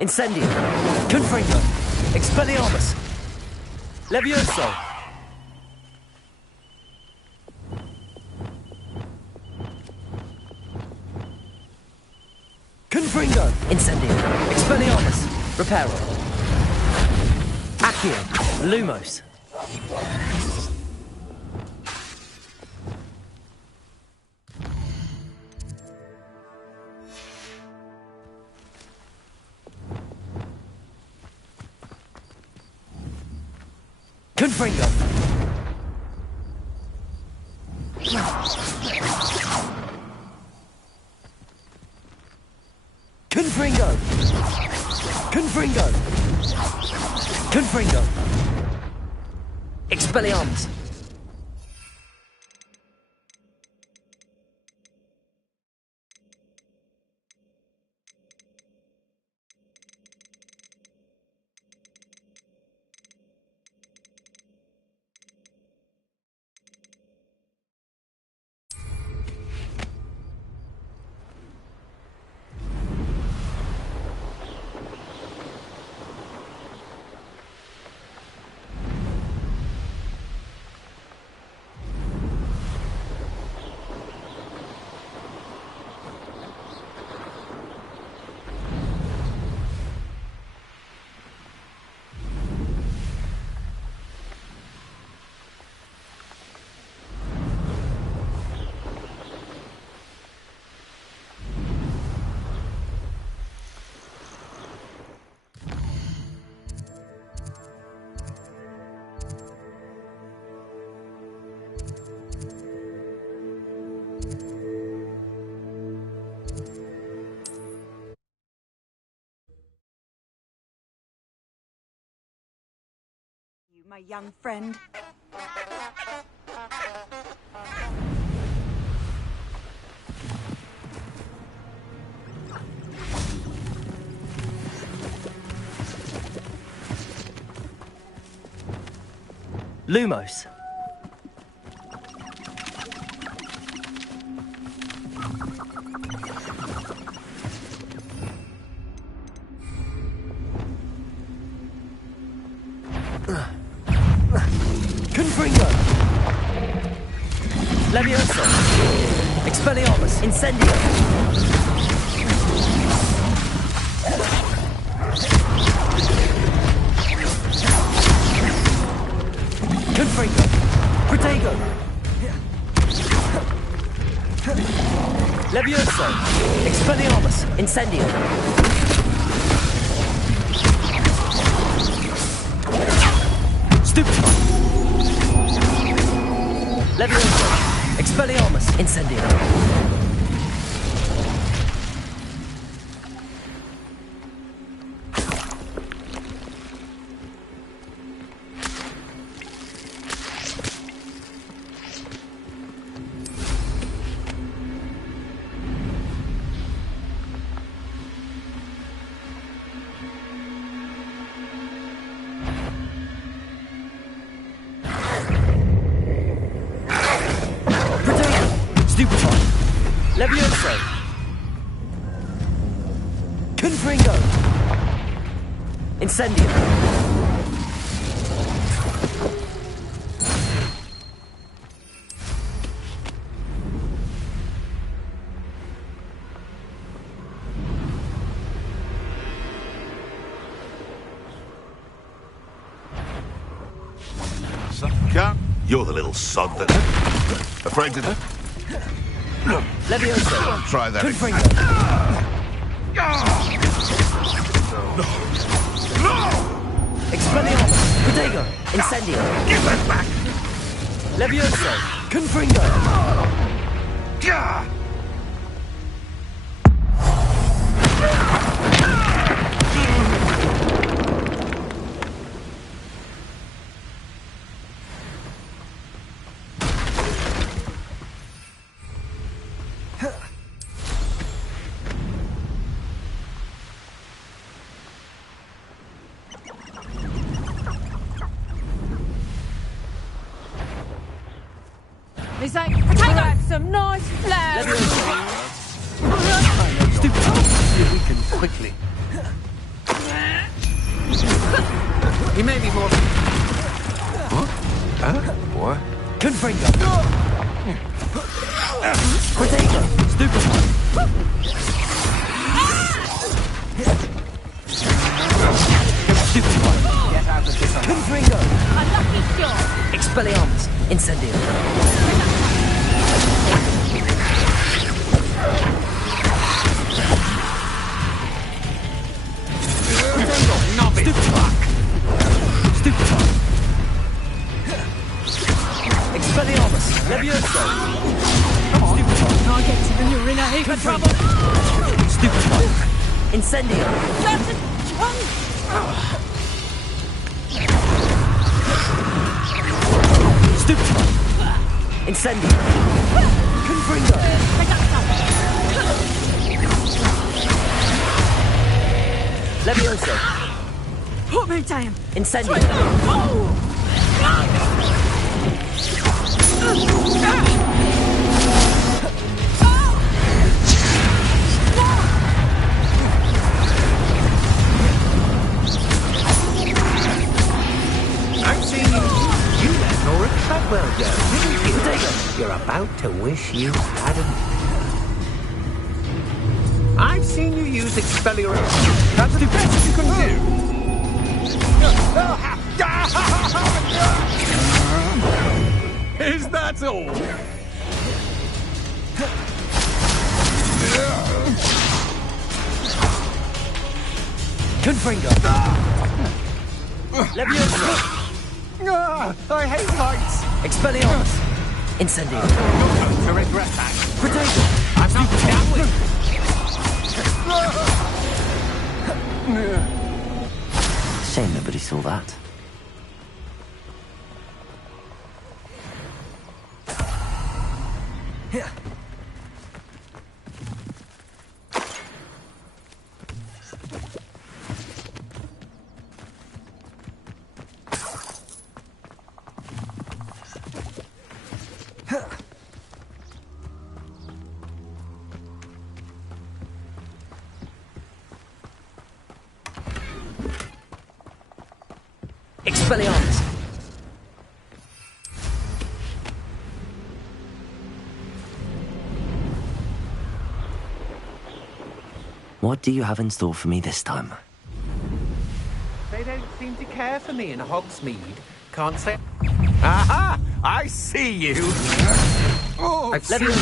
Incendio. Confringo. Expelliarmus. Levioso. Confringo. Incendio. Expelliarmus. Reparo. Accio. Lumos. Confringo. Confringo. Confringo. Confringo. Expelliarmus. My young friend. Lumos. Confringo. Levioso. Expelliarmus. Incendio. Confringo. Protego. Levioso. Expelliarmus. Incendio. Stupefy. Levioso. Expelliarmus. Incendio. Stupefy. Levioso. Confringo. Incendio. You're the little sod that... Afraid to... Levioso. Try that. Confringo. Expelliarmus. Protego. Incendio. Give that back! Levioso. Confringo. It's like, protego! Some nice flowers. Stupid. We can quickly. Confringo. Protego. Stupefy. Stupefy. Get out of this alive. Confringo. A lucky shot. Expelliarmus. Incendio. Stupefy. Stupefy. Expelliarmus. Levioso. Come on. Can't get to them, you're in a heap of trouble. Stupefy. Incendio. That's a chunk. Stupefy. Incendio. Confringo. Levioso. Put me down. Incendio. I've seen you let Laura Treadwell go, didn't you? Protego. You're about to wish you hadn't. I've seen you use Expelliarmus. That's the best you can do. Is that all? Confringo. Levioso. I hate heights. Expelliarmus. Incendio. You're going to regret that. Protego. I'm not down with Shame nobody saw that. Expelliarmus. What do you have in store for me this time? They don't seem to care for me in Hogsmeade. Can't say. Aha! I see you. I've seen you,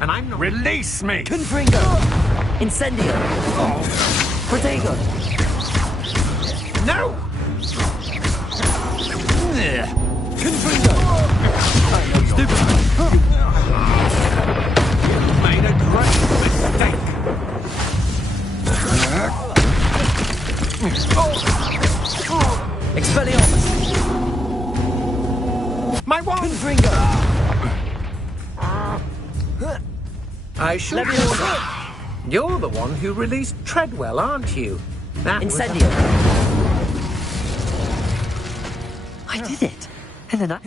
and I'm not. Release me. Confringo. Incendio. Protego. No. Confringo. Stupid. You made a great mistake. Expelliarmus. My wand. Confringo. I should. Levioso. You're the one who released Treadwell, aren't you? That was Incendio. I did it. And then I...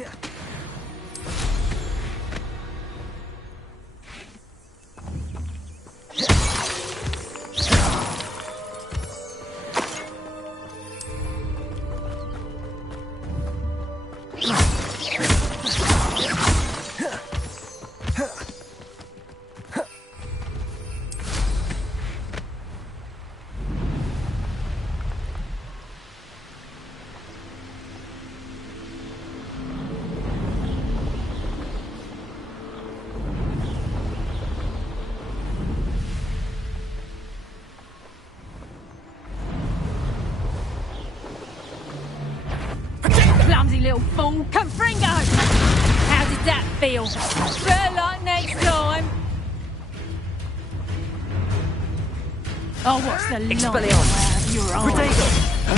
Clumsy little fool. Confringo! How did that feel? Better luck next time. Oh, what's the line? Expelliarmus. You're on. Protego.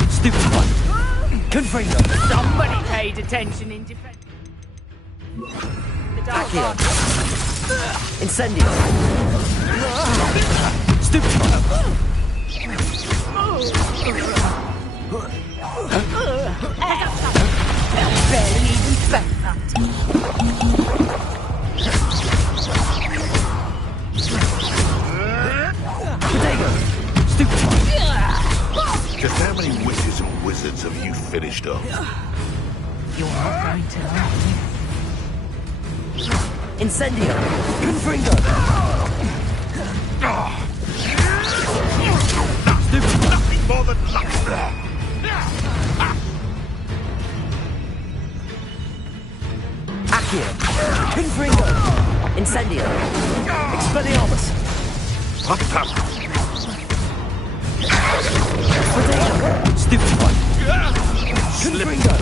Stupid one. Confringo. Somebody paid attention in defense. The dark Accio. art. Incendio. Stupid one. Barely even felt that. Protego. Stupid one. Just how many witches and wizards have you finished off? You're not going to like me. Incendio! Confringo! Nothing more than luck. Accio! Confringo! Incendio! Expelliarmus! What the? Potato! Stupefy! Confringo!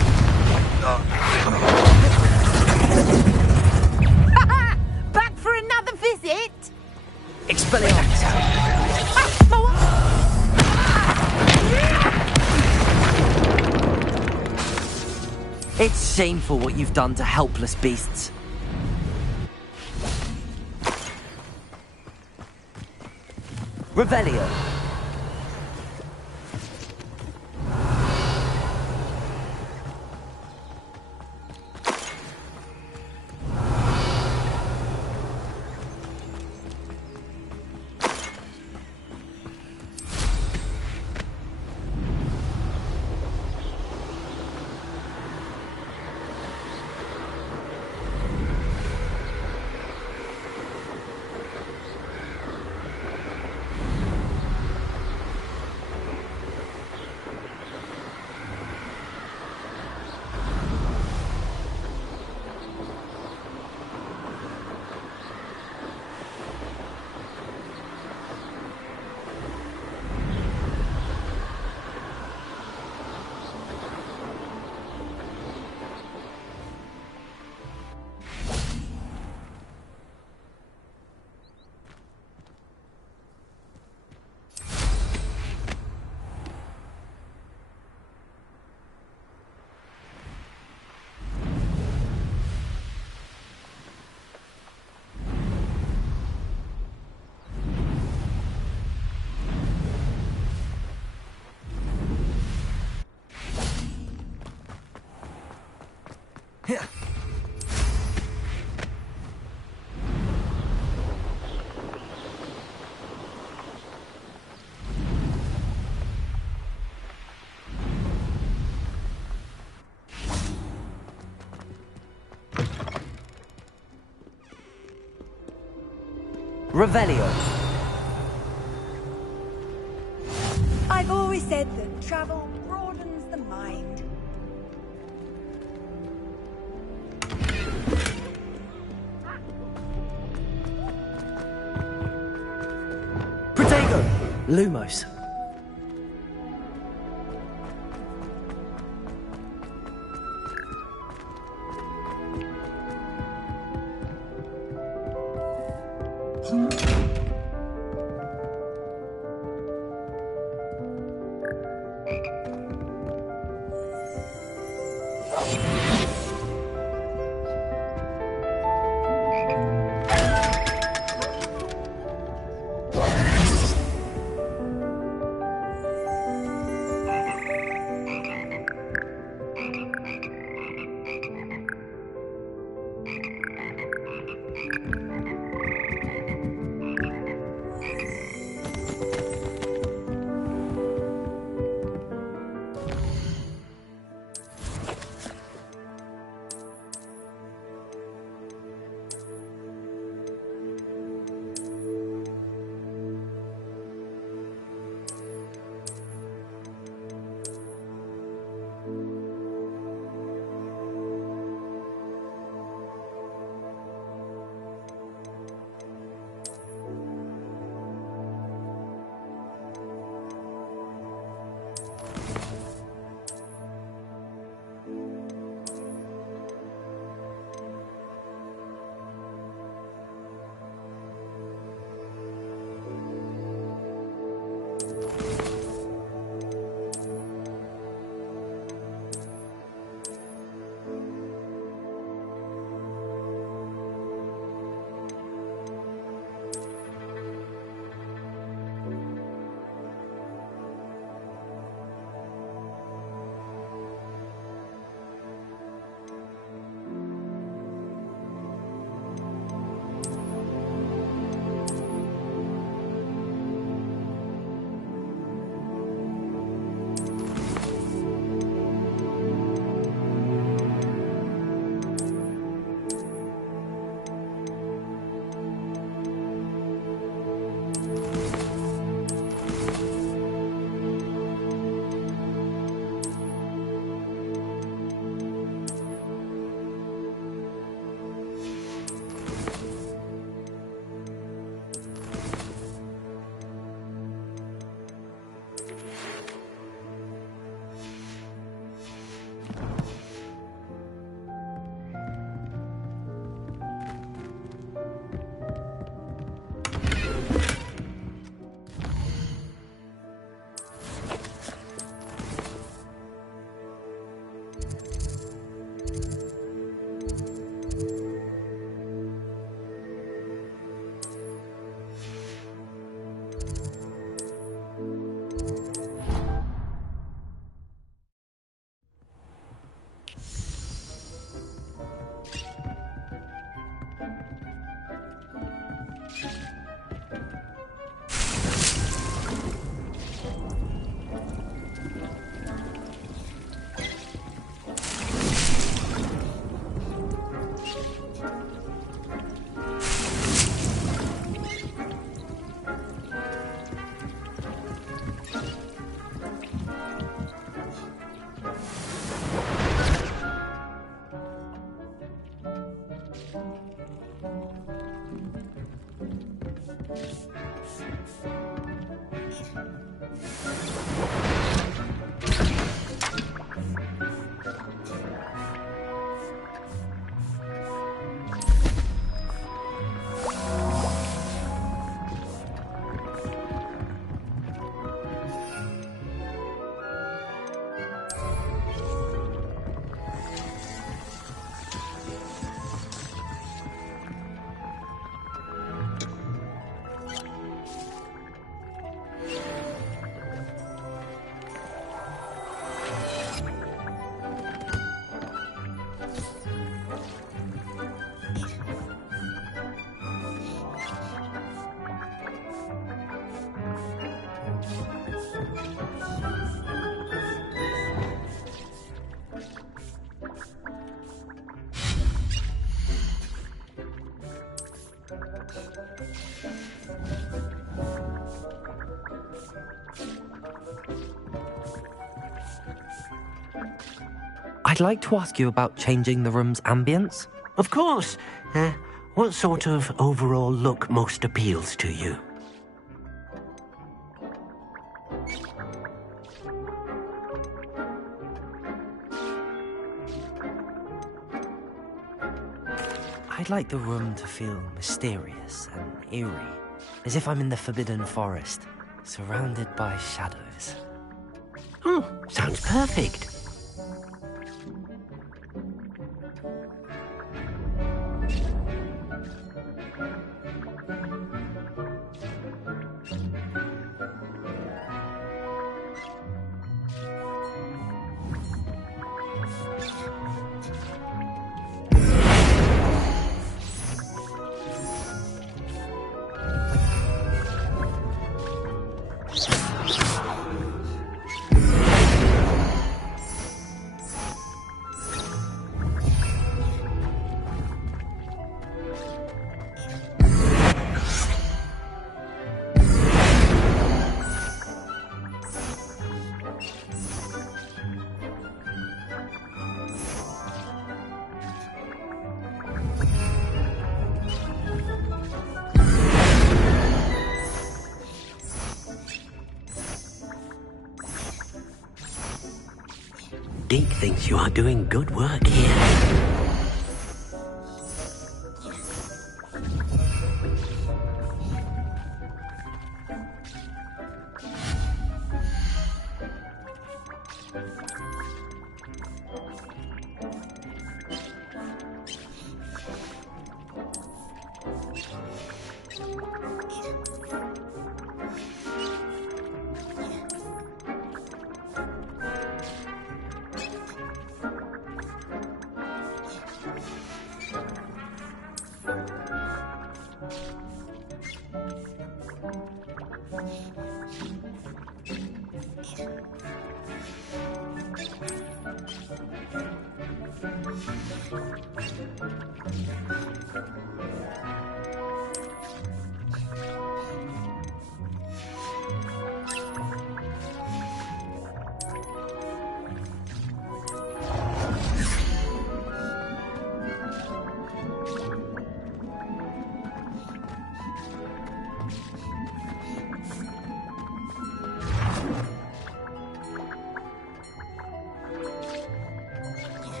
Back for another visit? Expelliarmus! It's shameful what you've done to helpless beasts. Revelio. Revelio. I've always said that travel broadens the mind. Protego. Lumos. I'd like to ask you about changing the room's ambience. Of course. What sort of overall look most appeals to you? I'd like the room to feel mysterious and eerie, as if I'm in the Forbidden Forest, surrounded by shadows. Oh, sounds perfect. Deke thinks you are doing good work here.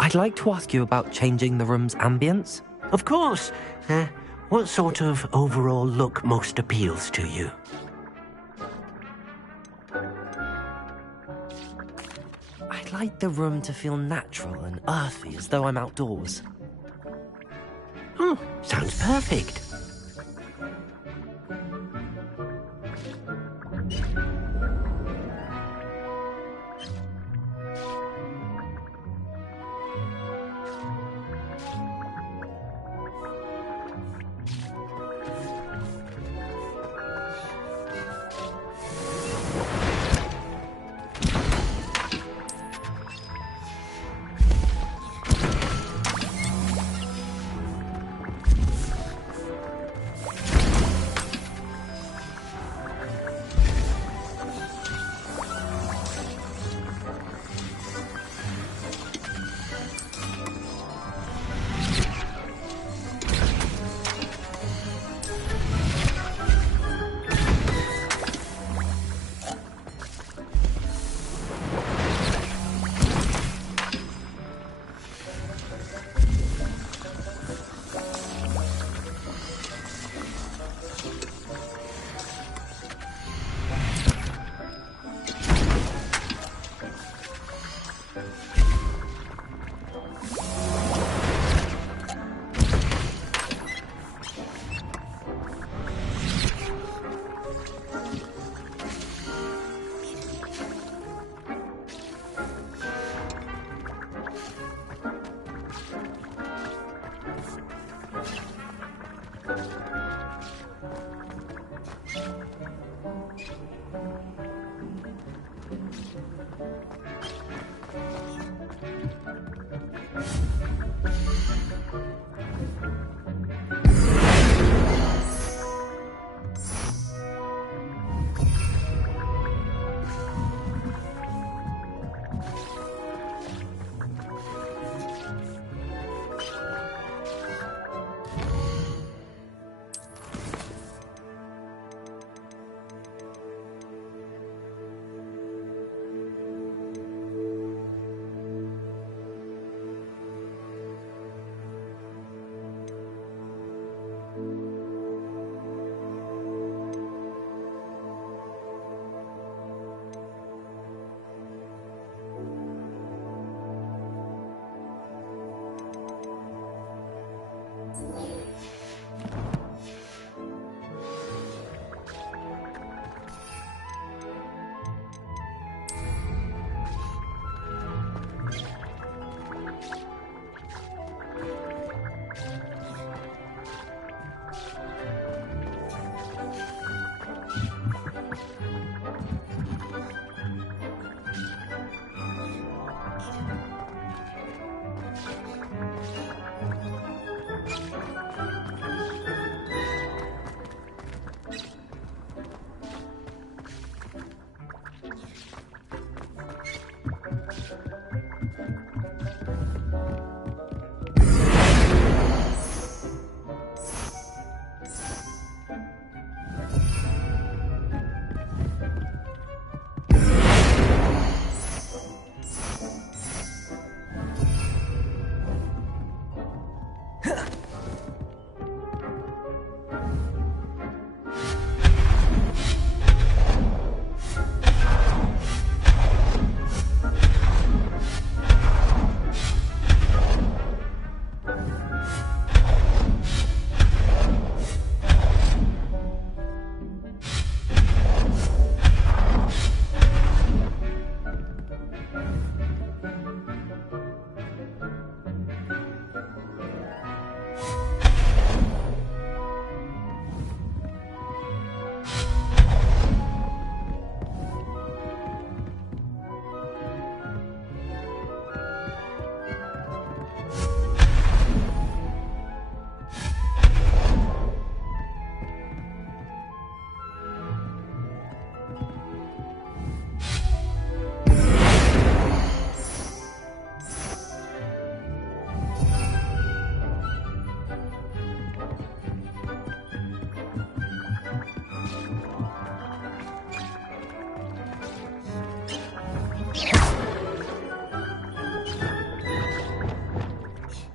I'd like to ask you about changing the room's ambience. Of course. What sort of overall look most appeals to you? I'd like the room to feel natural and earthy, as though I'm outdoors. Oh, sounds perfect.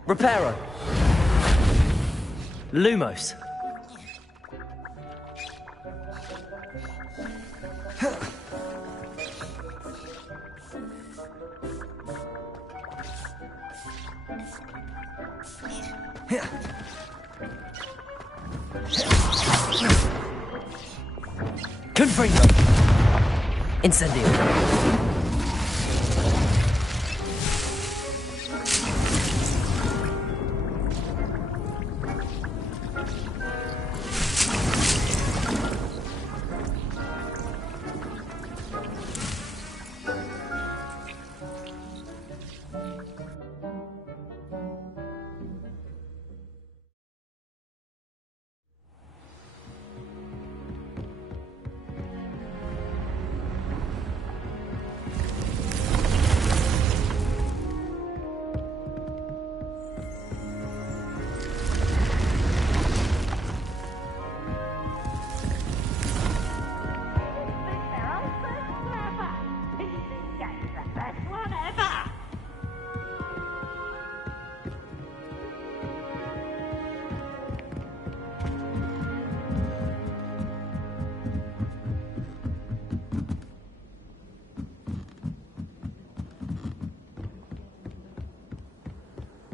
Reparo. Lumos. Confringo. Incendio.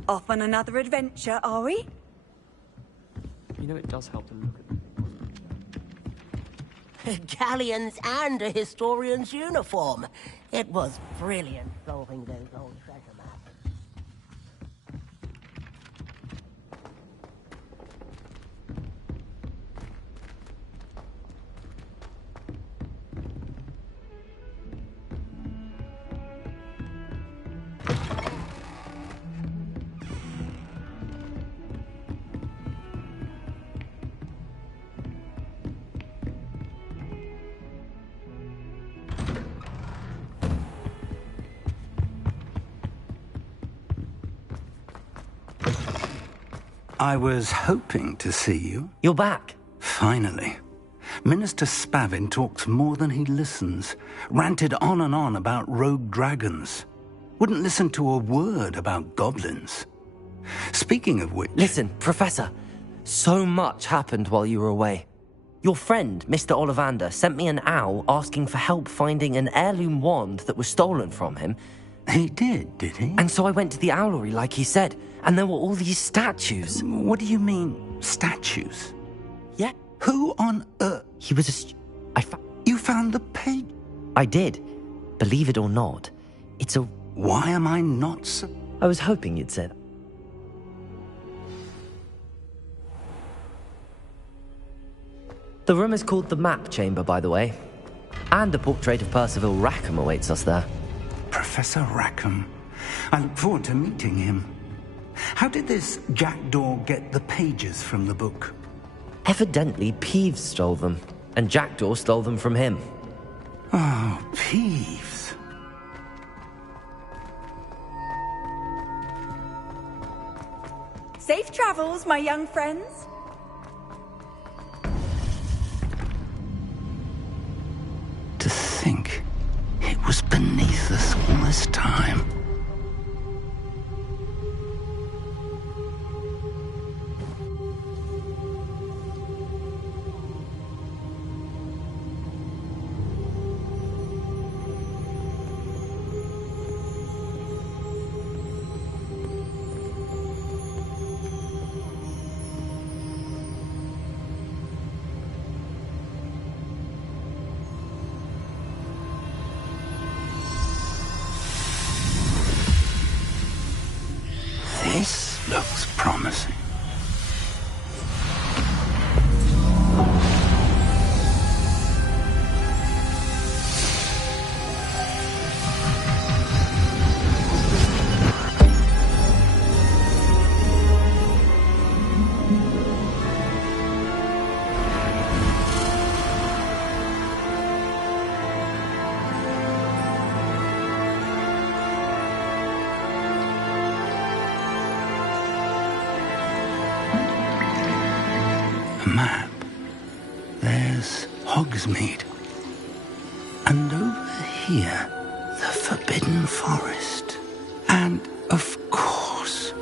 Off on another adventure, are we? You know, it does help to look at them. Galleons and a historian's uniform. It was brilliant solving those old treasure maps. I was hoping to see you. You're back. Finally. Minister Spavin talks more than he listens. Ranted on and on about rogue dragons. Wouldn't listen to a word about goblins. Speaking of which... Listen, Professor. So much happened while you were away. Your friend, Mr. Ollivander, sent me an owl asking for help finding an heirloom wand that was stolen from him. He did he? And so I went to the owlery like he said, and there were all these statues. What do you mean, statues? Yeah. Who on earth? He was You found the page? I did. Believe it or not, it's a... Why am I not I was hoping you'd say that. The room is called the Map Chamber, by the way. And a portrait of Percival Rackham awaits us there. Professor Rackham. I look forward to meeting him. How did this jackdaw get the pages from the book? Evidently, Peeves stole them, and Jackdaw stole them from him. Oh, Peeves. Safe travels, my young friends. To think it was beneath us all this time. This looks promising. Map. There's Hogsmeade. And over here, the Forbidden Forest. And, of course,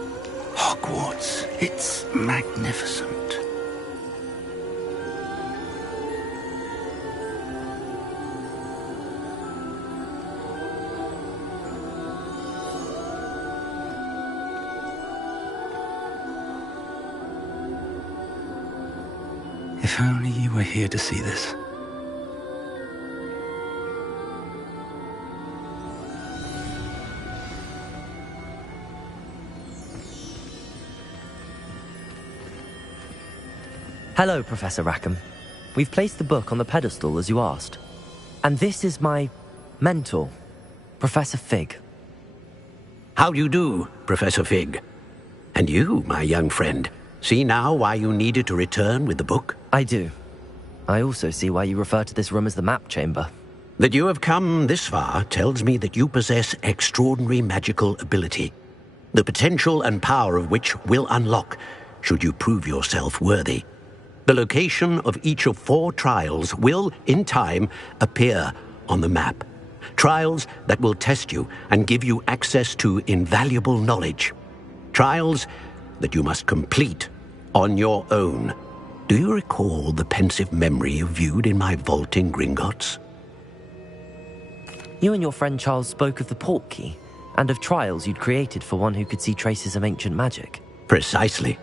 Hogwarts. It's magnificent. If only you were here to see this. Hello, Professor Rackham. We've placed the book on the pedestal as you asked. And this is my mentor, Professor Fig. How do you do, Professor Fig? And you, my young friend, see now why you needed to return with the book? I do. I also see why you refer to this room as the Map Chamber. That you have come this far tells me that you possess extraordinary magical ability, the potential and power of which will unlock should you prove yourself worthy. The location of each of 4 trials will, in time, appear on the map. Trials that will test you and give you access to invaluable knowledge. Trials that you must complete on your own. Do you recall the pensive memory you viewed in my vault in Gringotts? You and your friend Charles spoke of the Portkey and of trials you'd created for one who could see traces of ancient magic. Precisely.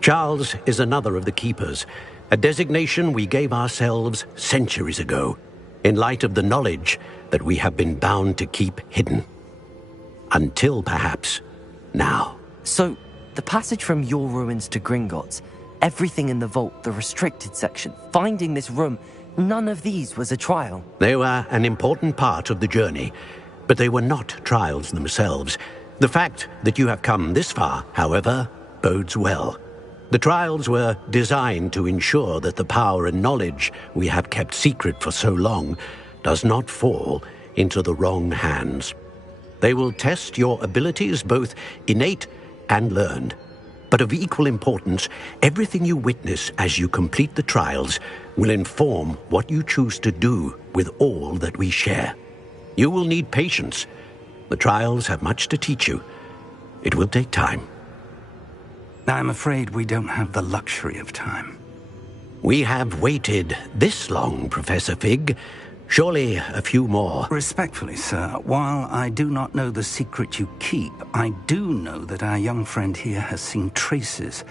Charles is another of the Keepers, a designation we gave ourselves centuries ago, in light of the knowledge that we have been bound to keep hidden. Until, perhaps, now. So, the passage from your ruins to Gringotts, everything in the vault, the restricted section, finding this room, none of these was a trial. They were an important part of the journey, but they were not trials themselves. The fact that you have come this far, however, bodes well. The trials were designed to ensure that the power and knowledge we have kept secret for so long does not fall into the wrong hands. They will test your abilities, both innate and learned. But of equal importance, everything you witness as you complete the trials will inform what you choose to do with all that we share. You will need patience. The trials have much to teach you. It will take time. I'm afraid we don't have the luxury of time. We have waited this long, Professor Fig. Surely a few more. Respectfully, sir, while I do not know the secret you keep, I do know that our young friend here has seen traces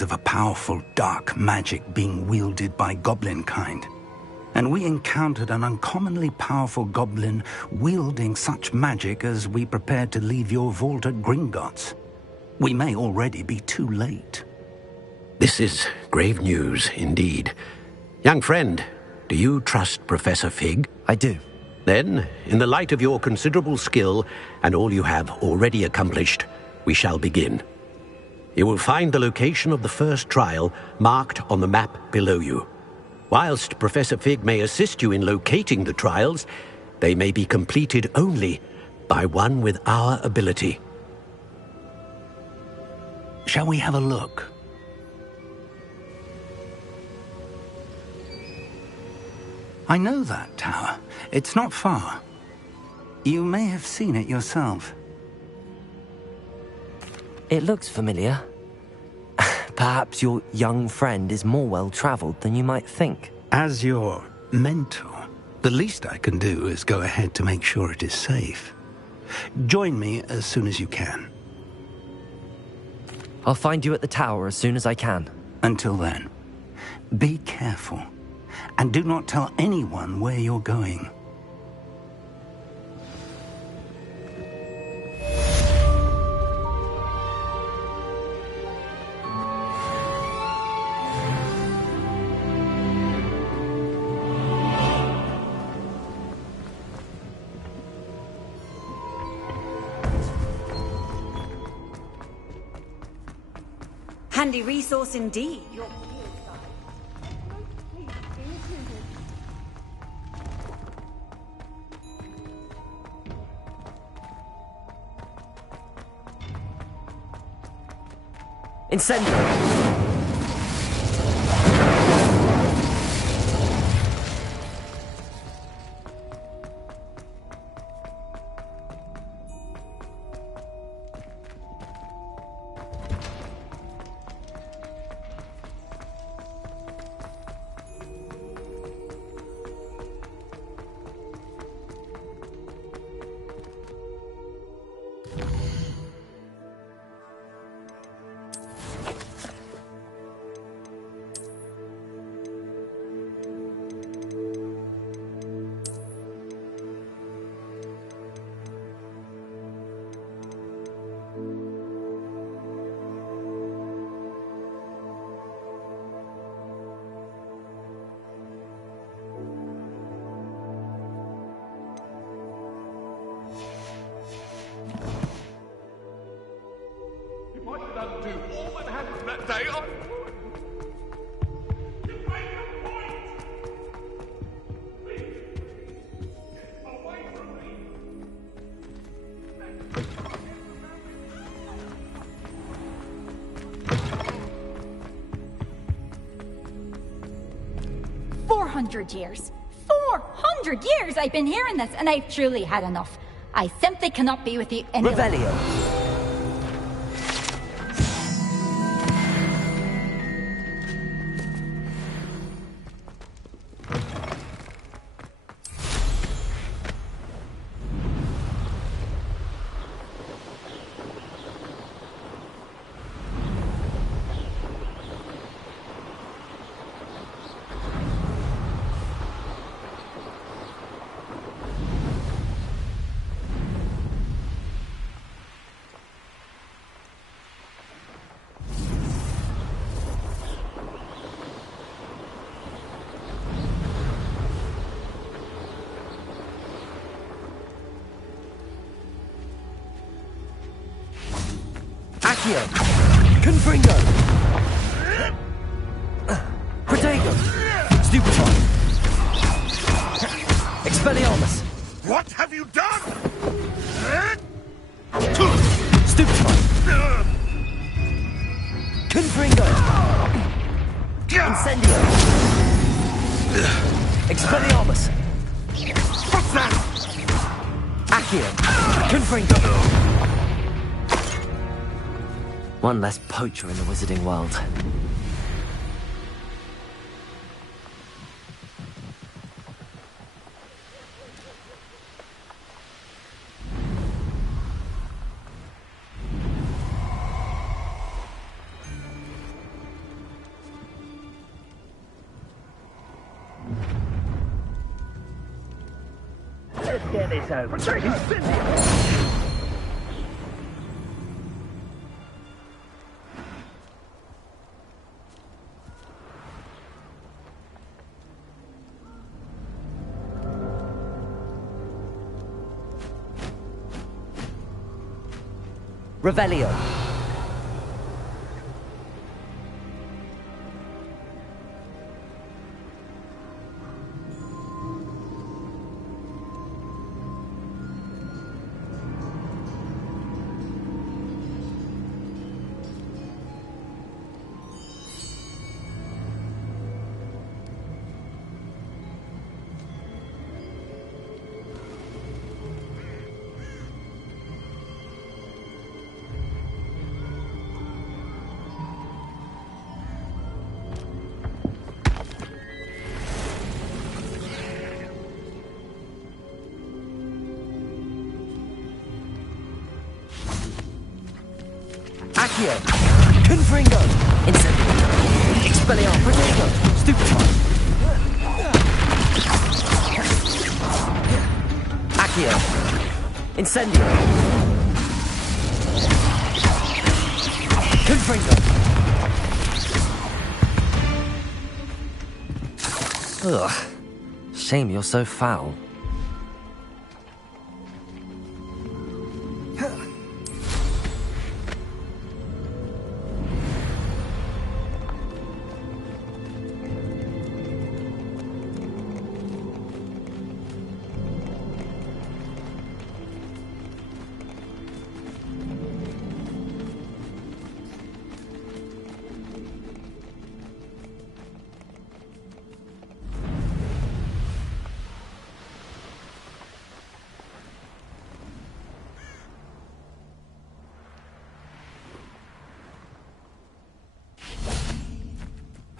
of a powerful dark magic being wielded by goblin kind. And we encountered an uncommonly powerful goblin wielding such magic as we prepared to leave your vault at Gringotts. We may already be too late. This is grave news indeed. Young friend, do you trust Professor Fig? I do. Then, in the light of your considerable skill and all you have already accomplished, we shall begin. You will find the location of the first trial marked on the map below you. Whilst Professor Fig may assist you in locating the trials, they may be completed only by one with our ability. Shall we have a look? I know that tower. It's not far. You may have seen it yourself. It looks familiar. Perhaps your young friend is more well-traveled than you might think. As your mentor, the least I can do is go ahead to make sure it is safe. Join me as soon as you can. I'll find you at the tower as soon as I can. Until then, be careful, and do not tell anyone where you're going. Handy resource indeed. Incendio! Years. 400 years I've been hearing this, and I've truly had enough. I simply cannot be with you any longer. Revelio. Accio! Confringo! Protego! Stupefy! Expelliarmus! What have you done? Stupefy! Confringo! Incendio! Expelliarmus! What's that? Accio! Confringo! One less poacher in the wizarding world. Let's get this over. Revelio. Accio! Confringo! Incendio! Expelliarmus! Protego! Stupefy! Accio! Incendio! Confringo! Ugh. Shame you're so foul.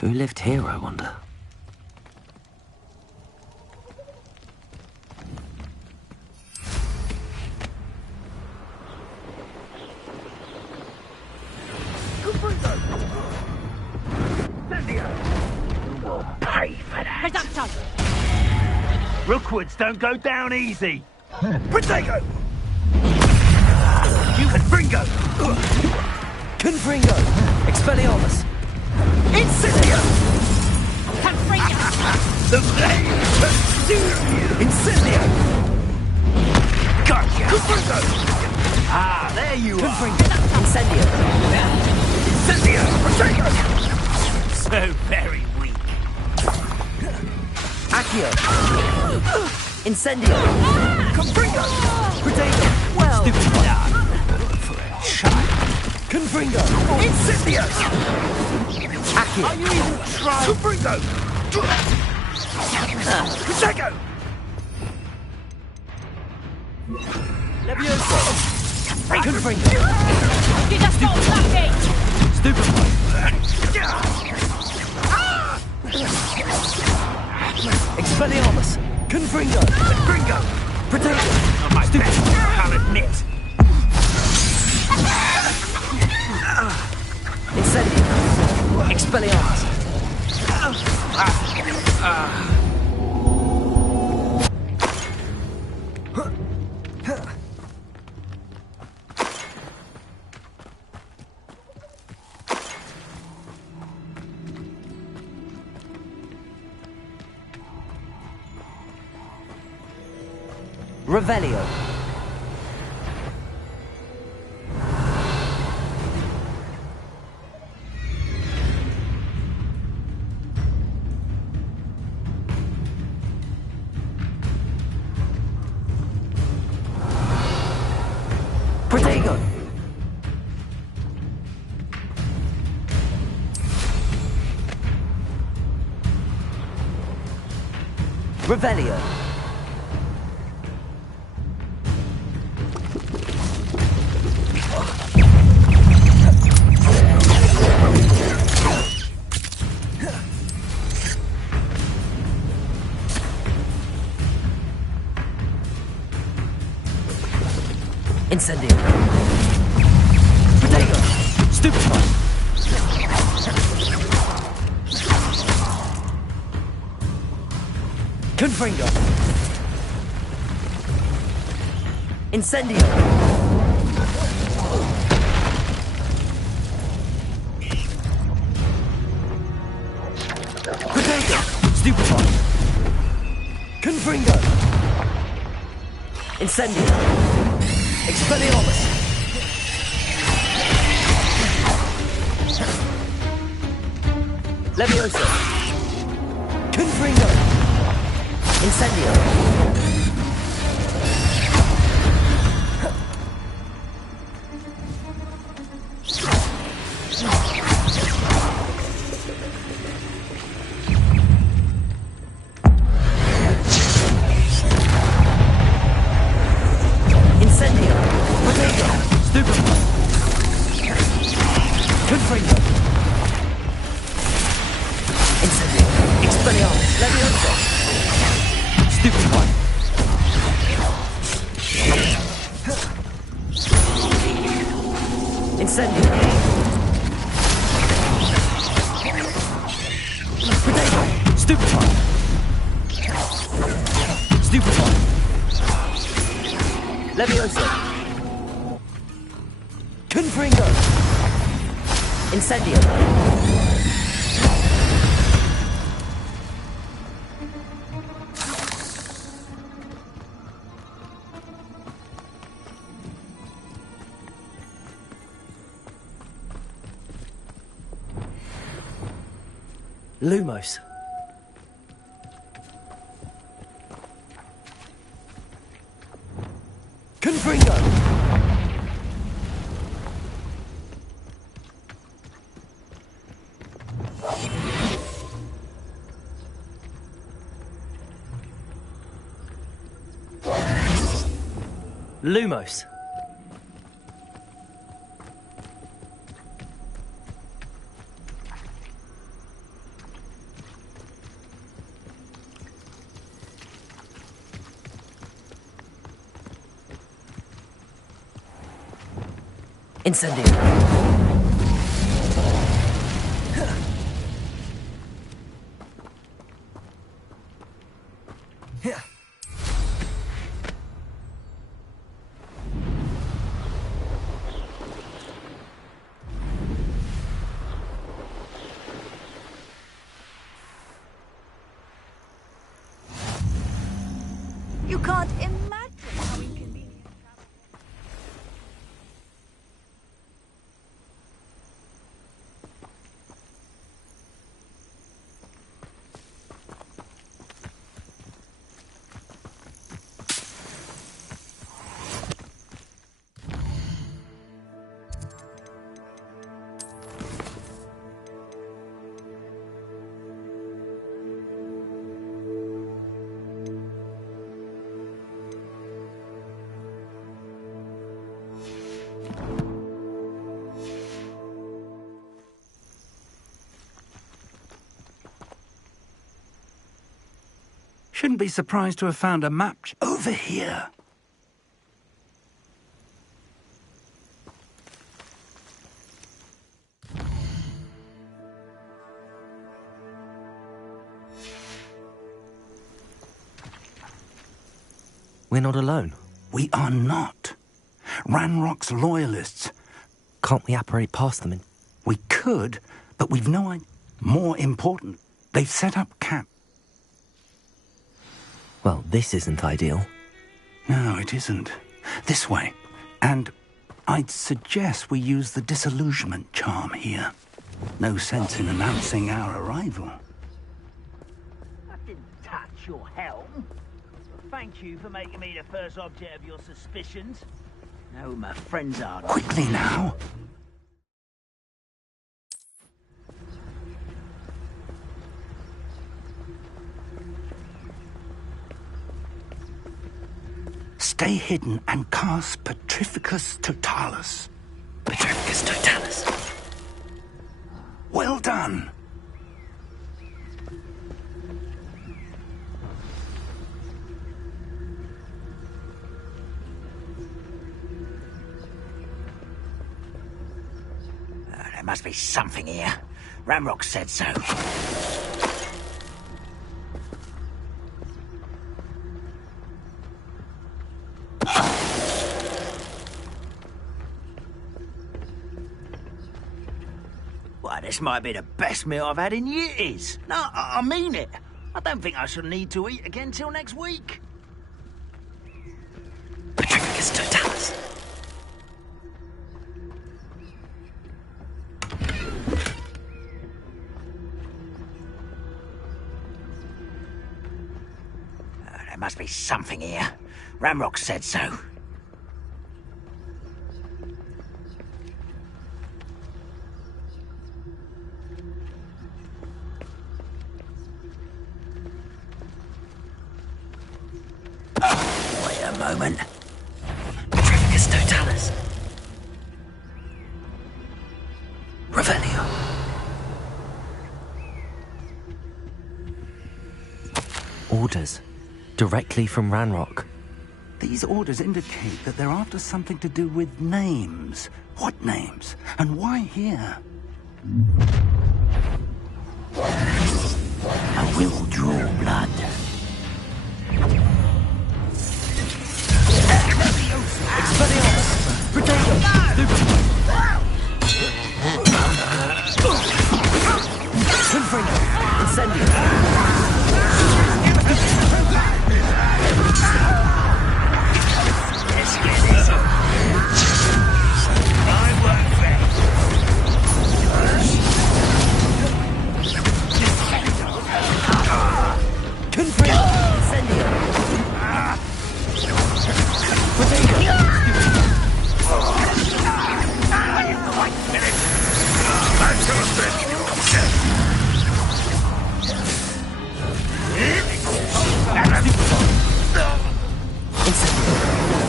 Who lived here, I wonder? We'll pay for that. Reducto! Rookwoods don't go down easy. Protego! You Confringo! Confringo! Expelliarmus! Incendio! Confringo! The flame pursues you! Incendio! Gotcha! Confringo! Ah, there you Confringo! Incendio! Incendio! Protego! So very weak. Accio! Incendio! Confringo! Protego! Well Stupefy! done. For a child. Confringo! Incendio! Accio! Are you even trying? Confringo! Protego! Levioso! Confringo! You just got lucky! Stupefy! Expelliarmus! Confringo! Confringo! Protego! On my best, I'll admit. Incendio! Expelliarmus! Revelio. Protego. Revelio. Incendio. Potato. Stupefy. Confringo. Incendio. Potato. Stupefy. Confringo. Incendio. Expelliarmus! Leviosa! Confringo! Incendio! Incendio! Potato! Stupefy! Confringo! Incendio! Expelliarmus! Leviosa! Stupefy! Incendio! Potato! Stupefy! Stupefy! Leviosa! Confringo! Incendio! Lumos. Confringo! Lumos. Incendio. You can't imagine how inconvenient travel. Shouldn't be surprised to have found a map over here. We're not alone. We are not. Ranrock's loyalists. Can't we apparate past them? We could, but we've no idea. More important, they've set up camp. Well, this isn't ideal. No, it isn't. This way. And I'd suggest we use the disillusionment charm here. No sense in announcing our arrival. I didn't touch your helm. Thank you for making me the first object of your suspicions. Now my friends are... Quickly now! Stay hidden and cast Petrificus Totalis. Petrificus Totalis. Well done. There must be something here. Ramrock said so. Why, this might be the best meal I've had in years. No, I mean it. I don't think I shall need to eat again till next week. Petrificus Totalis. There must be something here. Ramrock said so. Wait a moment. Petrificus Totalis. Revelio. Orders. Directly from Ranrock. These orders indicate that they're after something to do with names. What names? And why here? I will draw blood.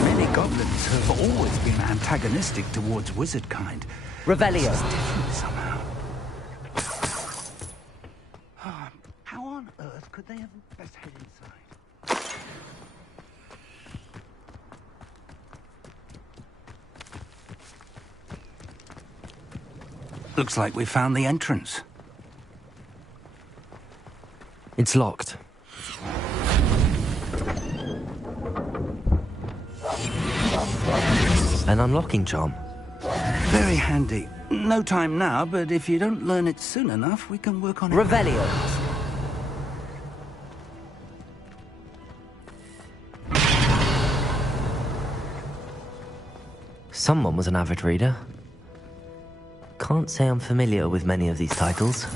Many goblins have always been antagonistic towards wizard kind. Revelio. Different somehow. How on earth could they have best head inside? Looks like we found the entrance. It's locked. An unlocking charm. Very handy. No time now, but if you don't learn it soon enough, we can work on it. Revelio. Someone was an avid reader. Can't say I'm familiar with many of these titles.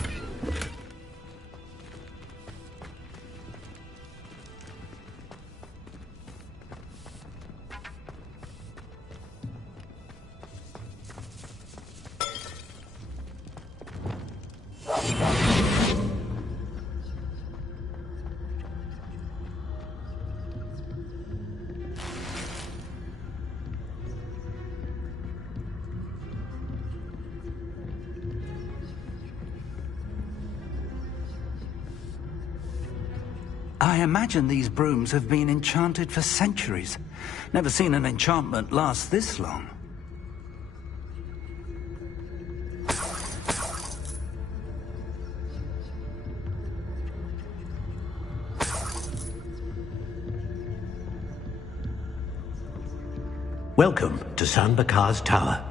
I imagine these brooms have been enchanted for centuries. Never seen an enchantment last this long. Welcome to San Bakar's Tower.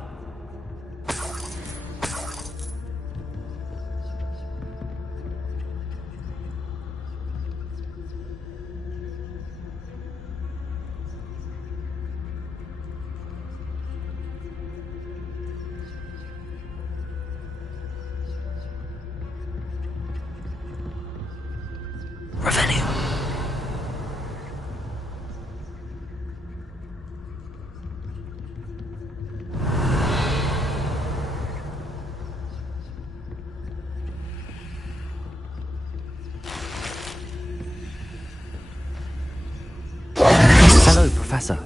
Hello, Professor.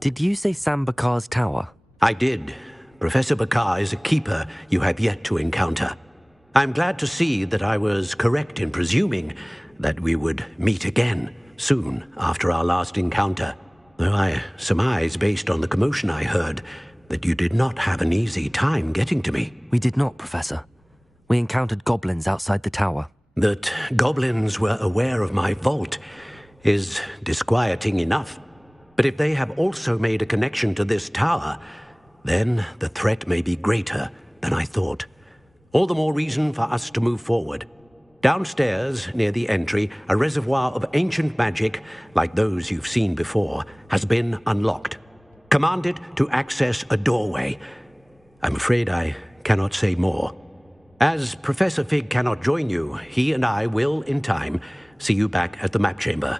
Did you say Sam Bakar's tower? I did. Professor Bakar is a keeper you have yet to encounter. I'm glad to see that I was correct in presuming that we would meet again soon after our last encounter, though I surmise, based on the commotion I heard, that you did not have an easy time getting to me. We did not, Professor. We encountered goblins outside the tower. That goblins were aware of my vault is disquieting enough. But if they have also made a connection to this tower, then the threat may be greater than I thought. All the more reason for us to move forward. Downstairs, near the entry, a reservoir of ancient magic, like those you've seen before, has been unlocked. Command it to access a doorway. I'm afraid I cannot say more. As Professor Fig cannot join you, he and I will, in time, see you back at the map chamber.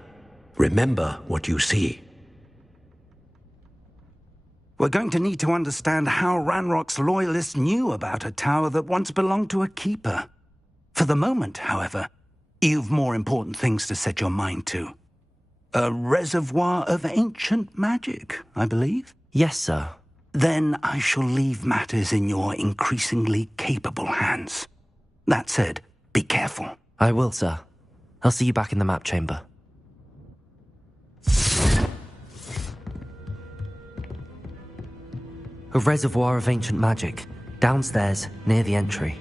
Remember what you see. We're going to need to understand how Ranrock's loyalists knew about a tower that once belonged to a keeper. For the moment, however, you've more important things to set your mind to. A reservoir of ancient magic, I believe? Yes, sir. Then I shall leave matters in your increasingly capable hands. That said, be careful. I will, sir. I'll see you back in the map chamber. A reservoir of ancient magic, downstairs, near the entry.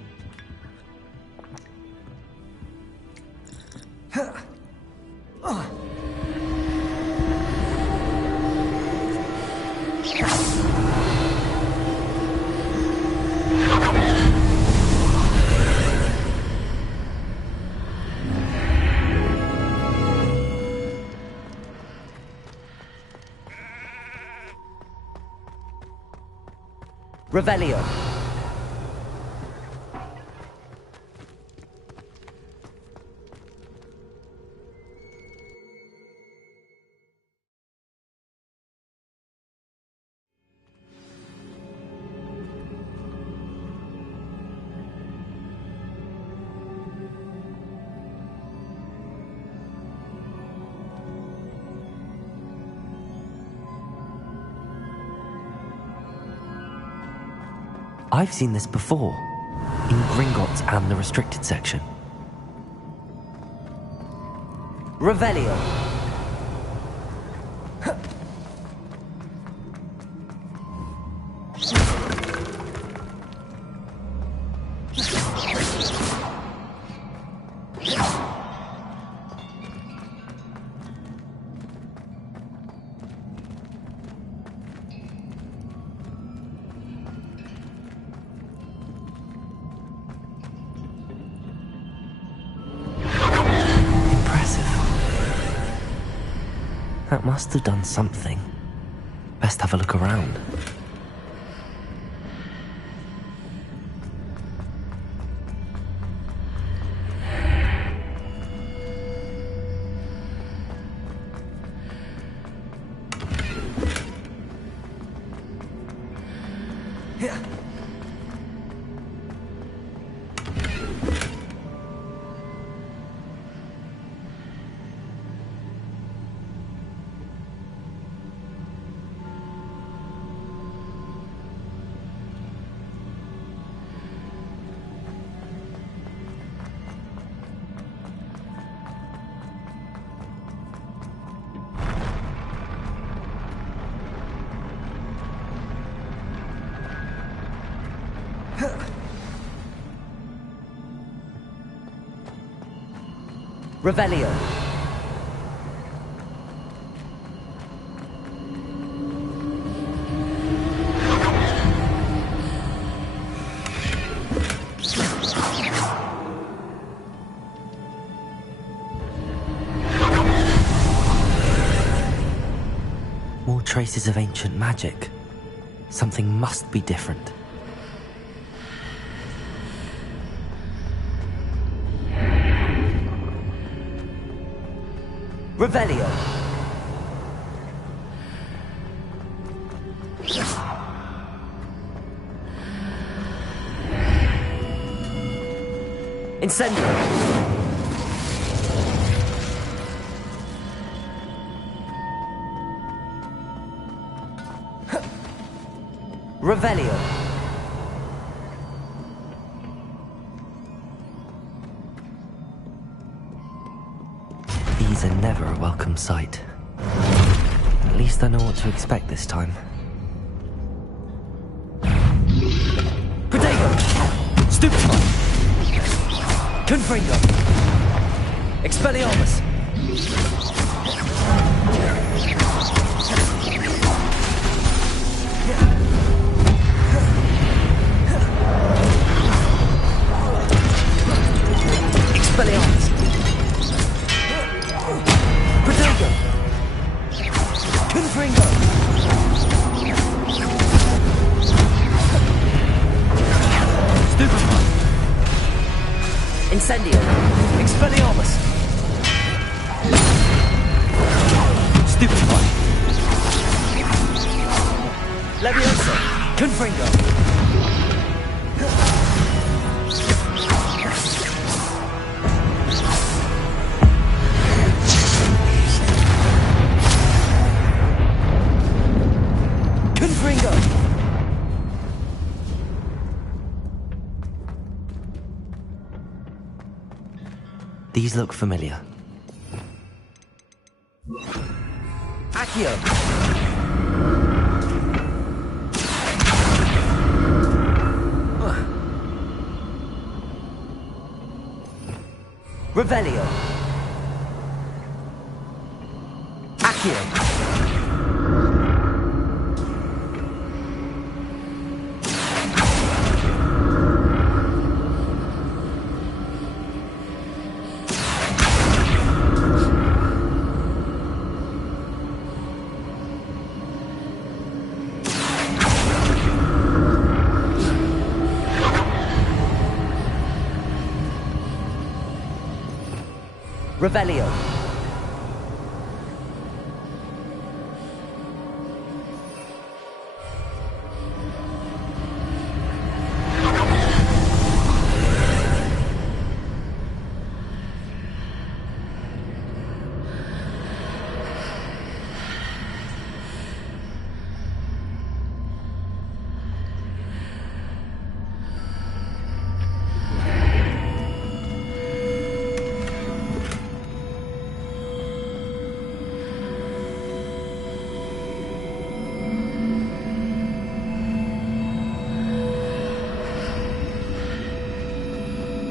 Revelio. I've seen this before, in Gringotts and the restricted section. Revelio. That must have done something. Best have a look around. Revelio. More traces of ancient magic. Something must be different. Revelio. Incendio. Revelio. These are never a welcome sight. At least I know what to expect this time. Protego! Stupefy! Confringo! Expelliarmus! Expelliarmus! Protego! Confringo! Stupefy! Incendio! Expelliarmus! Stupefy! Leviosa! Confringo! Confringo! These look familiar. Accio! Revelio! Accio! Revelio.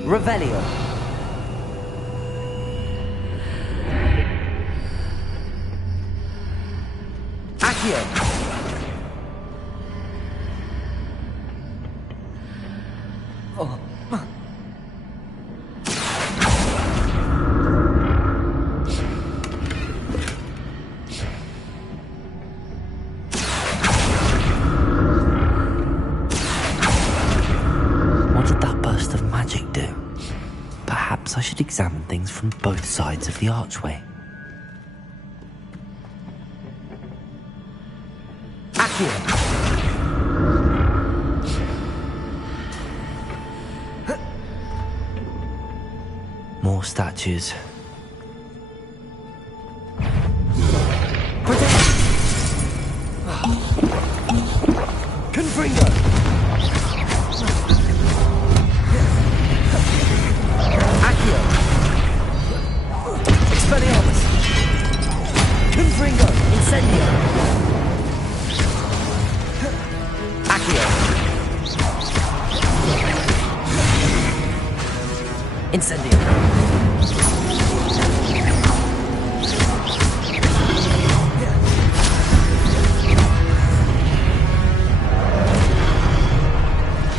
Revelio. Accio. Oh. What did that burst of magic do? Perhaps I should examine things from both sides of the archway. Accio! More statues. Confringo! Accio! Expelliarmus! Confringo! Incendio! Accio! Incendio!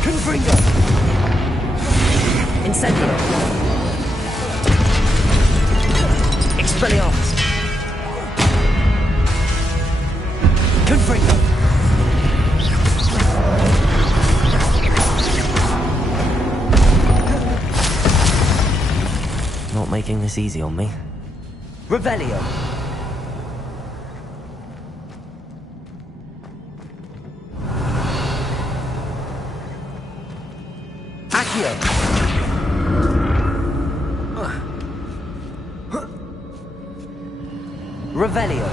Confringo! Incendio! Expelliarmus! Confringo! Not making this easy on me. Revelio! Accio! Revelio!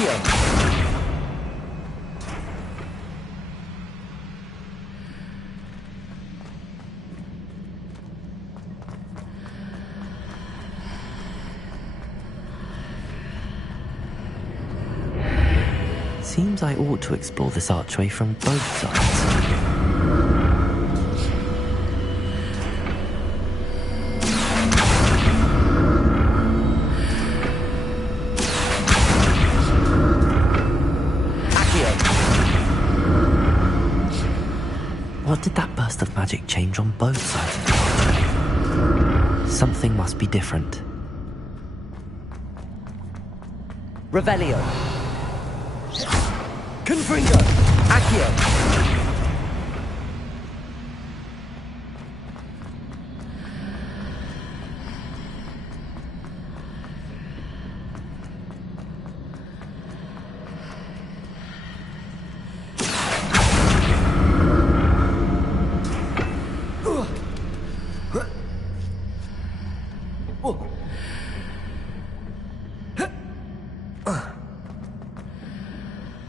Accio! Seems I ought to explore this archway from both sides. What did that burst of magic change on both sides of the archway? Something must be different. Revelio. Confringo. Accio.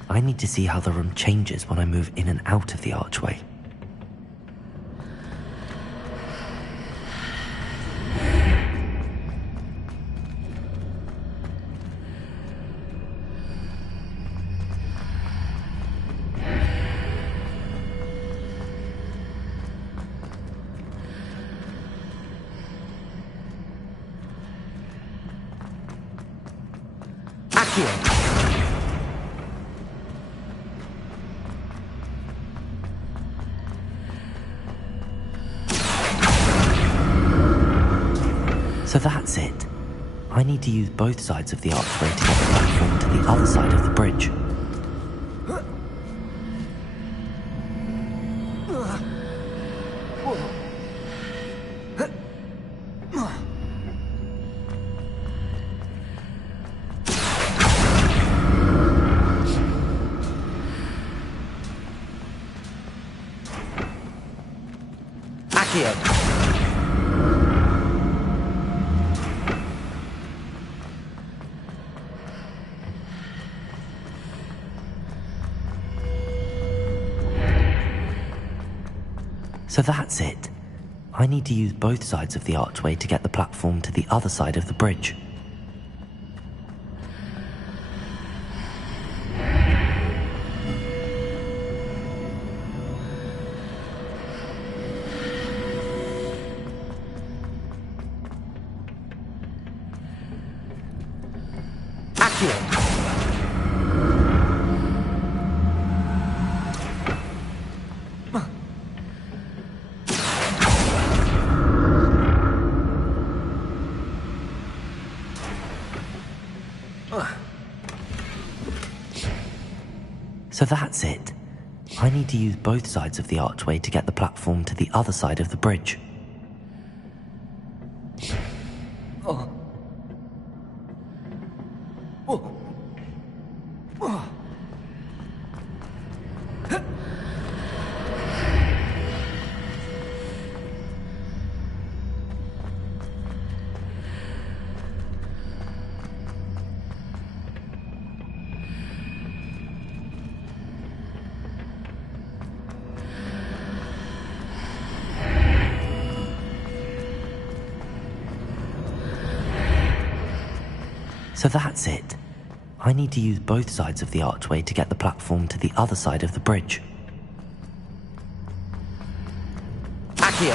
I need to see how the room changes when I move in and out of the archway. Accio! So that's it. I need to use both sides of the archway to get the platform to the other side of the bridge. Accio! So that's it. I need to use both sides of the archway to get the platform to the other side of the bridge. Accio! So that's it. I need to use both sides of the archway to get the platform to the other side of the bridge. So that's it. I need to use both sides of the archway to get the platform to the other side of the bridge. Accio!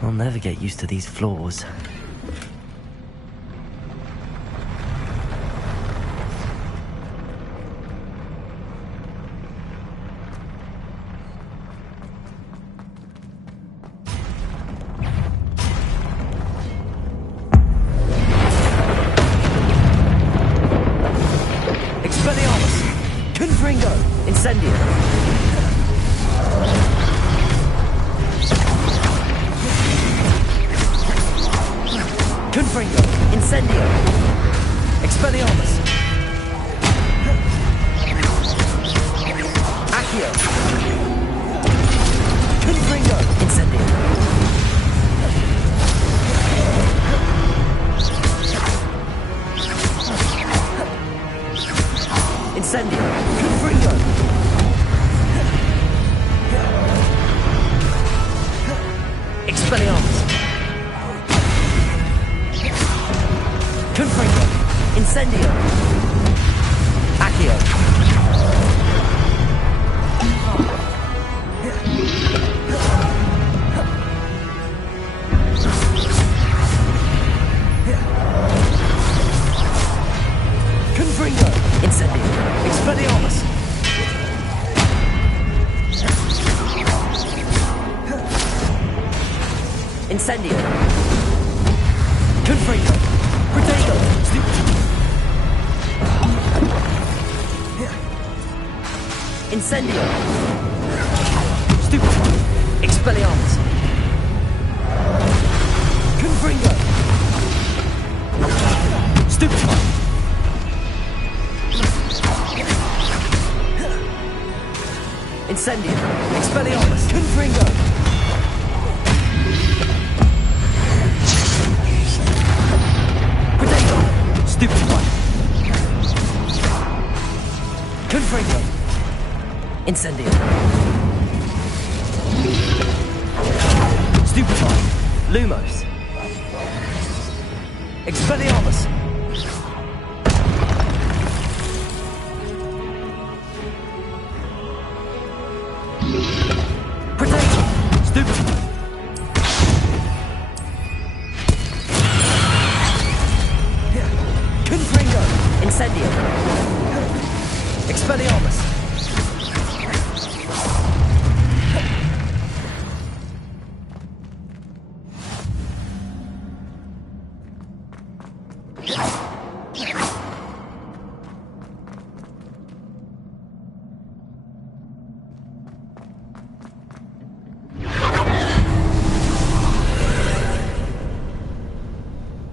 I'll never get used to these floors. Confringo, Incendio! Expelliarmus! Accio! Confringo! Incendio! Incendio! Confringo! Expelliarmus! Confringo! Incendio! Accio! Confringo! Incendio! Expelliarmus! Incendio! Confringo! Protego! Incendio! Stupefy! Expelliarmus! Confringo! Stupefy! Incendio! Expelliarmus! Confringo! Protego! Stupefy! Confringo! Incendio! Stupefy! Lumos! Expelliarmus! Protego! Stupefy! Confringo! Incendio! Expelliarmus!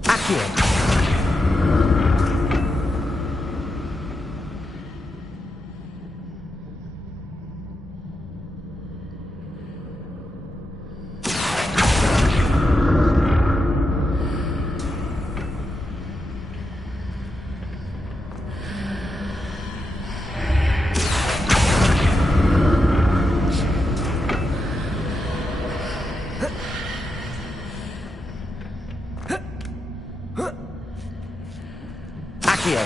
Accio! Accio!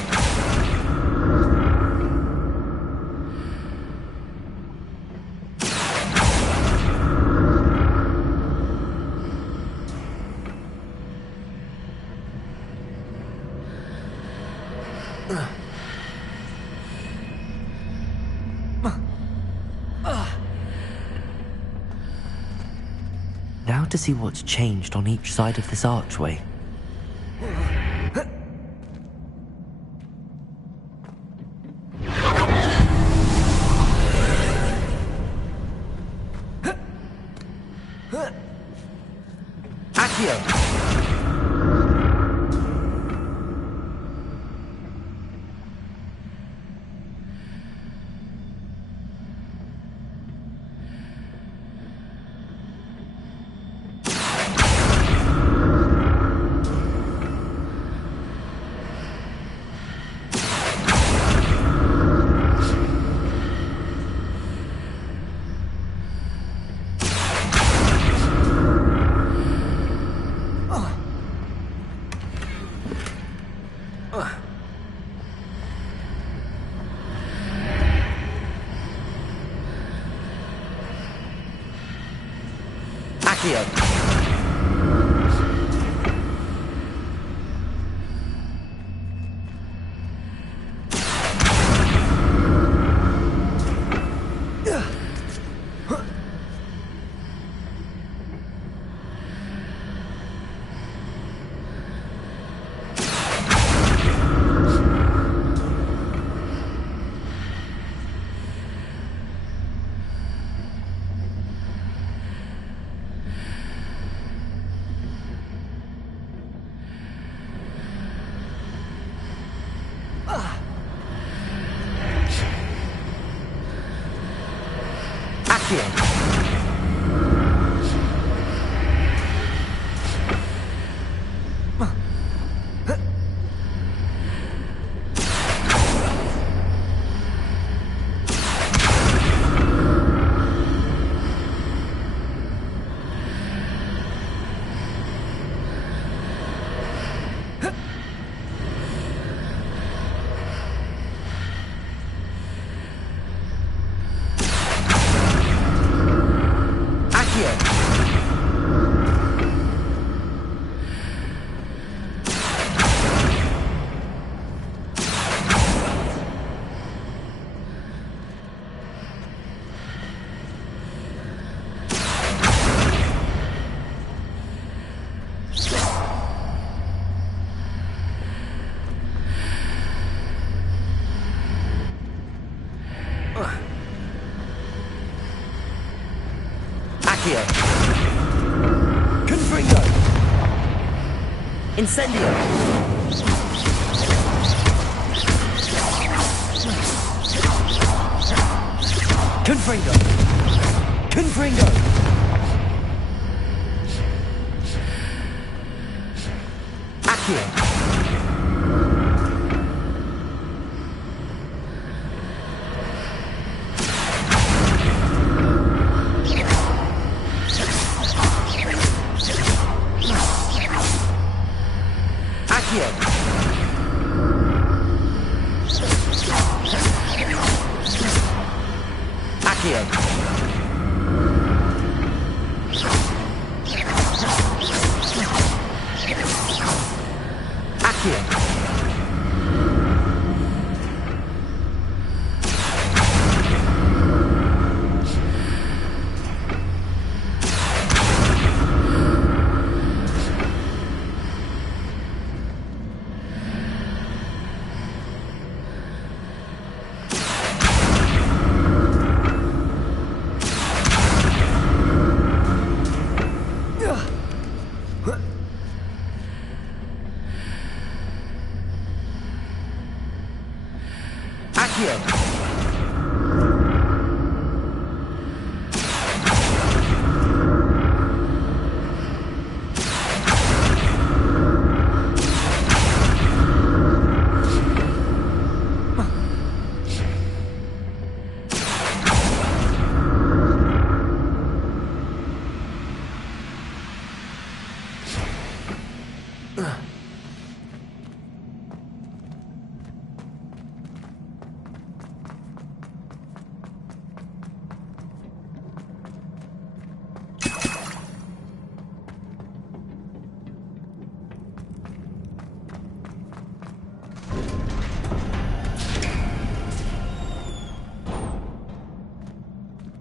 Now to see what's changed on each side of this archway. Accio! Accio! Accio. Confringo. Incendio. Confringo. Confringo. Accio.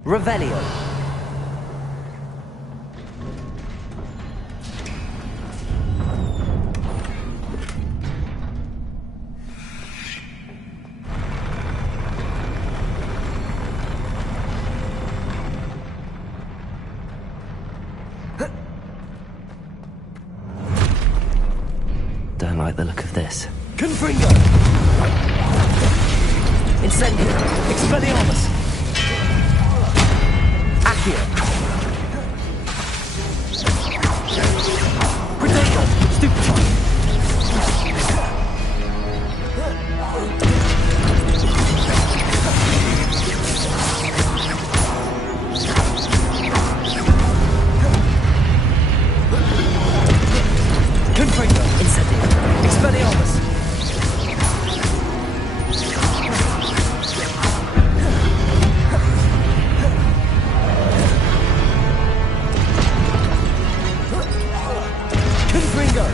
Revelio. Don't like the look of this. Confringo! Incendio. Expelliarmus! Accio. Protego! Stupefy! Confringo. Incendio. Expelliarmus! Confringo.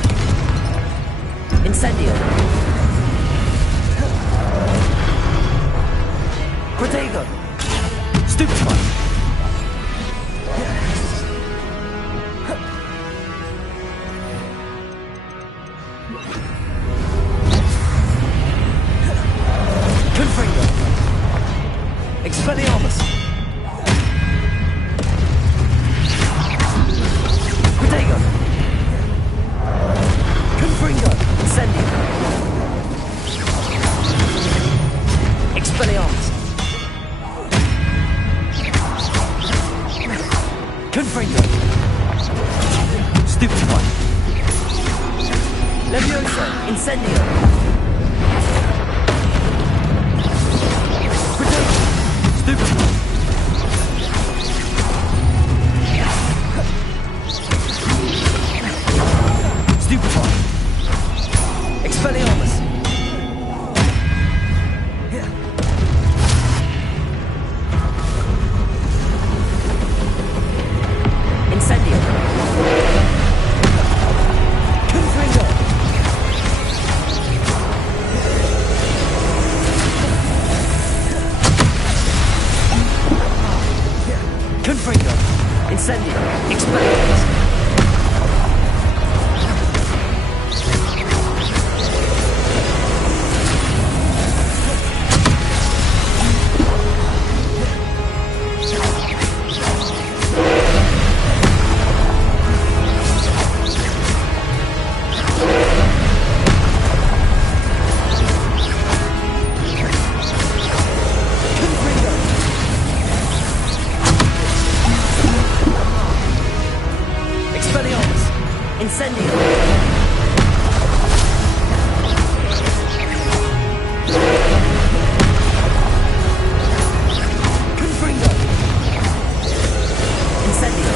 Incendio. Protego. Stupefy! Confringo. Expelliarmus! Protego. Confringo! Incendio. Expelliarmus. Confringo! Stupefy! Levioso. Incendio. Stupefy! Stupefy! Expelliarmus. Incendio. Confringo! Confringo! Incendio. Expelliarmus. Incendio! Incendio!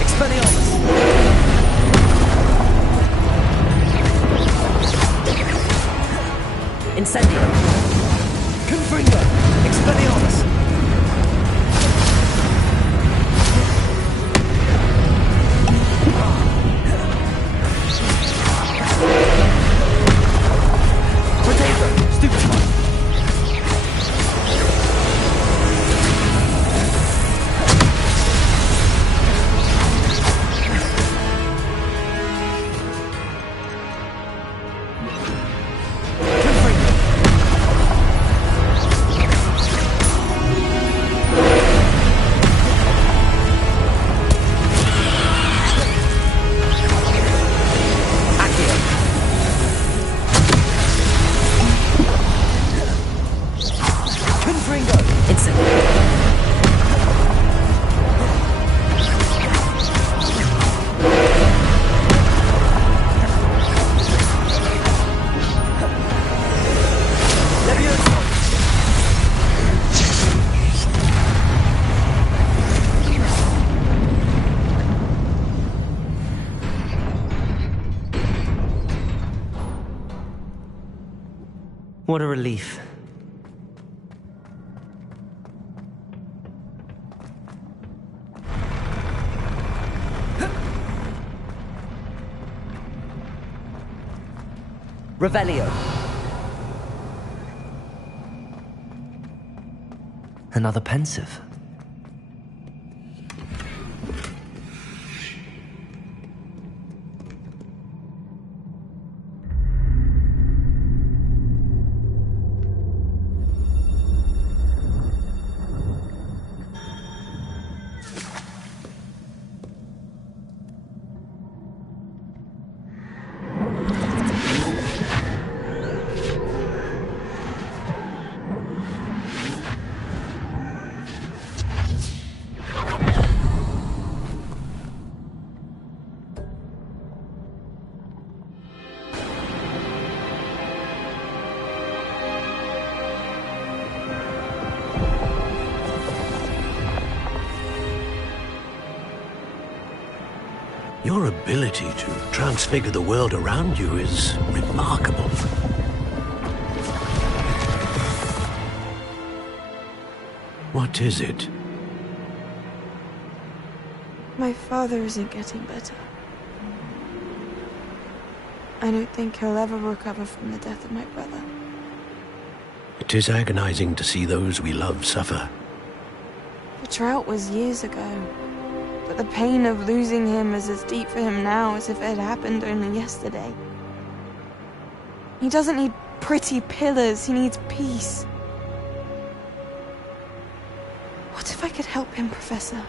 Expelliarmus! Incendio! Confringo! Expelliarmus! Potato! Stupefy! What a relief. Revelio. Another pensive. Your ability to transfigure the world around you is remarkable. What is it? My father isn't getting better. I don't think he'll ever recover from the death of my brother. It is agonizing to see those we love suffer. The drought was years ago. But the pain of losing him is as deep for him now as if it had happened only yesterday. He doesn't need pretty pillars, he needs peace. What if I could help him, Professor?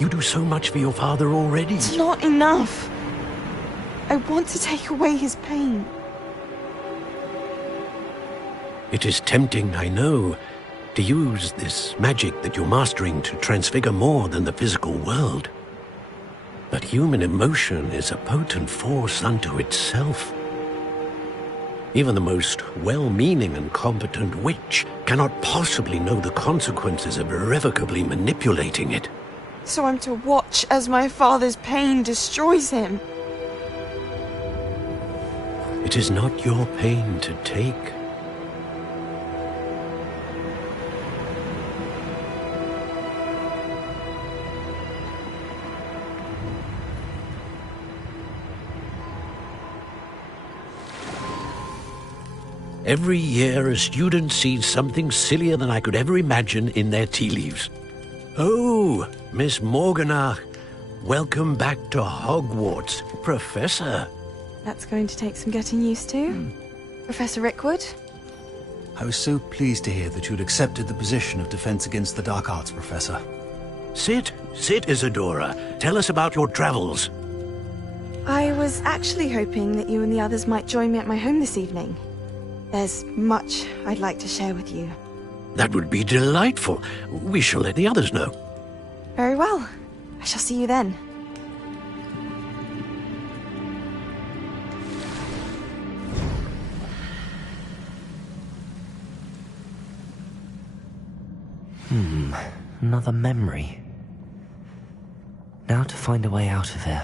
You do so much for your father already. It's not enough. I want to take away his pain. It is tempting, I know, To use this magic that you're mastering to transfigure more than the physical world. But human emotion is a potent force unto itself. Even the most well-meaning and competent witch cannot possibly know the consequences of irrevocably manipulating it. So I'm to watch as my father's pain destroys him. It is not your pain to take. Every year, a student sees something sillier than I could ever imagine in their tea leaves. Oh, Miss Morganach, welcome back to Hogwarts, Professor. That's going to take some getting used to. Professor Rickwood? I was so pleased to hear that you'd accepted the position of Defense Against the Dark Arts, Professor. Sit, Isadora. Tell us about your travels. I was actually hoping that you and the others might join me at my home this evening. There's much I'd like to share with you. That would be delightful. We shall let the others know. Very well. I shall see you then. Another memory. Now to find a way out of here.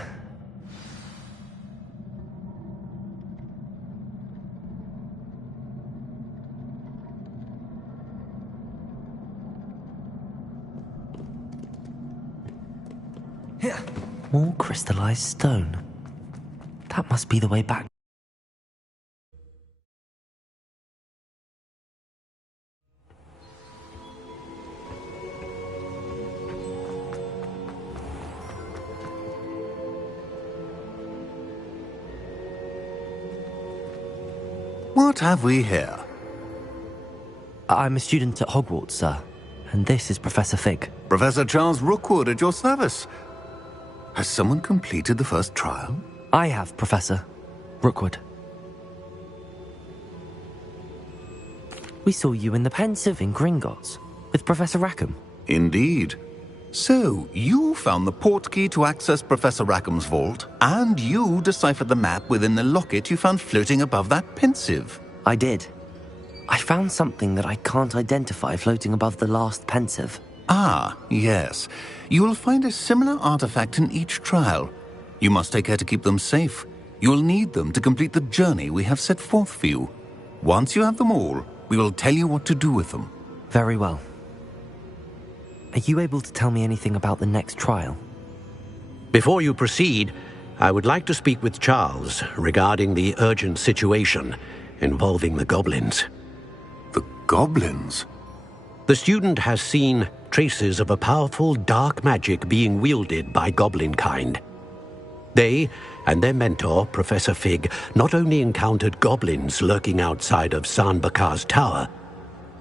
More crystallized stone. That must be the way back. What have we here? I'm a student at Hogwarts, sir. And this is Professor Fig. Professor Charles Rookwood at your service. Has someone completed the first trial? I have, Professor Rookwood. We saw you in the Pensive in Gringotts with Professor Rackham. Indeed. So, you found the portkey to access Professor Rackham's vault, and you deciphered the map within the locket you found floating above that Pensive. I did. I found something that I can't identify floating above the last Pensive. Ah, yes. You will find a similar artifact in each trial. You must take care to keep them safe. You will need them to complete the journey we have set forth for you. Once you have them all, we will tell you what to do with them. Very well. Are you able to tell me anything about the next trial? Before you proceed, I would like to speak with Charles regarding the urgent situation involving the goblins. The goblins? The student has seen traces of a powerful dark magic being wielded by goblin kind. They and their mentor, Professor Fig, not only encountered goblins lurking outside of San Bakar's tower,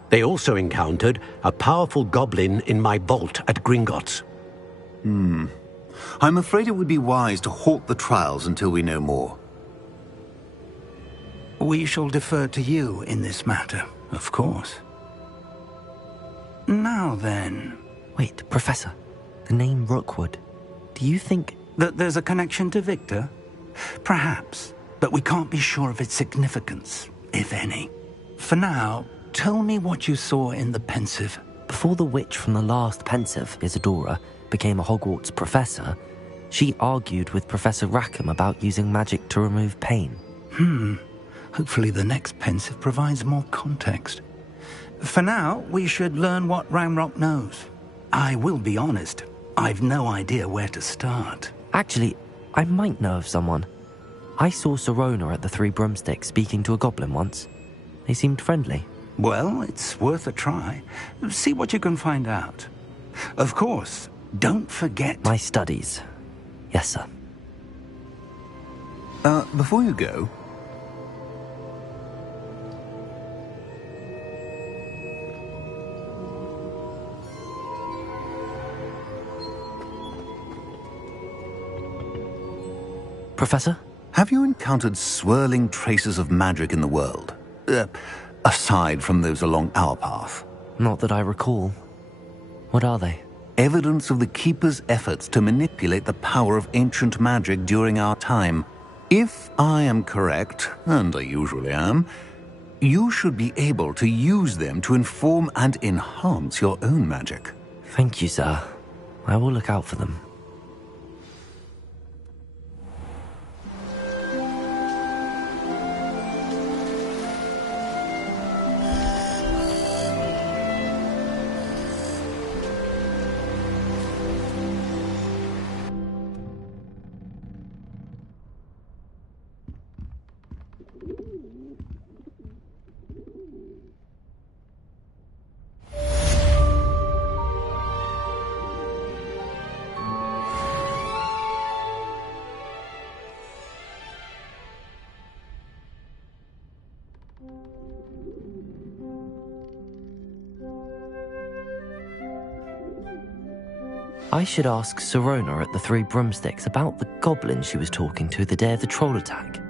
they also encountered a powerful goblin in my vault at Gringotts. I'm afraid it would be wise to halt the trials until we know more. We shall defer to you in this matter, of course. Now then... Wait, Professor. The name Rookwood. Do you think... that there's a connection to Victor? Perhaps, but we can't be sure of its significance, if any. For now, tell me what you saw in the Pensive. Before the witch from the last Pensive, Isadora, became a Hogwarts professor, she argued with Professor Rackham about using magic to remove pain. Hopefully the next Pensive provides more context. For now, we should learn what Ranrock knows. I will be honest, I've no idea where to start. Actually, I might know of someone. I saw Serona at the Three Broomsticks speaking to a goblin once. They seemed friendly. Well, it's worth a try. See what you can find out. Of course, don't forget... My studies. Yes, sir. Before you go... Professor? Have you encountered swirling traces of magic in the world? Aside from those along our path? Not that I recall. What are they? Evidence of the Keeper's efforts to manipulate the power of ancient magic during our time. If I am correct, and I usually am, you should be able to use them to inform and enhance your own magic. Thank you, sir. I will look out for them. I should ask Sirona at the Three Broomsticks about the goblin she was talking to the day of the troll attack.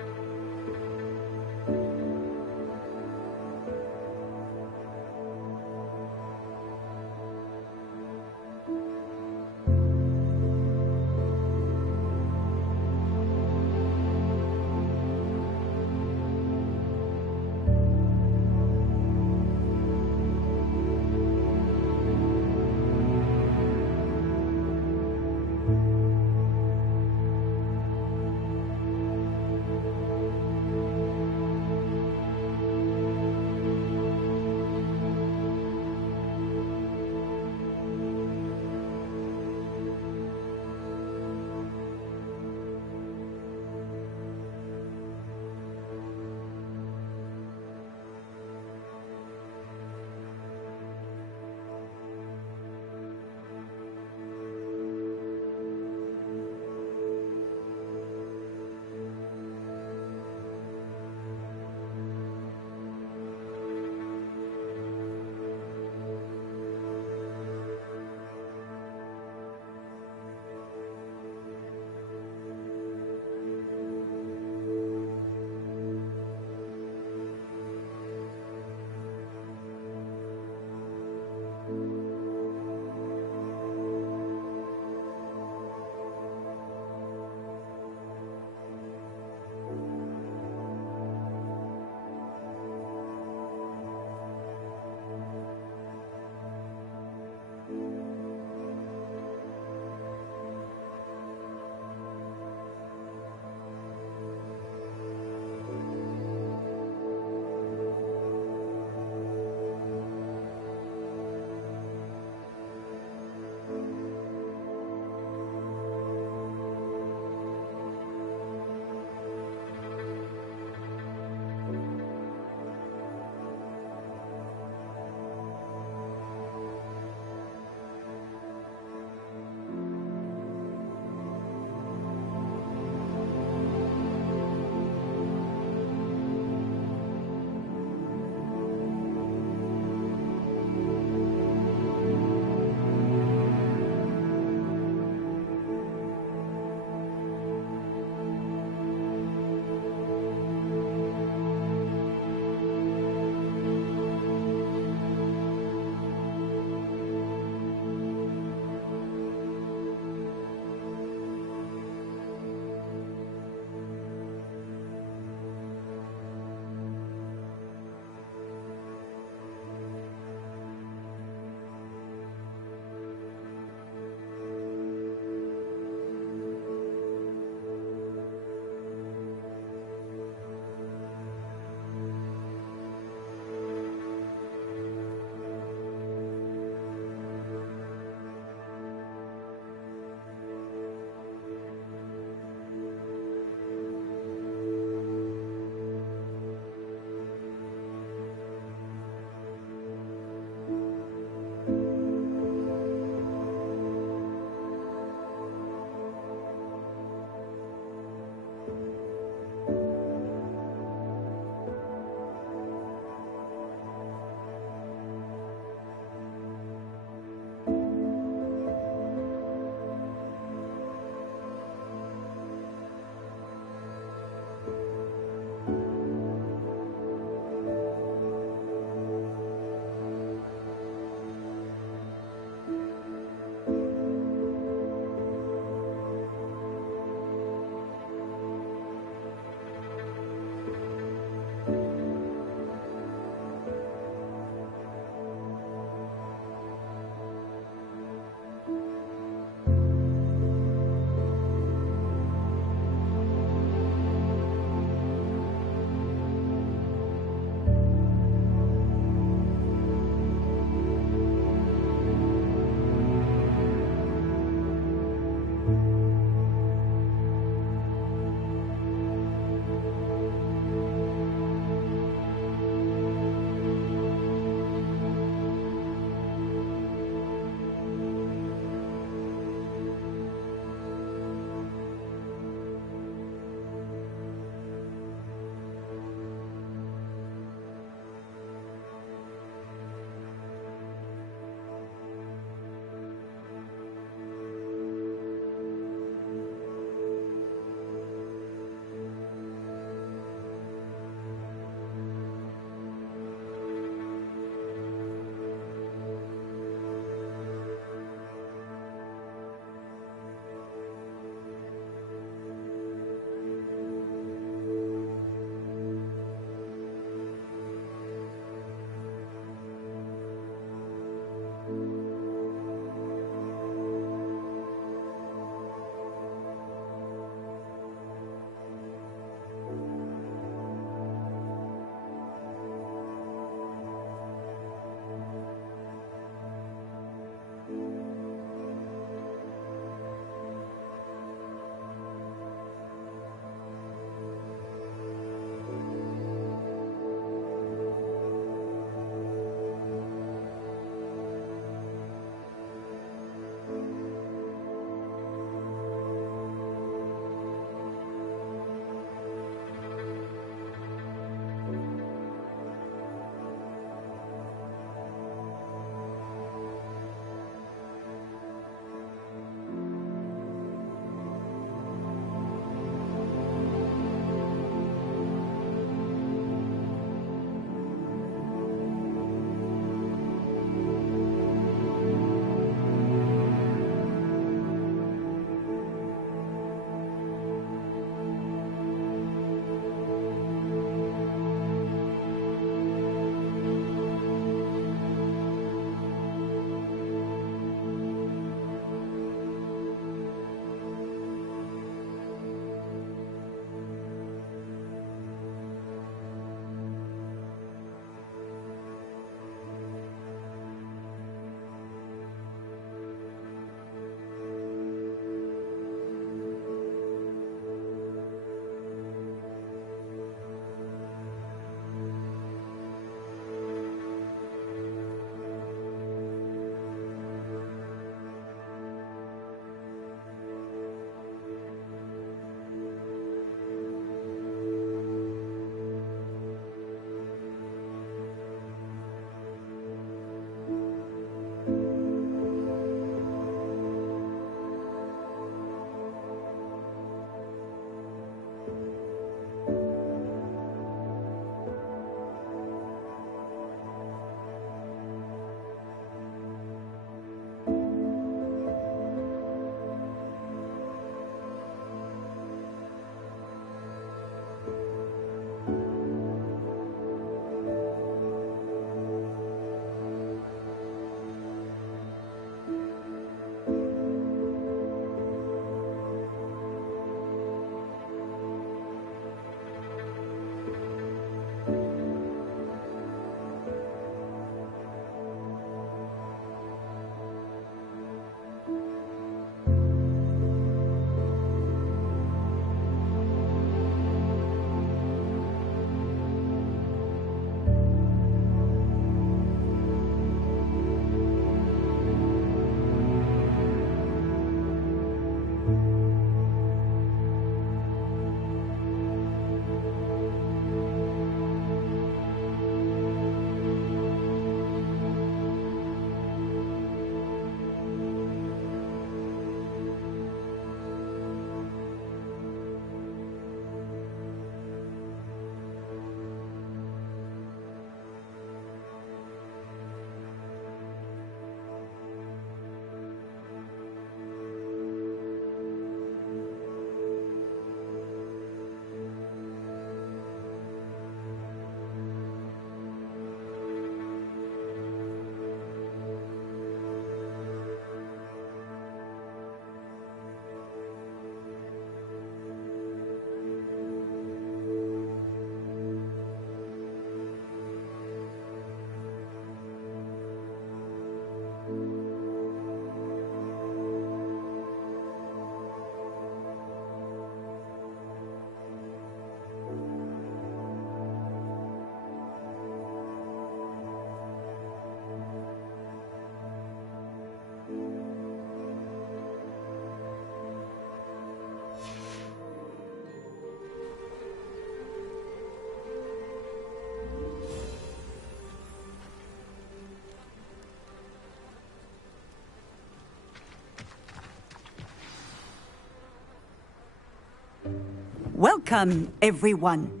Welcome, everyone.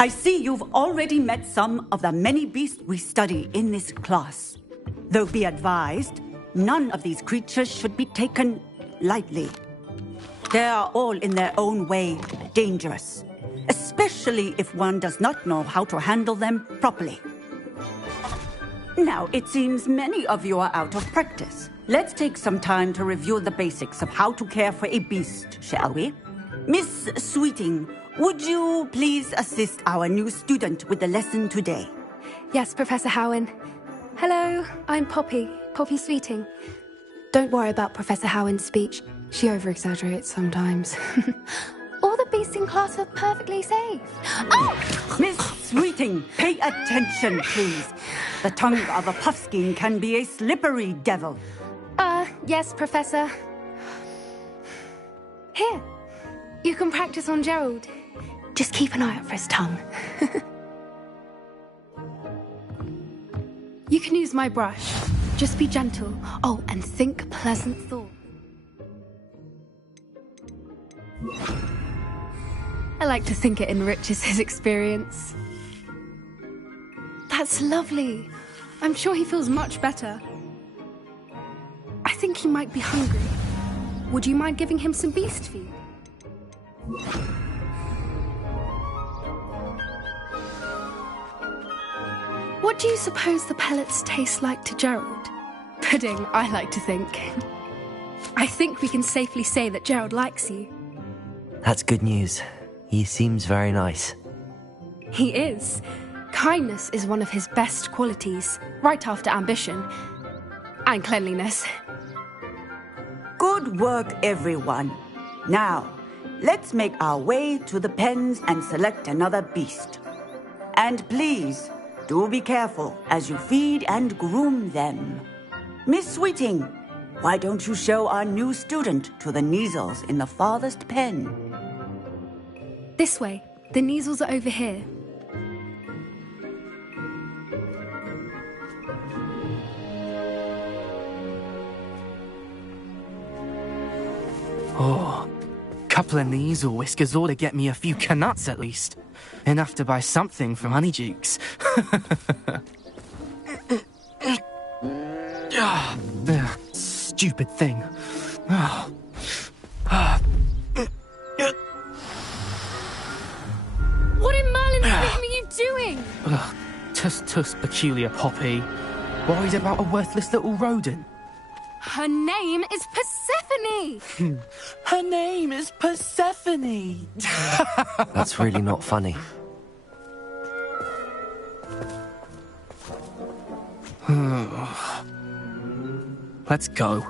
I see you've already met some of the many beasts we study in this class. Though be advised, none of these creatures should be taken lightly. They are all in their own way dangerous, especially if one does not know how to handle them properly. Now, it seems many of you are out of practice. Let's take some time to review the basics of how to care for a beast, shall we? Miss Sweeting, would you please assist our new student with the lesson today? Yes, Professor Howen. Hello, I'm Poppy Sweeting. Don't worry about Professor Howen's speech. She over-exaggerates sometimes. All the beasts in class are perfectly safe. Oh! Miss Sweeting, pay attention, please. The tongue of a puffskein can be a slippery devil. Yes, Professor. Here, you can practice on Gerald. Just keep an eye out for his tongue. You can use my brush. Just be gentle. Oh, and think pleasant thoughts. I like to think it enriches his experience. That's lovely. I'm sure he feels much better. I think he might be hungry. Would you mind giving him some beast feed? What do you suppose the pellets taste like to Gerald? Pudding, I like to think. I think we can safely say that Gerald likes you. That's good news. He seems very nice. He is. Kindness is one of his best qualities, right after ambition. And cleanliness. Good work, everyone. Now, let's make our way to the pens and select another beast. And please, do be careful as you feed and groom them. Miss Sweeting, why don't you show our new student to the Kneazles in the farthest pen? This way. The Kneazles are over here. Oh, couple of Kneazle whiskers ought to get me a few canuts at least. Enough to buy something from Honeydukes. Stupid thing. What in Merlin's name are you doing? Tuss, peculiar Poppy. Worried about a worthless little rodent? Her name is Persephone! Her name is Persephone! That's really not funny. Let's go.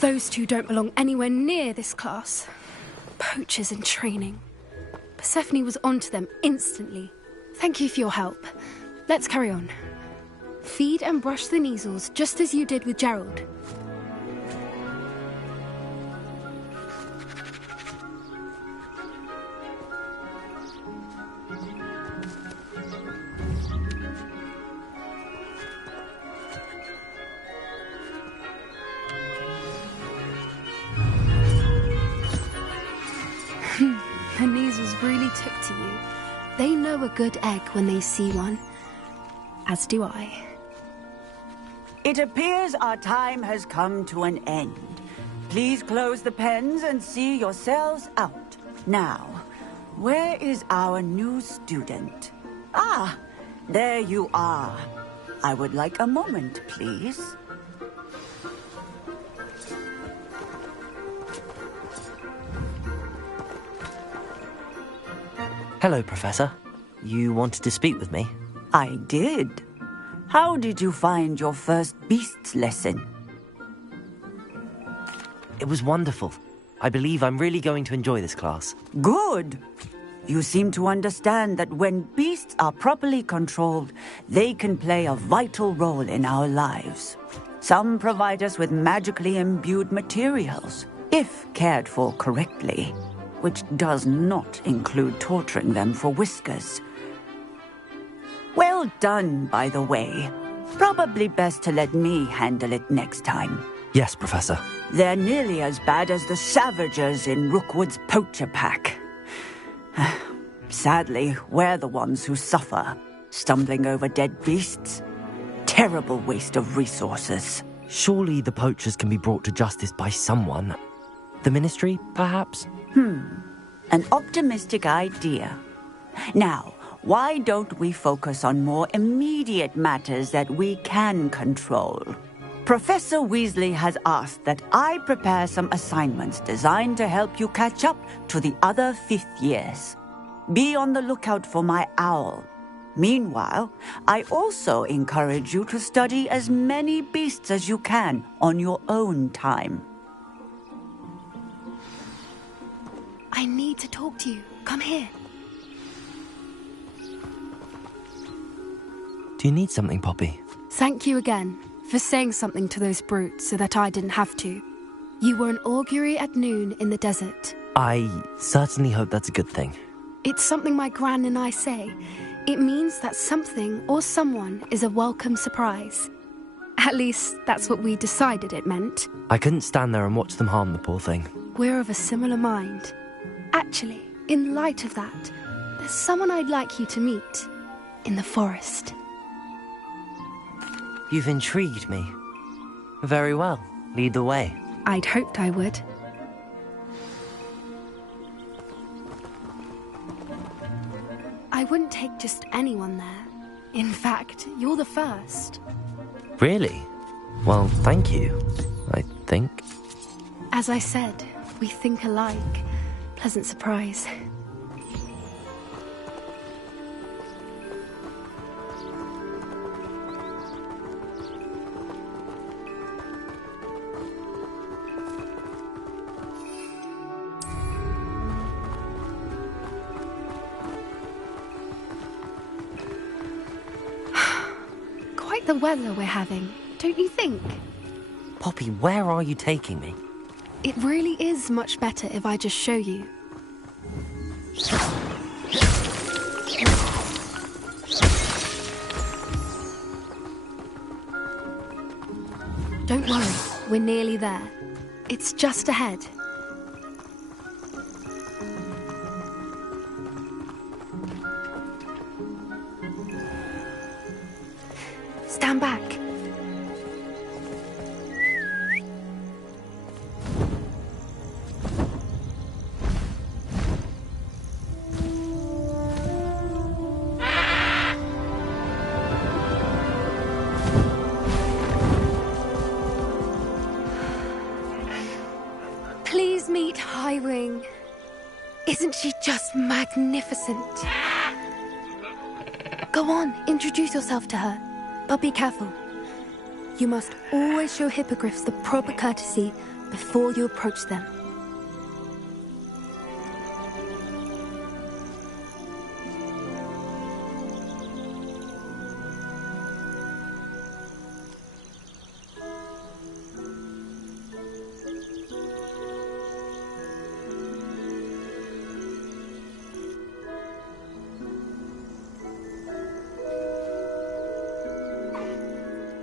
Those two don't belong anywhere near this class. Poachers in training. Persephone was onto them instantly. Thank you for your help. Let's carry on. Feed and brush the Kneazles just as you did with Gerald. The Kneazles really took to you. They know a good egg when they see one. As do I. It appears our time has come to an end. Please close the pens and see yourselves out. Now, where is our new student? Ah, there you are. I would like a moment, please. Hello, Professor. You wanted to speak with me? I did. How did you find your first beasts lesson? It was wonderful. I believe I'm really going to enjoy this class. Good. You seem to understand that when beasts are properly controlled, they can play a vital role in our lives. Some provide us with magically imbued materials, if cared for correctly, which does not include torturing them for whiskers. Well, Well done, by the way. Probably best to let me handle it next time. Yes, Professor. They're nearly as bad as the Savagers in Rookwood's poacher pack. Sadly, we're the ones who suffer, stumbling over dead beasts. Terrible waste of resources. Surely the poachers can be brought to justice by someone. The Ministry, perhaps? An optimistic idea. Now, why don't we focus on more immediate matters that we can control? Professor Weasley has asked that I prepare some assignments designed to help you catch up to the other 5th years. Be on the lookout for my owl. Meanwhile, I also encourage you to study as many beasts as you can on your own time. I need to talk to you. Come here. Do you need something, Poppy? Thank you again for saying something to those brutes so that I didn't have to. You were an augury at noon in the desert. I certainly hope that's a good thing. It's something my gran and I say. It means that something or someone is a welcome surprise. At least, that's what we decided it meant. I couldn't stand there and watch them harm the poor thing. We're of a similar mind. Actually, in light of that, there's someone I'd like you to meet. In the forest. You've intrigued me. Very well. Lead the way. I'd hoped I would. I wouldn't take just anyone there. In fact, you're the first. Really? Well, thank you, I think. As I said, we think alike. Pleasant surprise. Quite the weather we're having, don't you think? Poppy, where are you taking me? It really is much better if I just show you. Don't worry, we're nearly there. It's just ahead. Stand back. Please meet Highwing. Isn't she just magnificent? Go on, introduce yourself to her. But be careful. You must always show hippogriffs the proper courtesy before you approach them.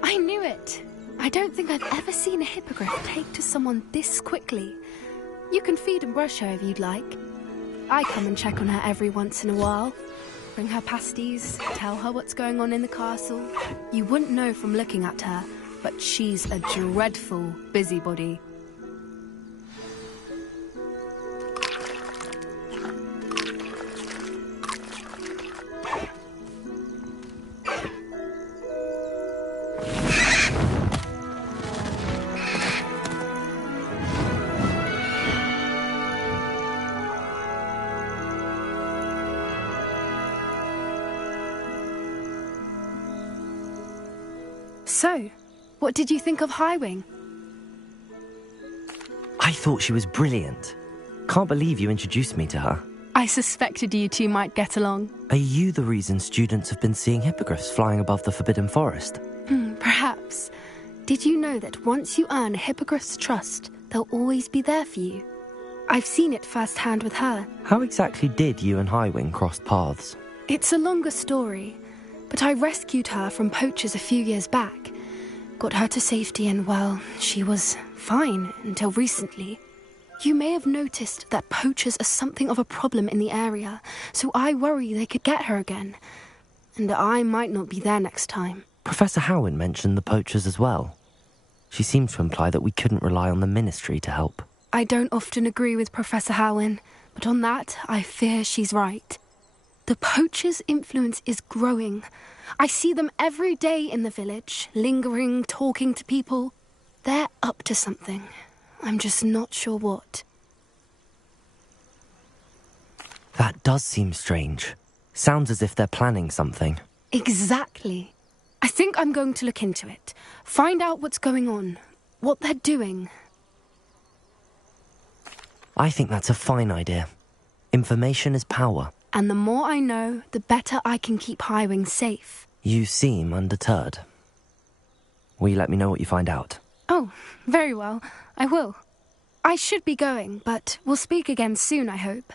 I knew it! I don't think I've ever seen a hippogriff take to someone this quickly. You can feed and brush her if you'd like. I come and check on her every once in a while. Bring her pasties, tell her what's going on in the castle. You wouldn't know from looking at her, but she's a dreadful busybody. So, what did you think of Highwing? I thought she was brilliant. Can't believe you introduced me to her. I suspected you two might get along. Are you the reason students have been seeing hippogriffs flying above the Forbidden Forest? Perhaps. Did you know that once you earn a hippogriff's trust, they'll always be there for you? I've seen it firsthand with her. How exactly did you and Highwing cross paths? It's a longer story. but I rescued her from poachers a few years back. Got her to safety and, well, she was fine until recently. You may have noticed that poachers are something of a problem in the area, so I worry they could get her again. And I might not be there next time. Professor Howin mentioned the poachers as well. She seemed to imply that we couldn't rely on the Ministry to help. I don't often agree with Professor Howin, but on that, I fear she's right. The poachers' influence is growing. I see them every day in the village, lingering, talking to people. They're up to something. I'm just not sure what. That does seem strange. Sounds as if they're planning something. Exactly. I think I'm going to look into it. Find out what's going on, what they're doing. I think that's a fine idea. Information is power. And the more I know, the better I can keep Highwing safe. You seem undeterred. Will you let me know what you find out? Oh, very well. I will. I should be going, but we'll speak again soon, I hope.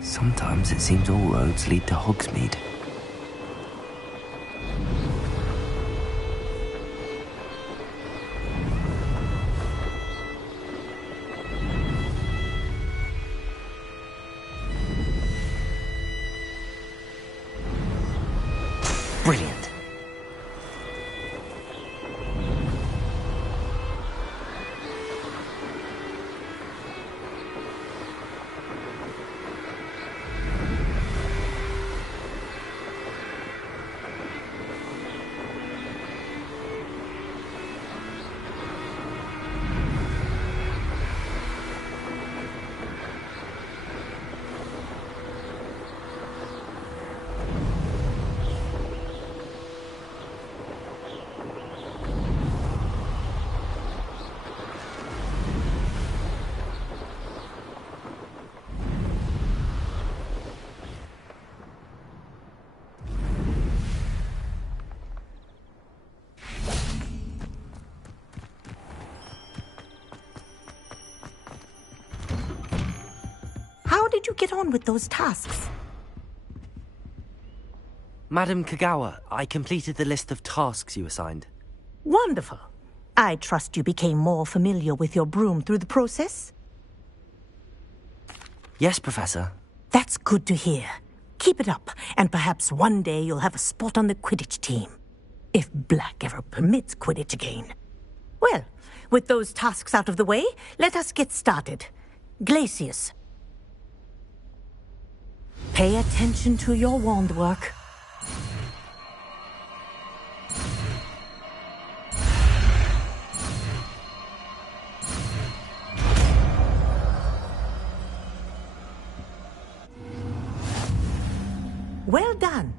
Sometimes it seems all roads lead to Hogsmeade. Brilliant. How did you get on with those tasks? Madam Kagawa, I completed the list of tasks you assigned. Wonderful. I trust you became more familiar with your broom through the process? Yes, Professor. That's good to hear. Keep it up, and perhaps one day you'll have a spot on the Quidditch team. If Black ever permits Quidditch again. Well, with those tasks out of the way, let us get started. Glacius. Pay attention to your wand work. Well done.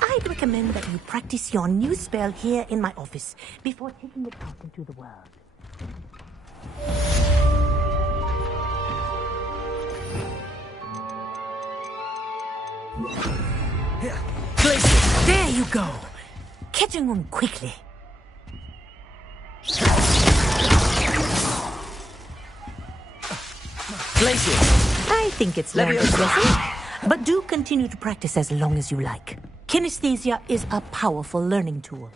I'd recommend that you practice your new spell here in my office before taking it out into the world. Glacius! There you go. Catching on quickly. Glacius! I think it's learned its lesson, but do continue to practice as long as you like. Kinesthesia is a powerful learning tool.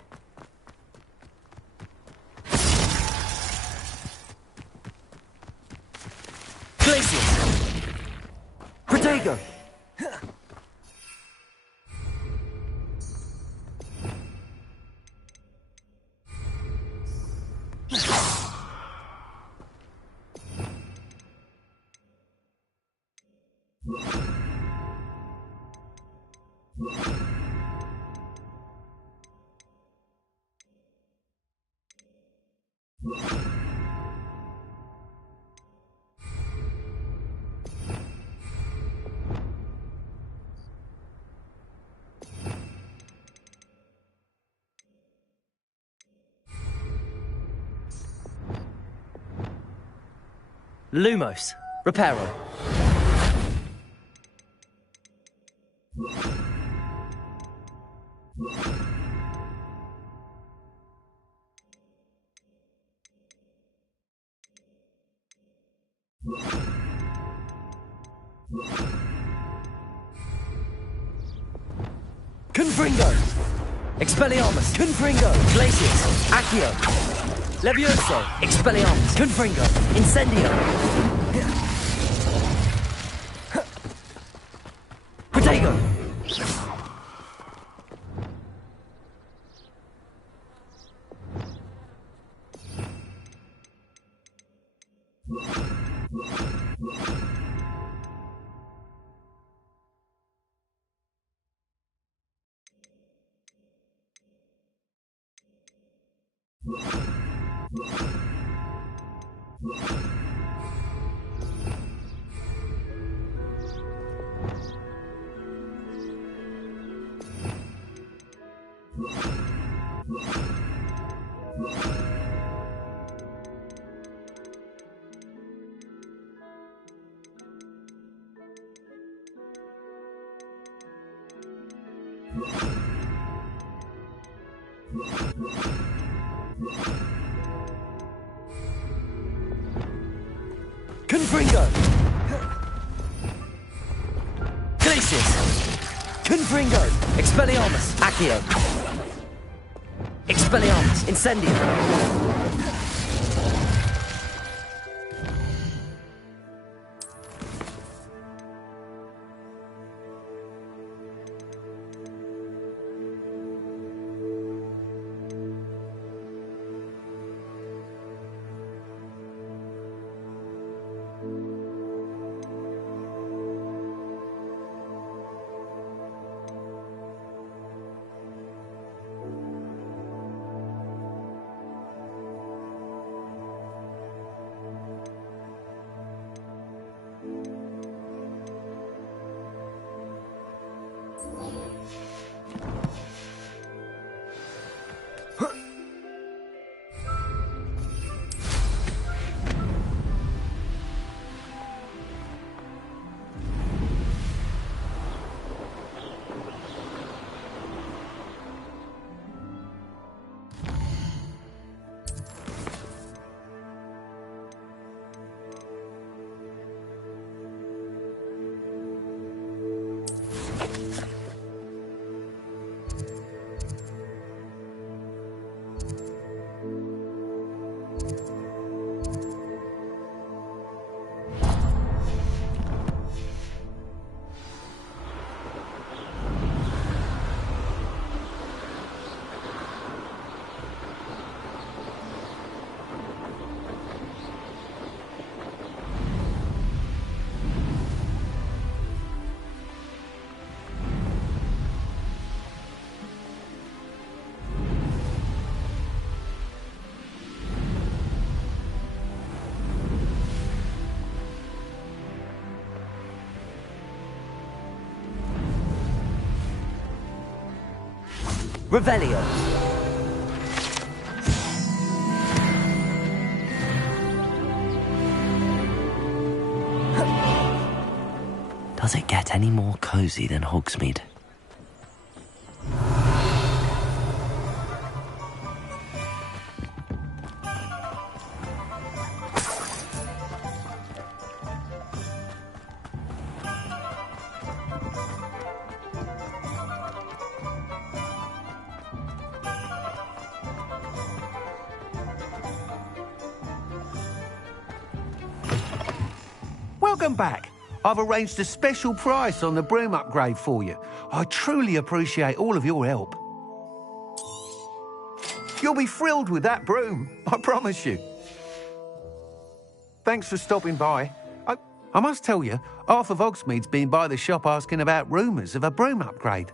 Glacius! Protego! Lumos, Reparo. Confringo! Expelliarmus! Confringo! Glacius! Accio! Levioso! Expelliarmus! Confringo! Incendio! Protego! Confringo! Glacius! Confringo! Expelliarmus! Accio! Expelliarmus! Incendio! Revelio. Does it get any more cozy than Hogsmeade? Welcome back. I've arranged a special price on the broom upgrade for you. I truly appreciate all of your help. You'll be thrilled with that broom, I promise you. Thanks for stopping by. I must tell you, half of Hogsmeade's been by the shop asking about rumours of a broom upgrade.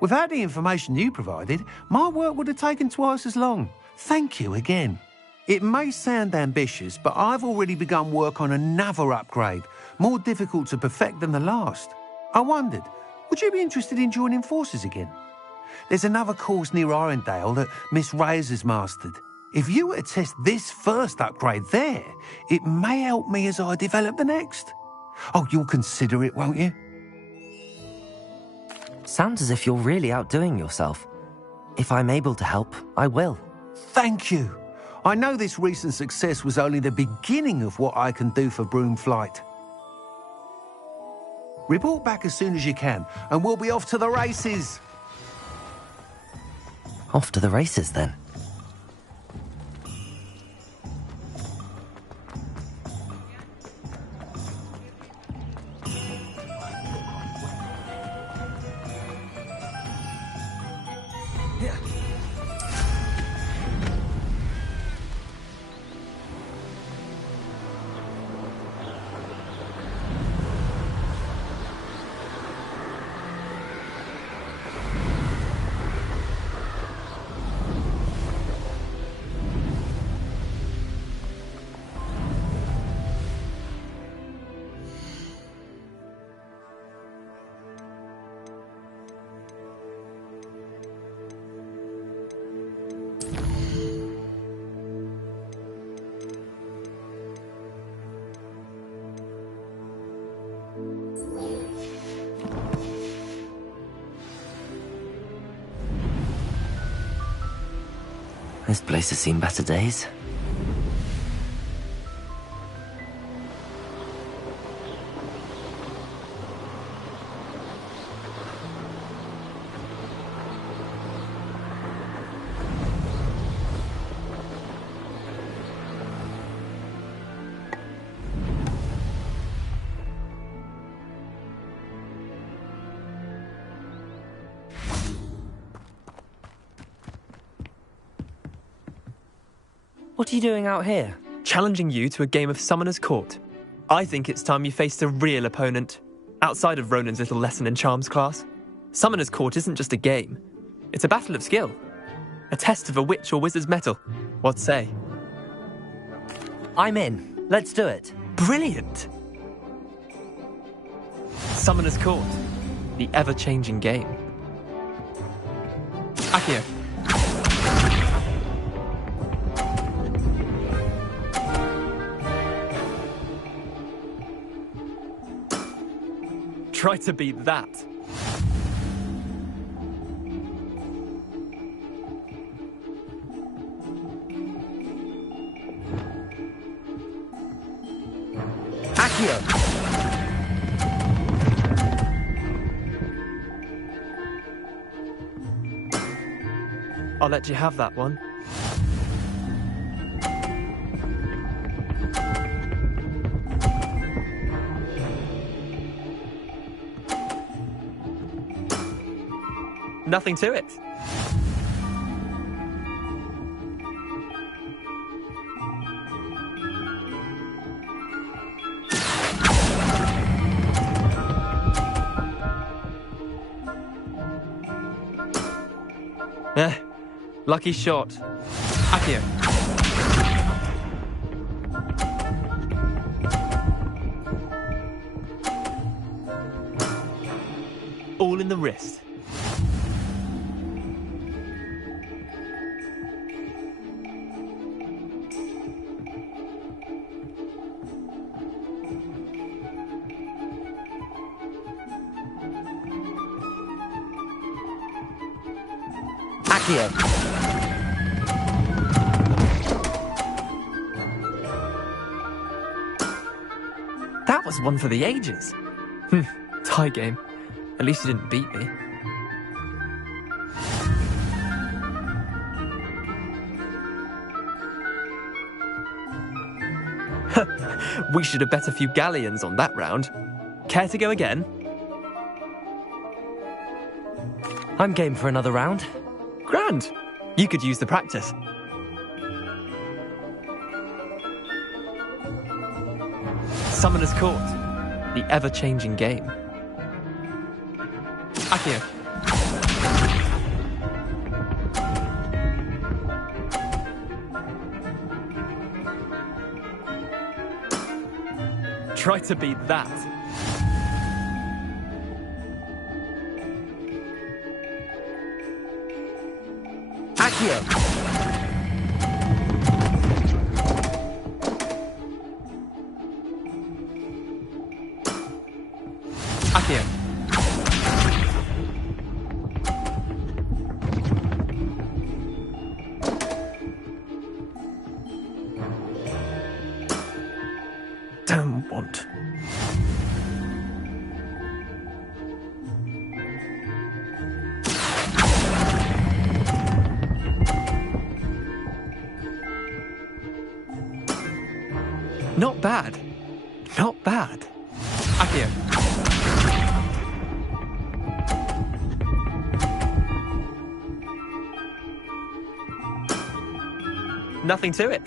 Without the information you provided, my work would have taken twice as long. Thank you again. It may sound ambitious, but I've already begun work on another upgrade, more difficult to perfect than the last. I wondered, would you be interested in joining forces again? There's another course near Arendelle that Miss Reyes has mastered. If you were to test this first upgrade there, it may help me as I develop the next. Oh, you'll consider it, won't you? Sounds as if you're really outdoing yourself. If I'm able to help, I will. Thank you. I know this recent success was only the beginning of what I can do for Broomflight. Report back as soon as you can, and we'll be off to the races. Off to the races, then. This place has seen better days. What are you doing out here? Challenging you to a game of Summoner's Court. I think it's time you faced a real opponent, outside of Ronan's little lesson in charms class. Summoner's Court isn't just a game. It's a battle of skill. A test of a witch or wizard's mettle. What say? I'm in. Let's do it. Brilliant! Summoner's Court. The ever-changing game. Accio. Try to beat that. Accio. I'll let you have that one. Nothing to it. Lucky shot. Accio. All in the wrist. Accio. That was one for the ages. Tie game. At least you didn't beat me. We should have bet a few galleons on that round. Care to go again? I'm game for another round. Grand. You could use the practice. Summoner's Court. The ever-changing game. Accio. Try to beat that. Accio. Accio. Don't want. Not bad. Not bad. Accio. Nothing to it.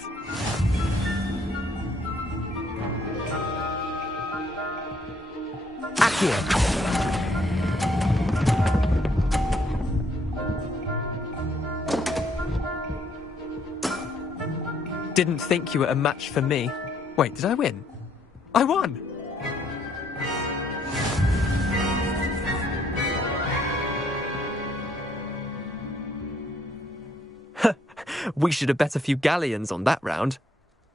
Accio. Didn't think you were a match for me. Wait, did I win? I won! We should have bet a few galleons on that round.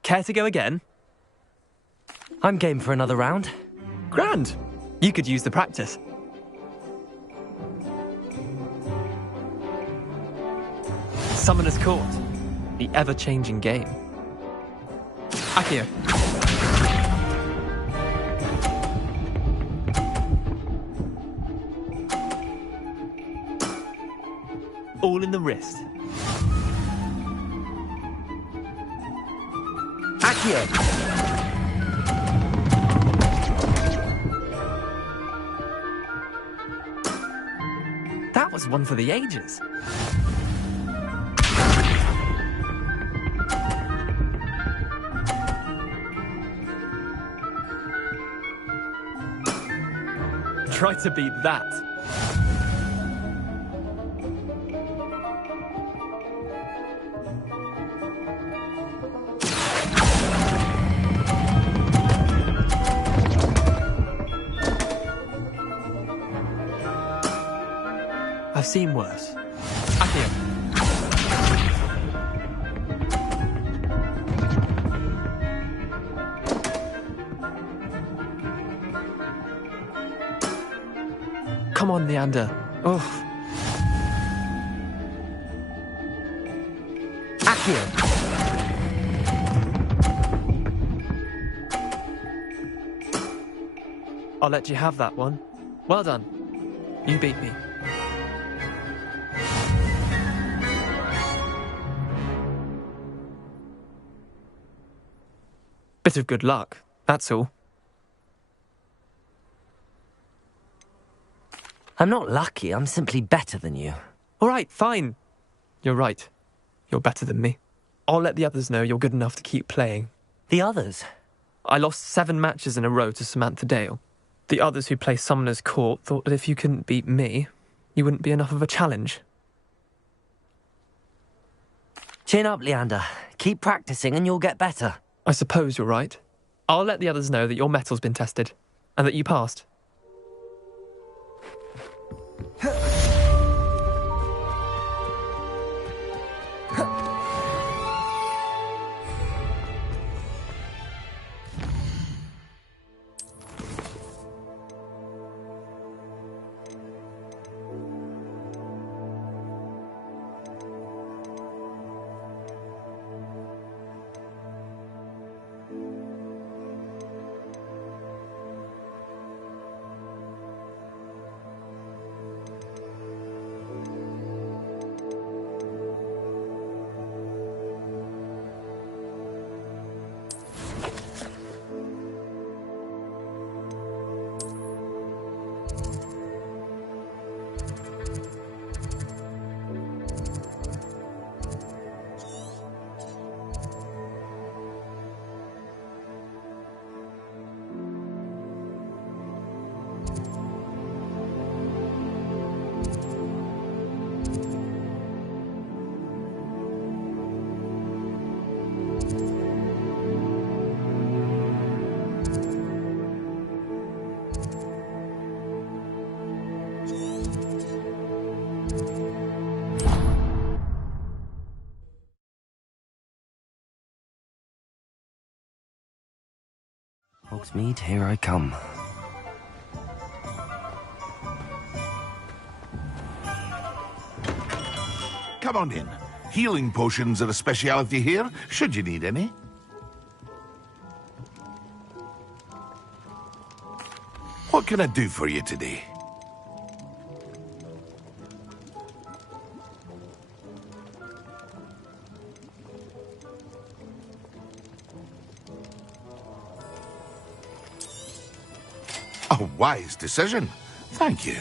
Care to go again? I'm game for another round. Grand. You could use the practice. Summoner's Court. The ever-changing game. Accio. All in the wrist. Accio. That was one for the ages. Try to beat that. I've seen worse. Accio. Come on, Leander. Oh. Accio. I'll let you have that one. Well done. You beat me. Bit of good luck, that's all. I'm not lucky, I'm simply better than you. All right, fine. You're right. You're better than me. I'll let the others know you're good enough to keep playing. The others? I lost 7 matches in a row to Samantha Dale. The others who play Summoner's Court thought that if you couldn't beat me, you wouldn't be enough of a challenge. Chin up, Leander. Keep practicing and you'll get better. I suppose you're right. I'll let the others know that your metal's been tested, and that you passed. Hogsmeade, here I come. Come on in. Healing potions are a speciality here, should you need any. What can I do for you today? A wise decision. Thank you.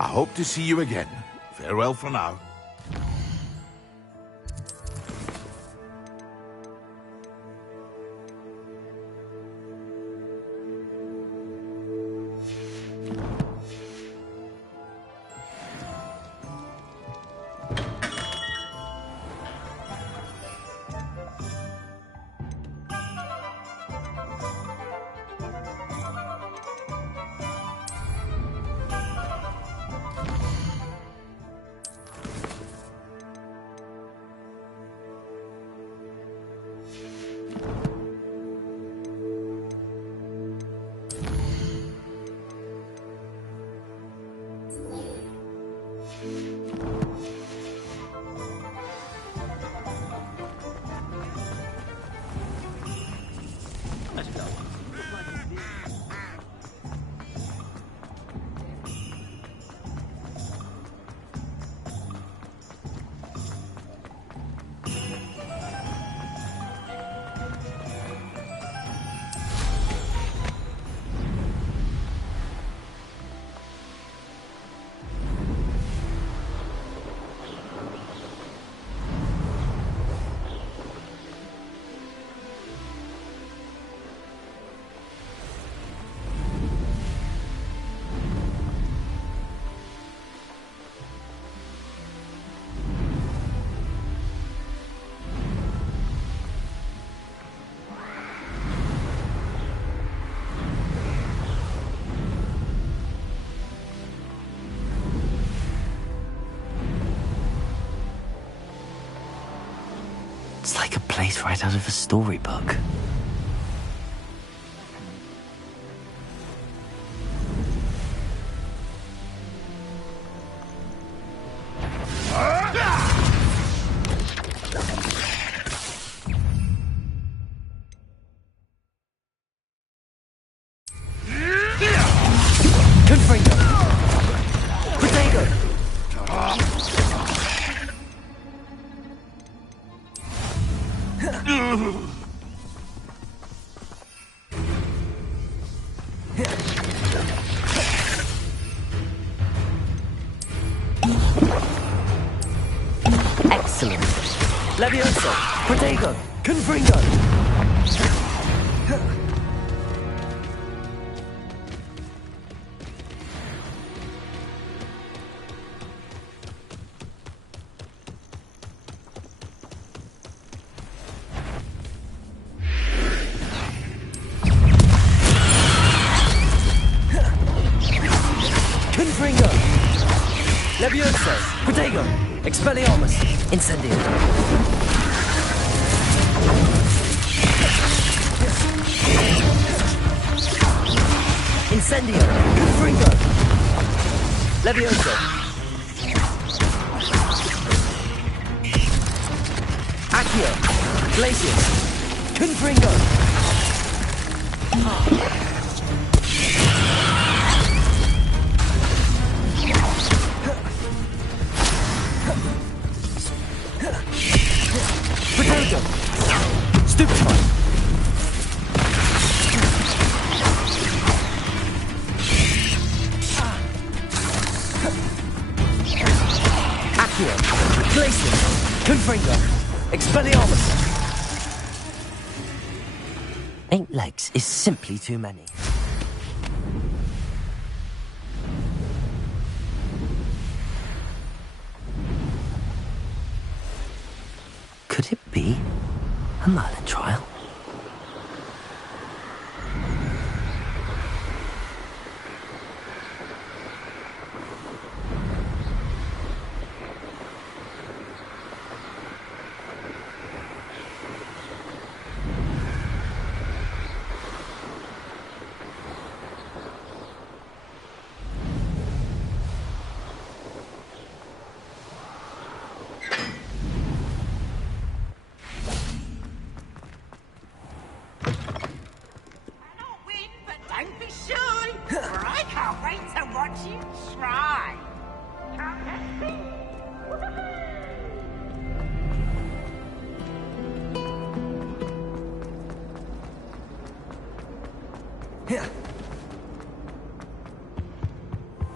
I hope to see you again. Farewell for now. It's like a place right out of a storybook. Excellent. Levioso, Protego, Confringo. Confringo! Levioso! Protego! Expelliarmus! Incendio. Incendio! Confringo! Levioso! Accio! Glacius! Confringo! Potato! Stupefy! Accio! Glacius! Confringo! Expelliarmus! 8 legs is simply too many. Could it be a Merlin trial? Can't wait to watch you try.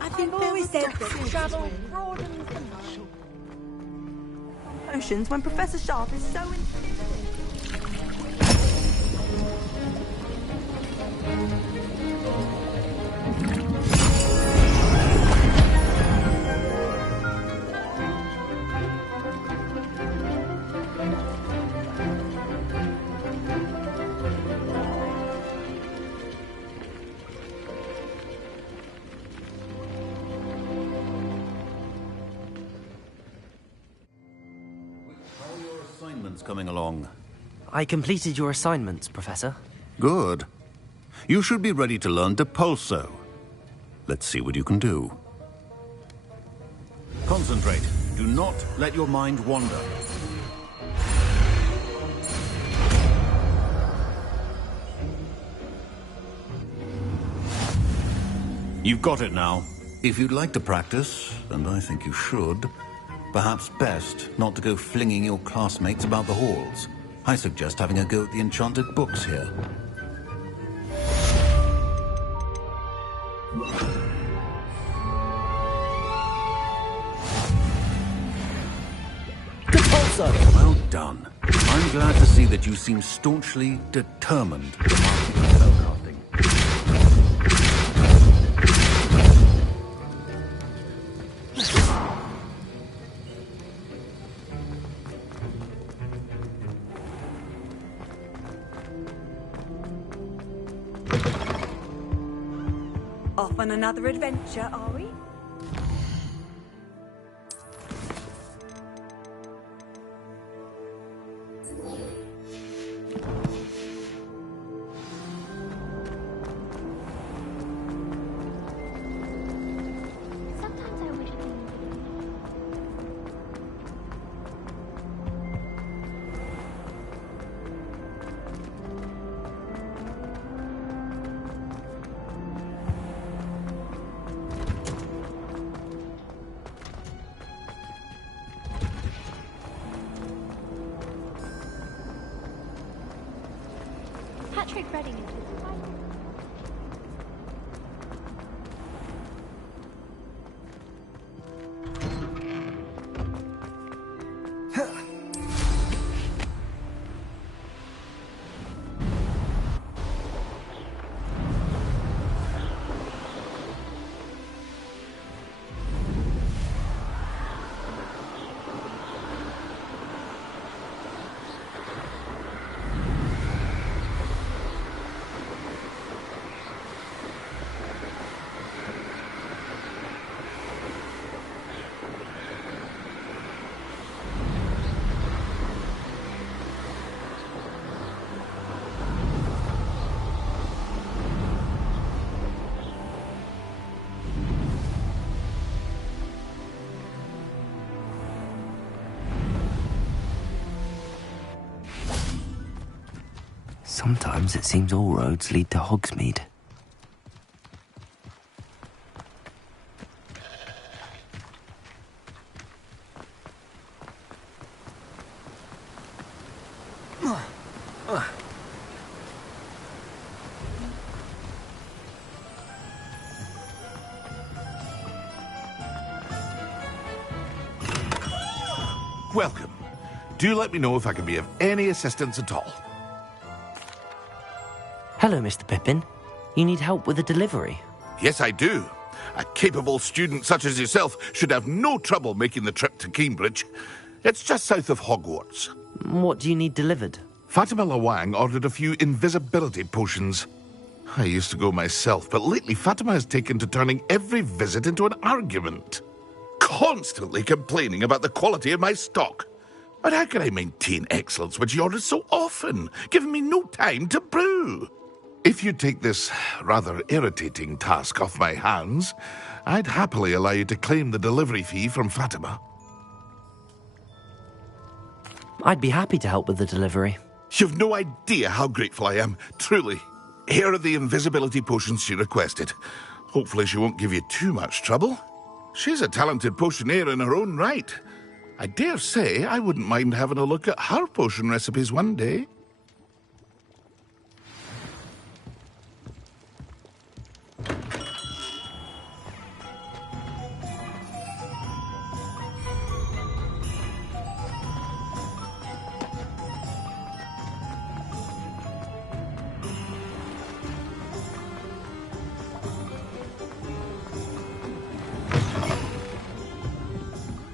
I've always said that travel broadens the mind. Potions when Professor Sharp is so coming along. I completed your assignments, Professor. Good. You should be ready to learn Depulso. Let's see what you can do. Concentrate. Do not let your mind wander. You've got it now. If you'd like to practice, and I think you should, perhaps best not to go flinging your classmates about the halls. I suggest having a go at the enchanted books here. Depulso! Well done. I'm glad to see that you seem staunchly determined to master spellcasting. Off on another adventure, are we? Patrick Redding into the fight. Sometimes it seems all roads lead to Hogsmeade. Welcome. Do let me know if I can be of any assistance at all. Hello, Mr. Pippin. You need help with a delivery? Yes, I do. A capable student such as yourself should have no trouble making the trip to Cambridge. It's just south of Hogwarts. What do you need delivered? Fatima Lawang ordered a few invisibility potions. I used to go myself, but lately Fatima has taken to turning every visit into an argument. Constantly complaining about the quality of my stock. But how can I maintain excellence when she orders so often, giving me no time to brew? If you take this rather irritating task off my hands, I'd happily allow you to claim the delivery fee from Fatima. I'd be happy to help with the delivery. You've no idea how grateful I am, truly. Here are the invisibility potions she requested. Hopefully she won't give you too much trouble. She's a talented potioneer in her own right. I dare say I wouldn't mind having a look at her potion recipes one day.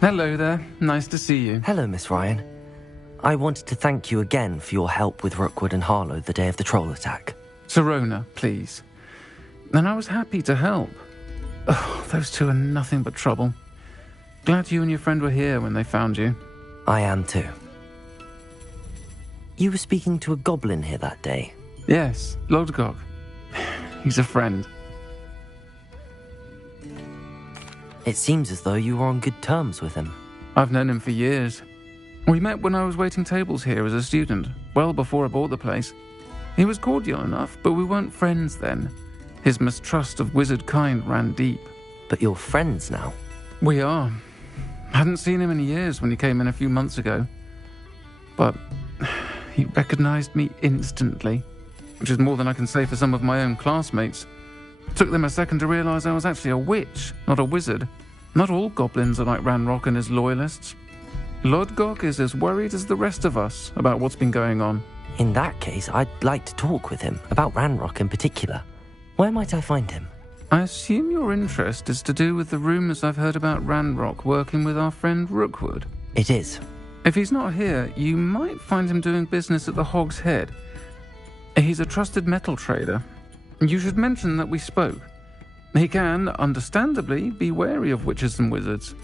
Hello there. Nice to see you. Hello, Miss Ryan. I wanted to thank you again for your help with Rookwood and Harlow the day of the troll attack. Sirona, please. And I was happy to help. Oh, those two are nothing but trouble. Glad you and your friend were here when they found you. I am too. You were speaking to a goblin here that day? Yes, Lodgok. He's a friend. It seems as though you were on good terms with him. I've known him for years. We met when I was waiting tables here as a student, well before I bought the place. He was cordial enough, but we weren't friends then. His mistrust of wizard kind ran deep. But you're friends now? We are. Hadn't seen him in years when he came in a few months ago. But he recognized me instantly, which is more than I can say for some of my own classmates. Took them a second to realize I was actually a witch, not a wizard. Not all goblins are like Ranrock and his loyalists. Lodgok is as worried as the rest of us about what's been going on. In that case, I'd like to talk with him, about Ranrock in particular. Where might I find him? I assume your interest is to do with the rumors I've heard about Ranrock working with our friend Rookwood. It is. If he's not here, you might find him doing business at the Hog's Head. He's a trusted metal trader. You should mention that we spoke. He can, understandably, be wary of witches and wizards,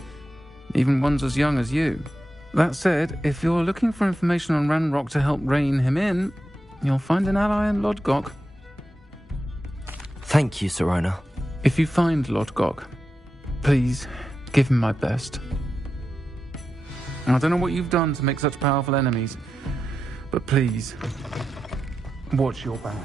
even ones as young as you. That said, if you're looking for information on Ranrock to help rein him in, you'll find an ally in Lodgok. Thank you, Sirona. If you find Lodgok, please give him my best. I don't know what you've done to make such powerful enemies, but please, watch your back.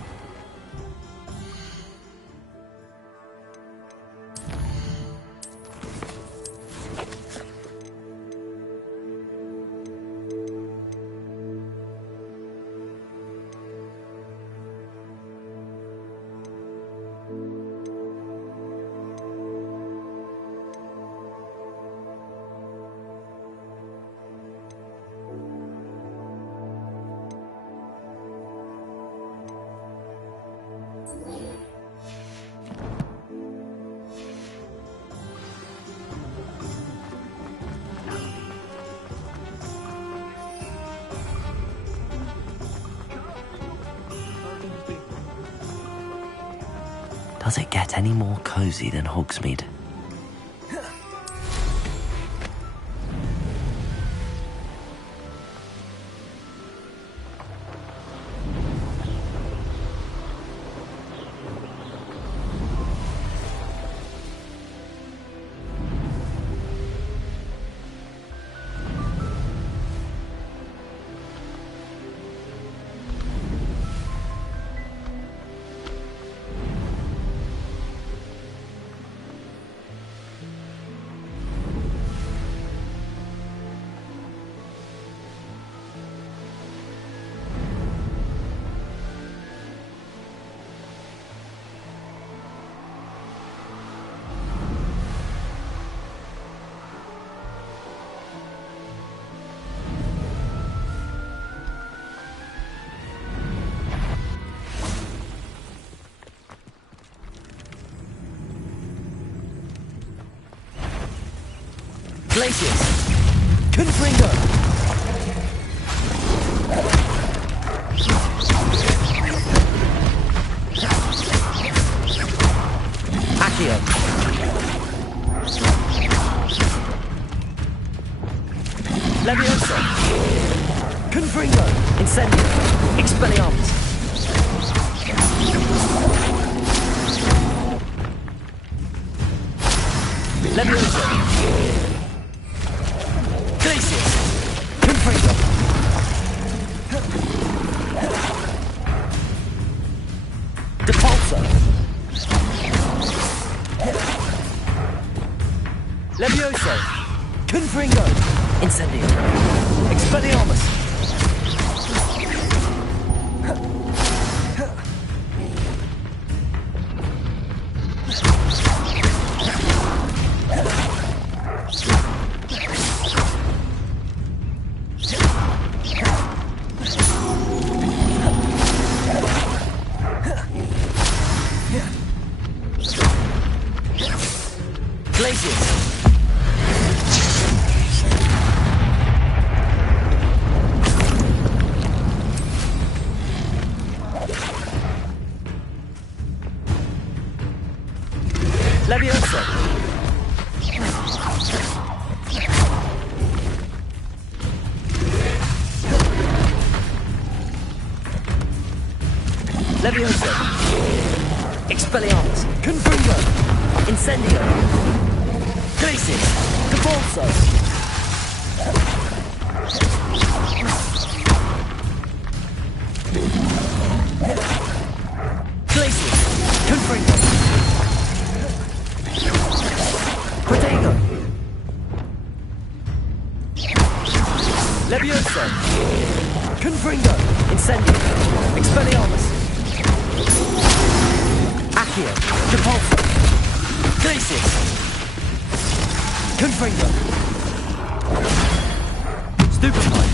Does it get any more cozy than Hogsmeade? Glacius! Confringo! Accio! Leviosa! Confringo! Incendio! Expelliarmus! Leviosa! Levioso! Confringo! Incendio! Expelliarmus! Levioso! Levioso! Expelliarmus! Confringo! Incendio! Glacius! Cabalso! Glacius! Confringo! Protego! Levioso! Confringo! Incendio! Expelliarmus! Accio! Repulso! Glacius! Confringo! Stupefy!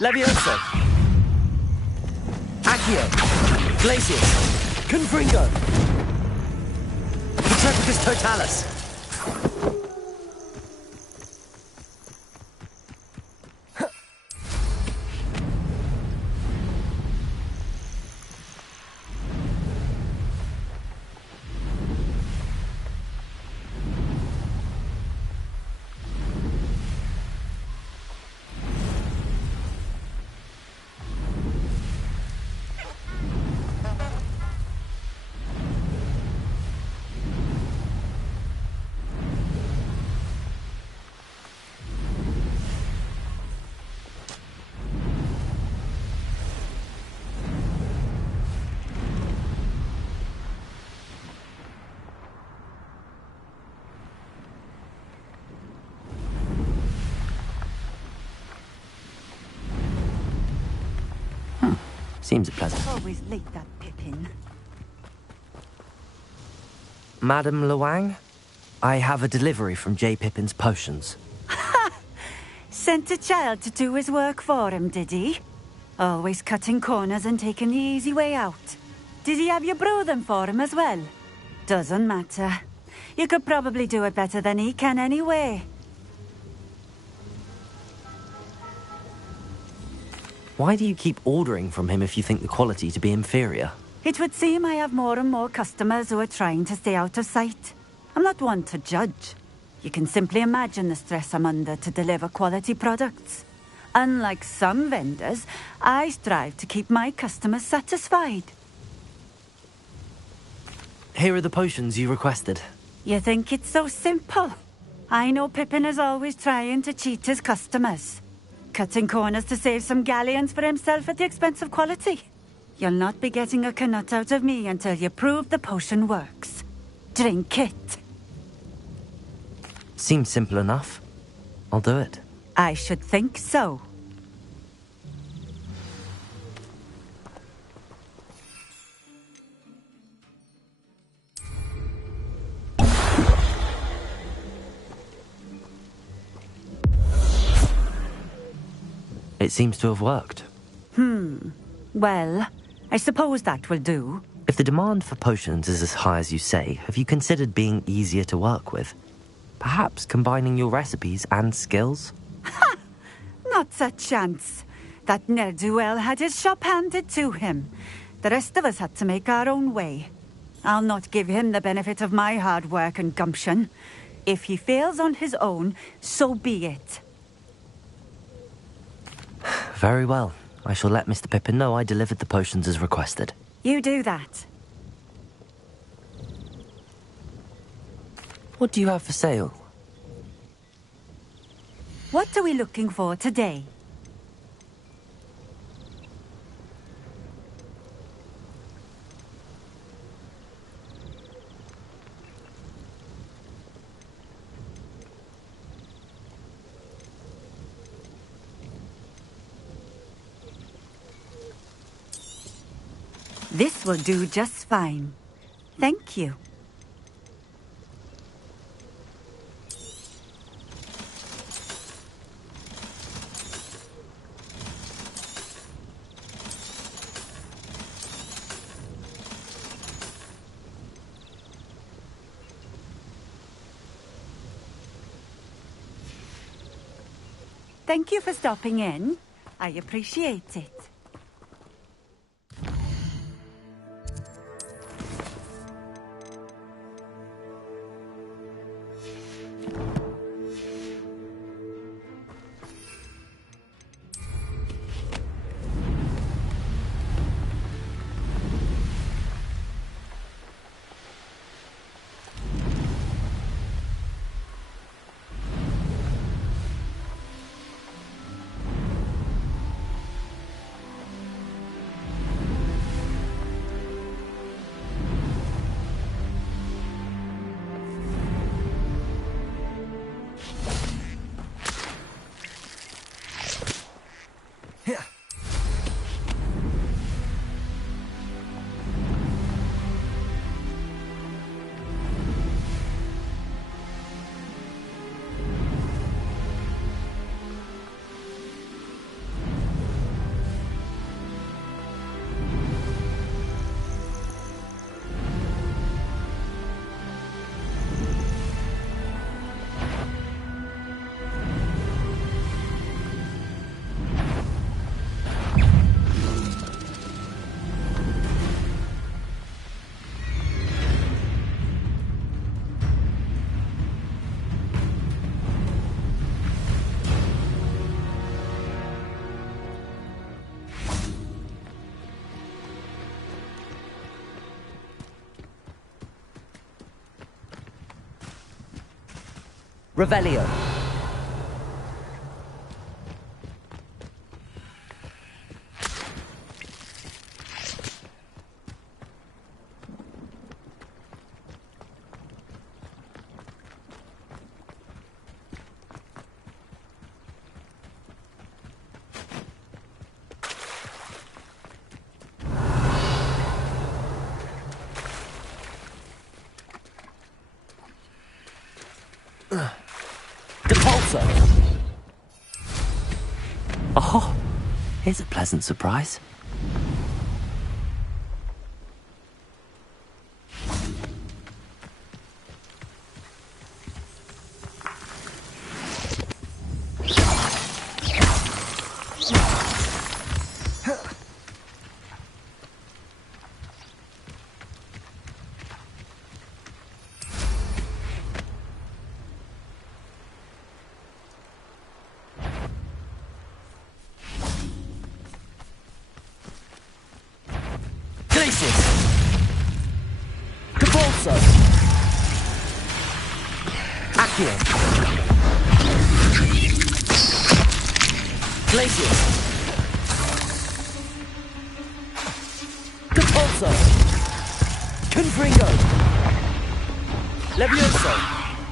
Levioso! Accio! Glacius! Confringo! Petrepicus totalis! Seems pleasant. Always late, that Pippin. Madam Luang, I have a delivery from J. Pippin's potions. Sent a child to do his work for him, did he? Always cutting corners and taking the easy way out. Did he have you brew them for him as well? Doesn't matter. You could probably do it better than he can anyway. Why do you keep ordering from him if you think the quality to be inferior? It would seem I have more and more customers who are trying to stay out of sight. I'm not one to judge. You can simply imagine the stress I'm under to deliver quality products. Unlike some vendors, I strive to keep my customers satisfied. Here are the potions you requested. You think it's so simple? I know Pippin is always trying to cheat his customers. Cutting corners to save some galleons for himself at the expense of quality. You'll not be getting a canut out of me until you prove the potion works. Drink it. Seems simple enough. I'll do it. I should think so. It seems to have worked. Well, I suppose that will do. If the demand for potions is as high as you say, have you considered being easier to work with? Perhaps combining your recipes and skills? Not a chance. That ne'er-do-well had his shop handed to him. The rest of us had to make our own way. I'll not give him the benefit of my hard work and gumption. If he fails on his own, so be it. Very well. I shall let Mr. Pippin know I delivered the potions as requested. You do that. What do you have for sale? What are we looking for today? This will do just fine. Thank you. Thank you for stopping in. I appreciate it. Revelio. Oh, here's a pleasant surprise.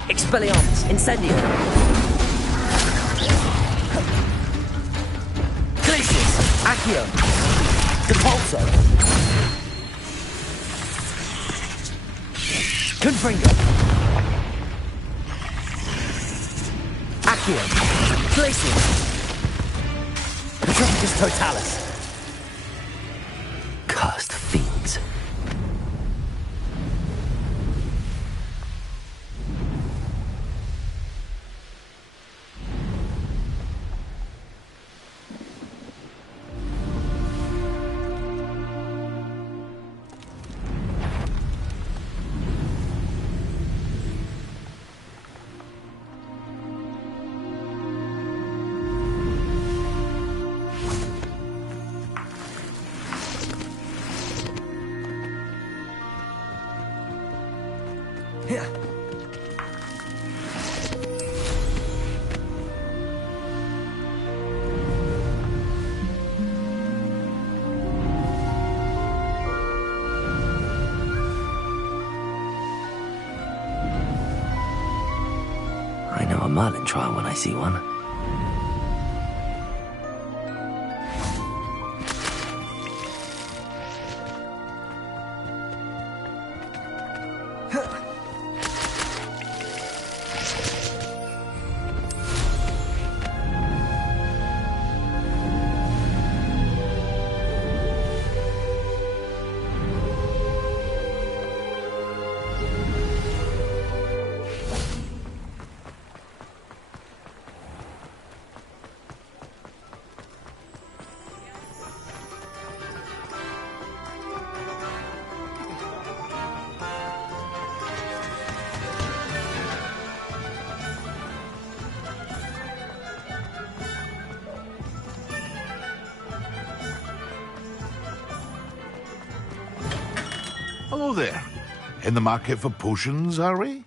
Expelliarmus, Incendio. Glacius, Accio. Depulso. Confringo. Accio. Glacius. Petropicus Totalis. Cursed fiends. Merlin trial when I see one. Hello there. In the market for potions, are we?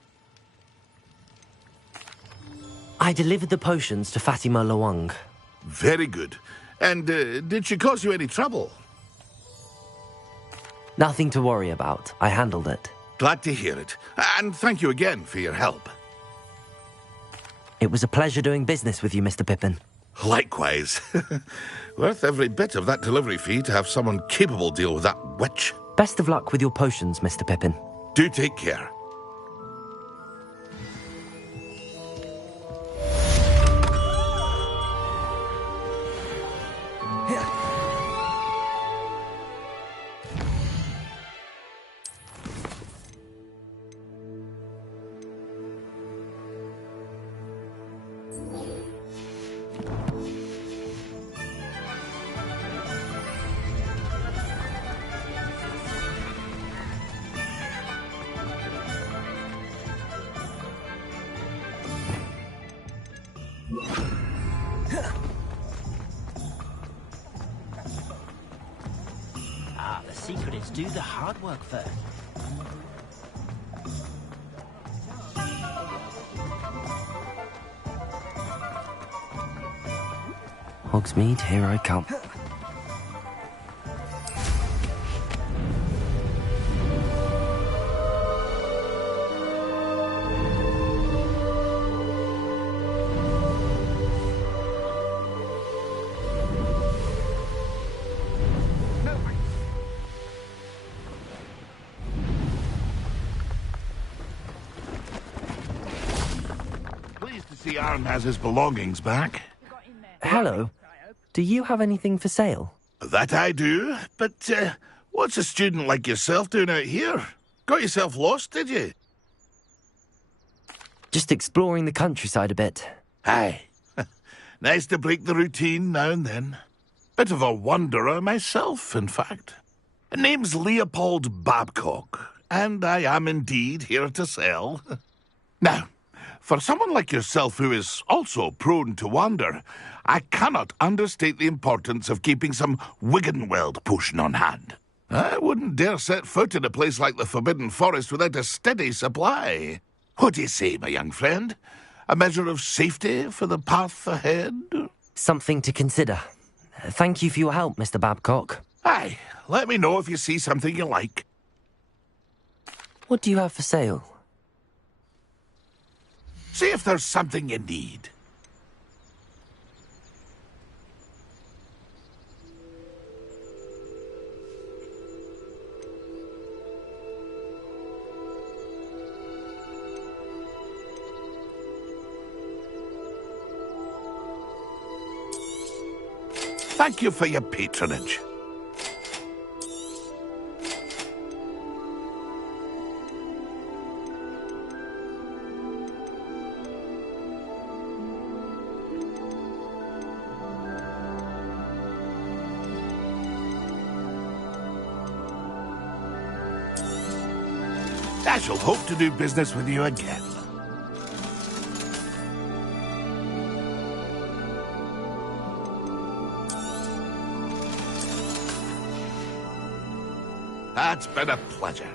I delivered the potions to Fatima Lawang. Very good. And did she cause you any trouble? Nothing to worry about. I handled it. Glad to hear it. And thank you again for your help. It was a pleasure doing business with you, Mr. Pippin. Likewise. Worth every bit of that delivery fee to have someone capable deal with that witch. Best of luck with your potions, Mr. Pippin. Do take care. The secret is do the hard work first. Hogsmeade, here I come. The Aaron has his belongings back. Hello. Do you have anything for sale? That I do, but what's a student like yourself doing out here? Got yourself lost, did you? Just exploring the countryside a bit. Aye. Nice to break the routine now and then. Bit of a wanderer myself, in fact. Name's Leopold Babcock, and I am indeed here to sell. Now, for someone like yourself who is also prone to wander, I cannot understate the importance of keeping some Wiggenweld potion on hand. I wouldn't dare set foot in a place like the Forbidden Forest without a steady supply. What do you say, my young friend? A measure of safety for the path ahead? Something to consider. Thank you for your help, Mr. Babcock. Aye, let me know if you see something you like. What do you have for sale? See if there's something you need. Thank you for your patronage. I shall hope to do business with you again. That's been a pleasure.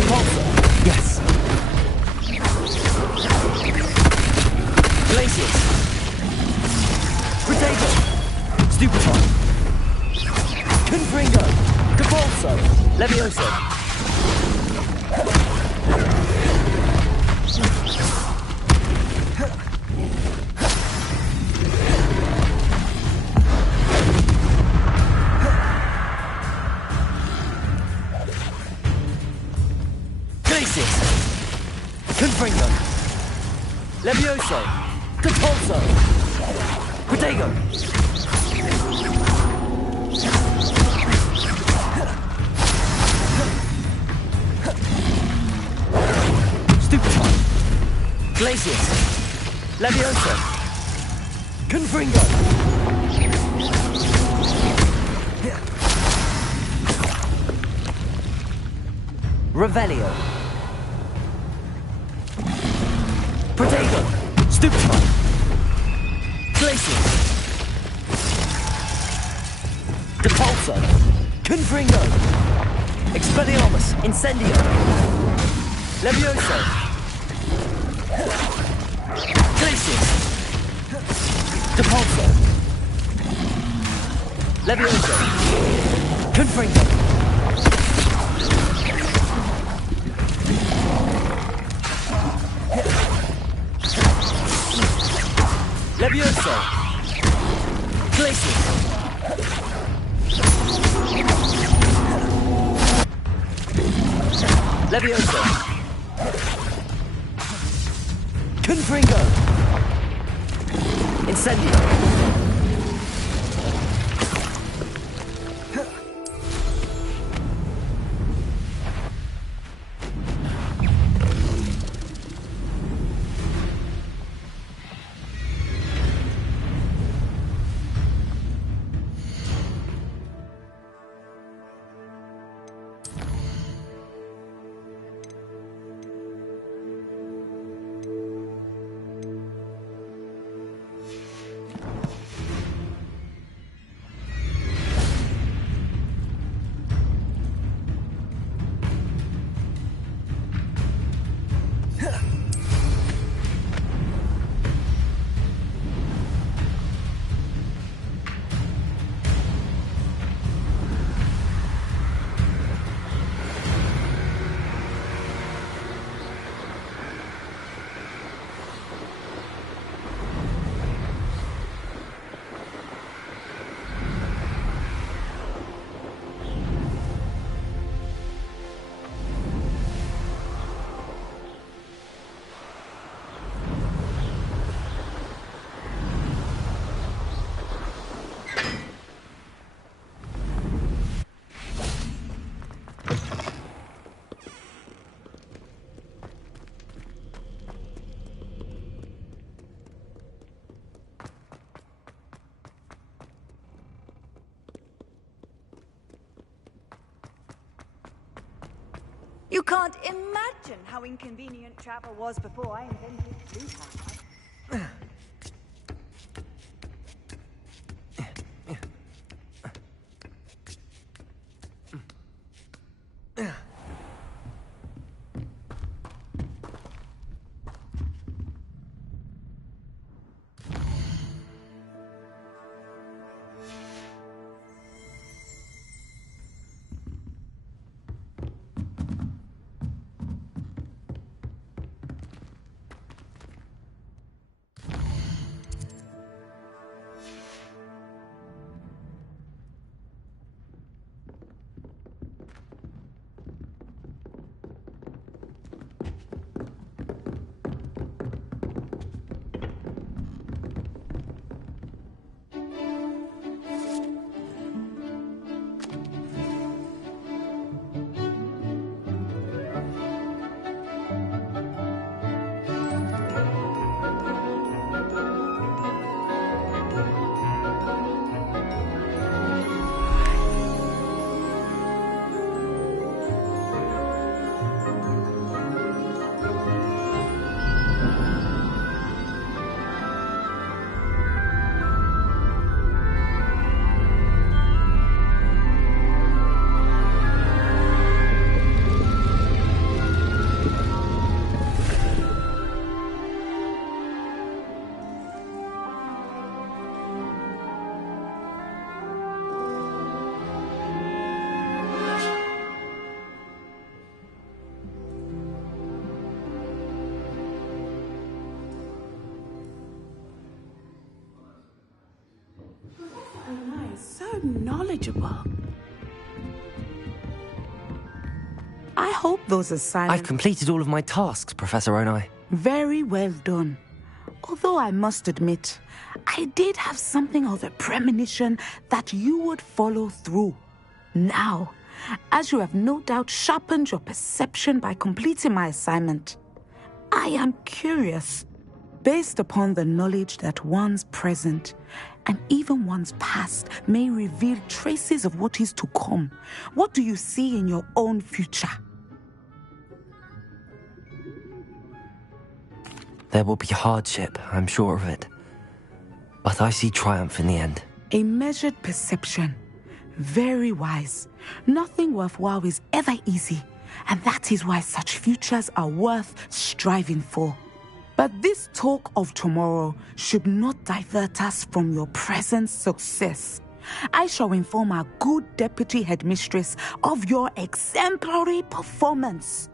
Depulso. Yes. Glacius. Protego. Stupefy. Confringo. Depulso. Levioso. Confringo. Levioso. Depulso. Protego. Stupefy. Glacius. Levioso. Confringo. Revelio. Protego. Stupefy. Glacius. Depulso. Confringo. Expelliarmus. Incendio. Levioso. Glacius. Depulso. Levioso. Confringo. Levioso. Glacius. Levioso. Confringo. Incendio. You can't imagine how inconvenient travel was before I invented blue time. knowledgeable. I hope those assignments... I've completed all of my tasks, Professor Onai. Very well done. Although I must admit, I did have something of a premonition that you would follow through. Now, as you have no doubt sharpened your perception by completing my assignment, I am curious, based upon the knowledge that one's present and even one's past may reveal traces of what is to come. What do you see in your own future? There will be hardship, I'm sure of it. But I see triumph in the end. A measured perception. Very wise. Nothing worthwhile is ever easy, and that is why such futures are worth striving for. But this talk of tomorrow should not divert us from your present success. I shall inform our good deputy headmistress of your exemplary performance.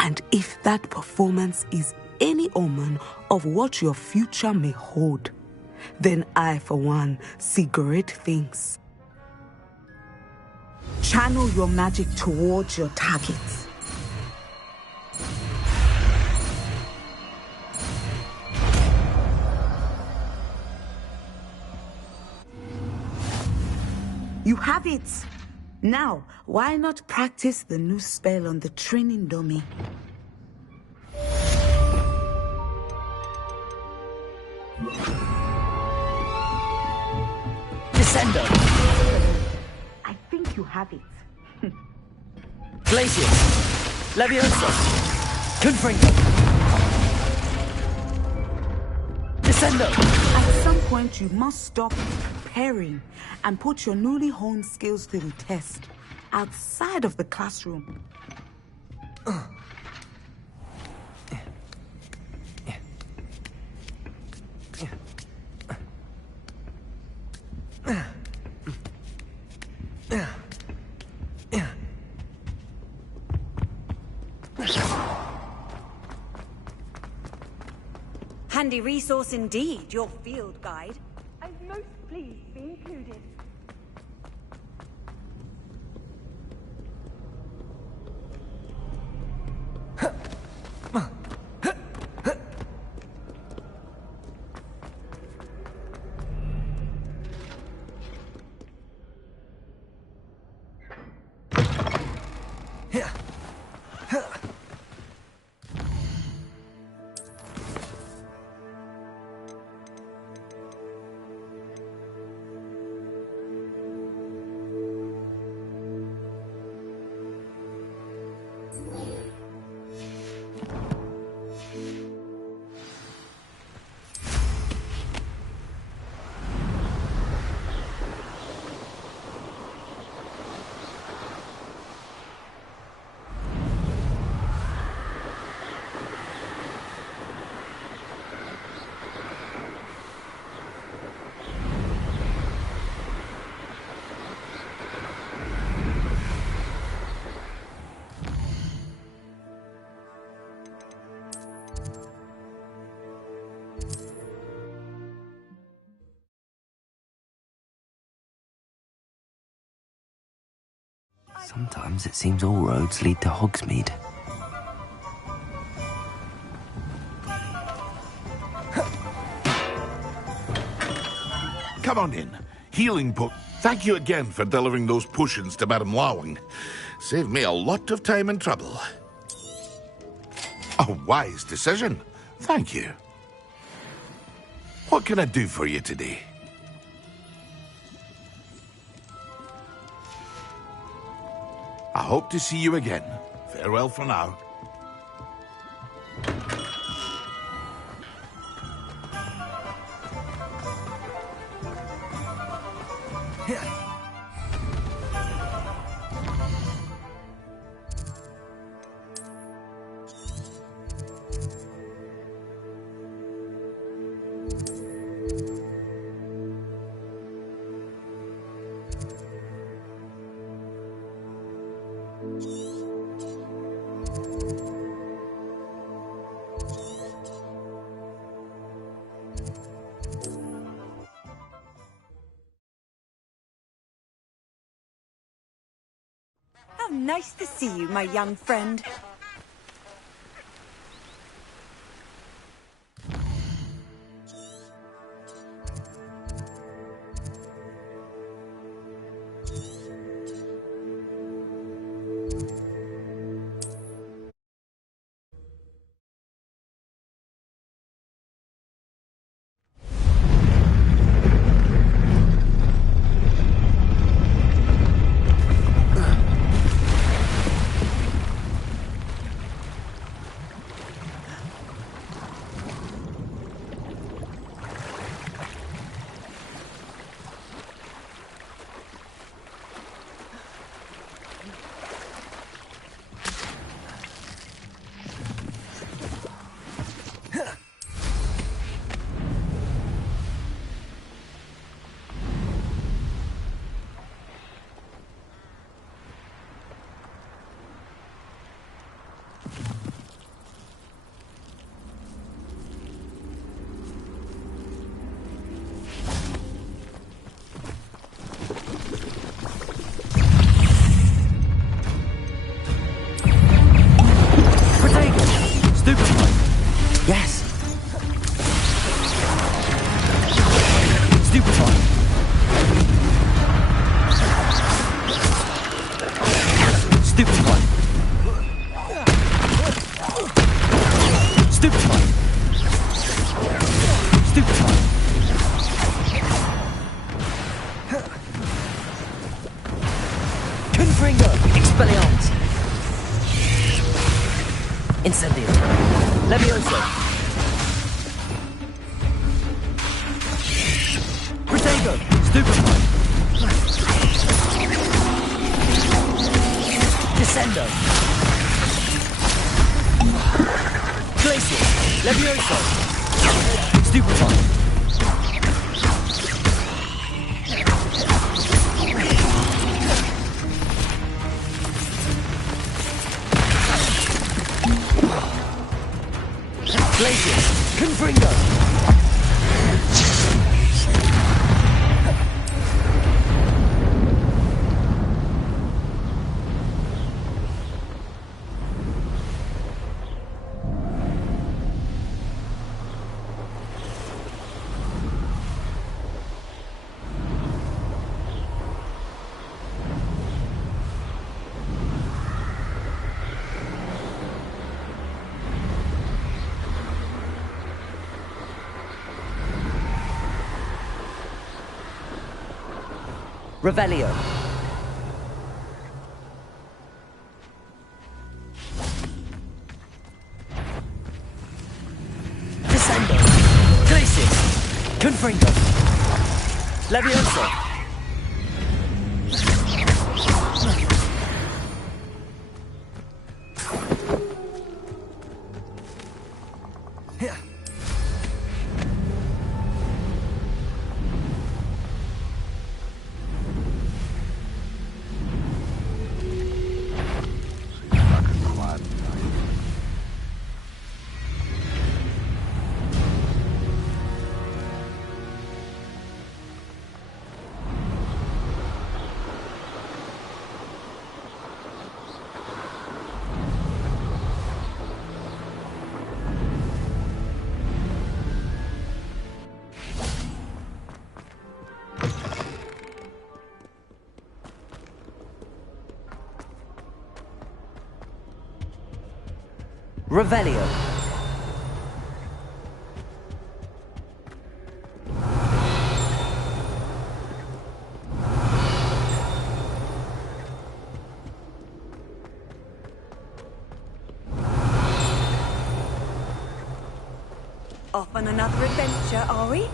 And if that performance is any omen of what your future may hold, then I, for one, see great things. Channel your magic towards your targets. You have it! Now, why not practice the new spell on the training dummy? Descendo! I think you have it. Glacius! Levioso! Confringo! Descendo! At some point, you must stop preparing and put your newly honed skills to the test outside of the classroom. Handy resource indeed, your field guide. I'm most pleased to be included. Sometimes it seems all roads lead to Hogsmeade. Come on in. Healing po... Thank you again for delivering those potions to Madame Lawing. Saved me a lot of time and trouble. A wise decision. Thank you. What can I do for you today? I hope to see you again. Farewell for now. Nice to see you, my young friend. Yes. Stupefy. Stupefy. Stupefy. Stupefy. Confringo. Expelliarmus. Incendio. Levioso. Protego. Stupefy. Descendo. Glacial. Levioso. Stupefy. Glacial. Confringo. Revelio. Descendo. Glacius. Confringo. Levioso. Revelio. Off on another adventure, are we?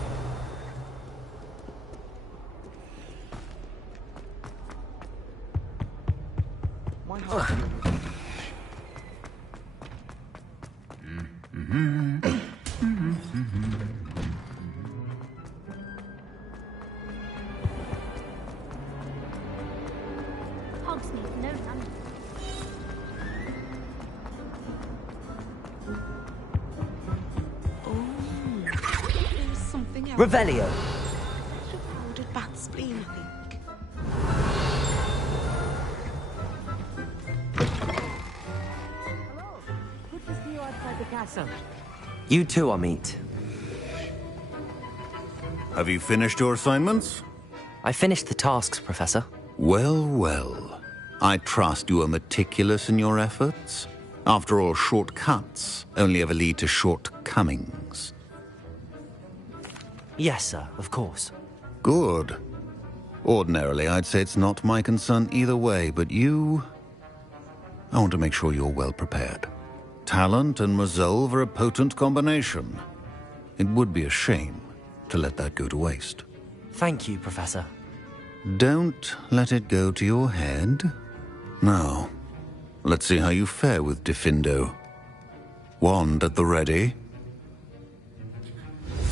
Hogsmeade, no none. There's something else. Revelio. Powdered bat spleen, I think. the castle. You too, Amit. Have you finished your assignments? I finished the tasks, Professor. Well, well. I trust you are meticulous in your efforts. After all, shortcuts only ever lead to shortcomings. Yes, sir, of course. Good. Ordinarily, I'd say it's not my concern either way, but you... I want to make sure you're well prepared. Talent and resolve are a potent combination. It would be a shame to let that go to waste. Thank you, Professor. Don't let it go to your head. Now, let's see how you fare with Diffindo. Wand at the ready.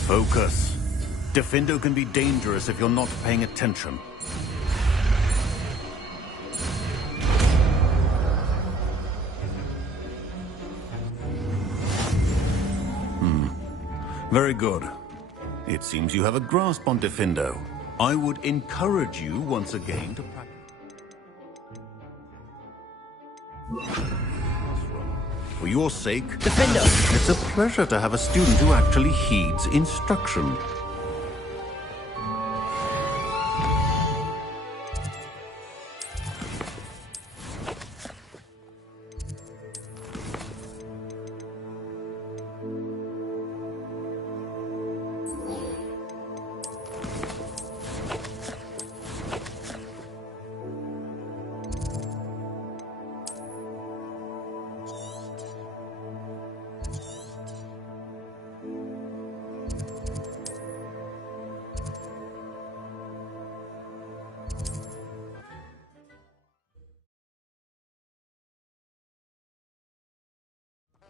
Focus. Diffindo can be dangerous if you're not paying attention. Very good. It seems you have a grasp on Diffindo. I would encourage you once again to practice. For your sake, Diffindo! It's a pleasure to have a student who actually heeds instruction.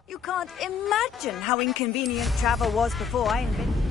You can't imagine how inconvenient travel was before I invented it.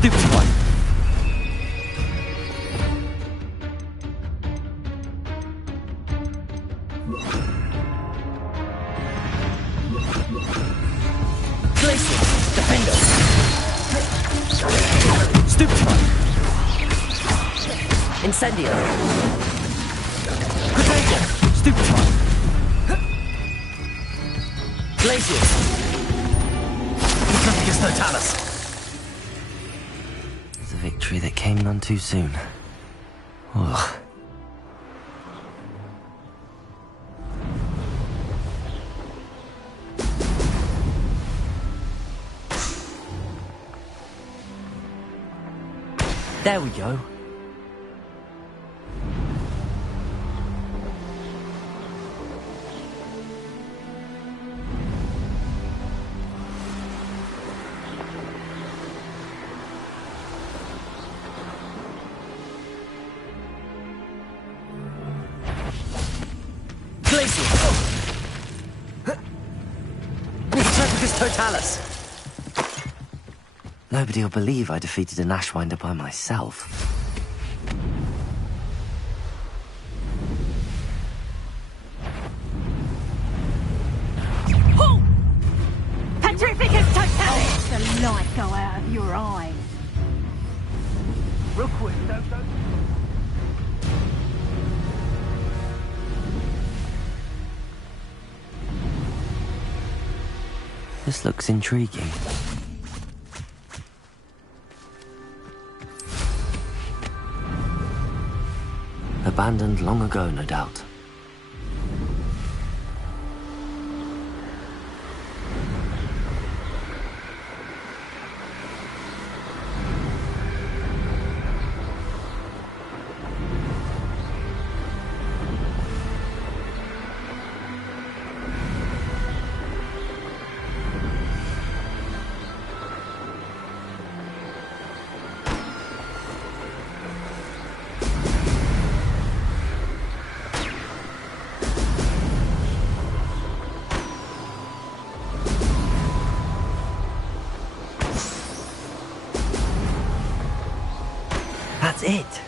Stupid one! Glacier! Defender! Stupid one! Incendio! Potato! Stupid one! Glacier! Nothing is no Talus! It's a victory that came none too soon. Ugh. There we go. Totalis! Nobody will believe I defeated an Ashwinder by myself. Real quick, don't. This looks intriguing. Abandoned long ago, no doubt. That's it.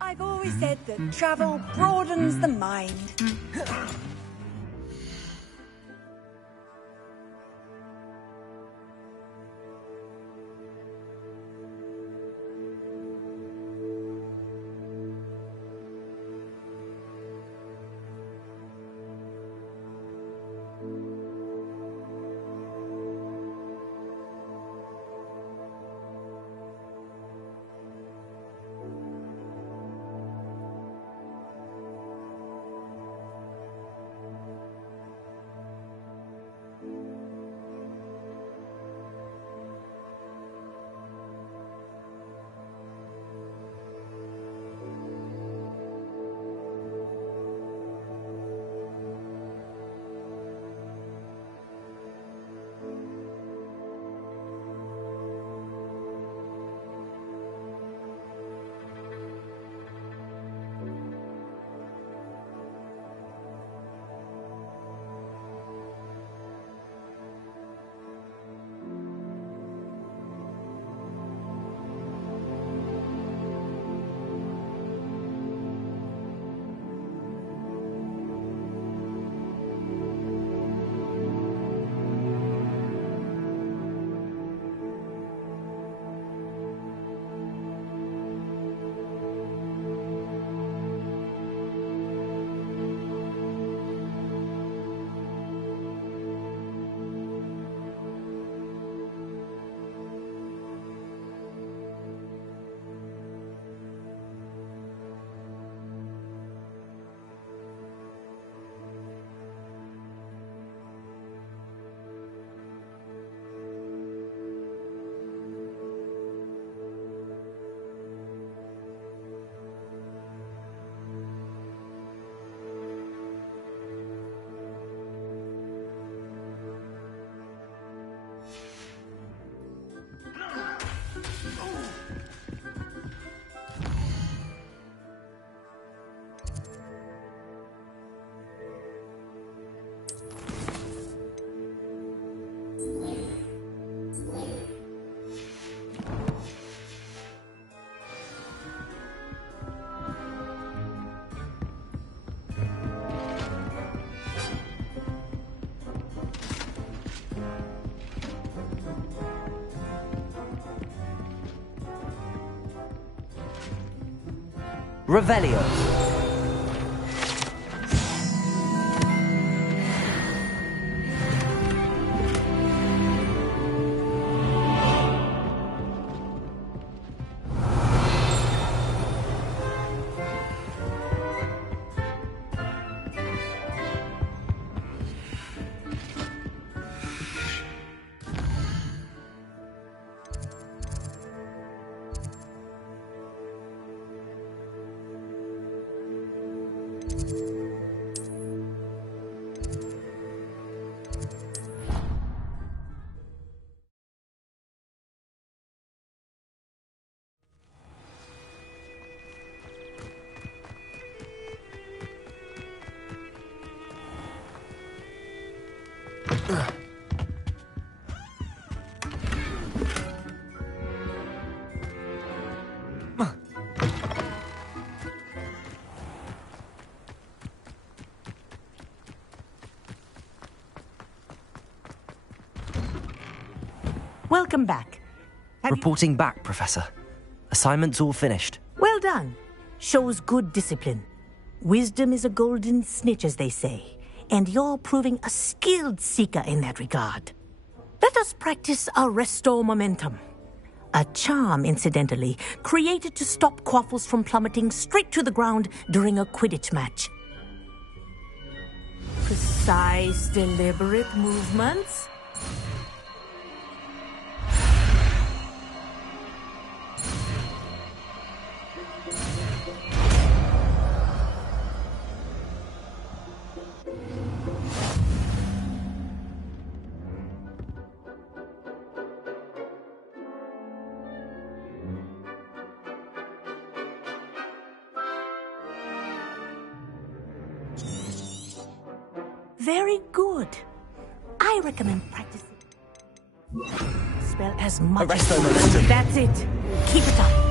I've always said that travel broadens the mind. Revelio. Welcome back. Reporting back, Professor. Assignment's all finished. Well done. Shows good discipline. Wisdom is a golden snitch, as they say, and you're proving a skilled seeker in that regard. Let us practice our restore momentum. A charm, incidentally, created to stop quaffles from plummeting straight to the ground during a Quidditch match. Precise, deliberate movements. Very good. I recommend practicing. Spell as much as you can. That's it. Keep it up.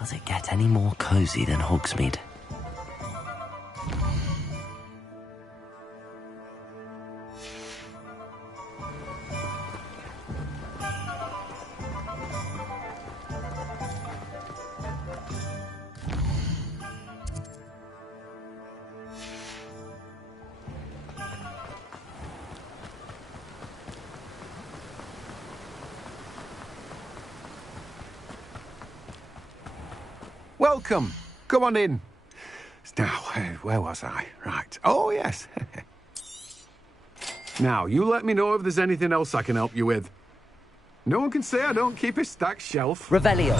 Does it get any more cozy than Hogsmeade? Welcome. Come on in. Now, where was I? Right. Oh, yes. Now, you let me know if there's anything else I can help you with. No one can say I don't keep a stacked shelf. Revelio.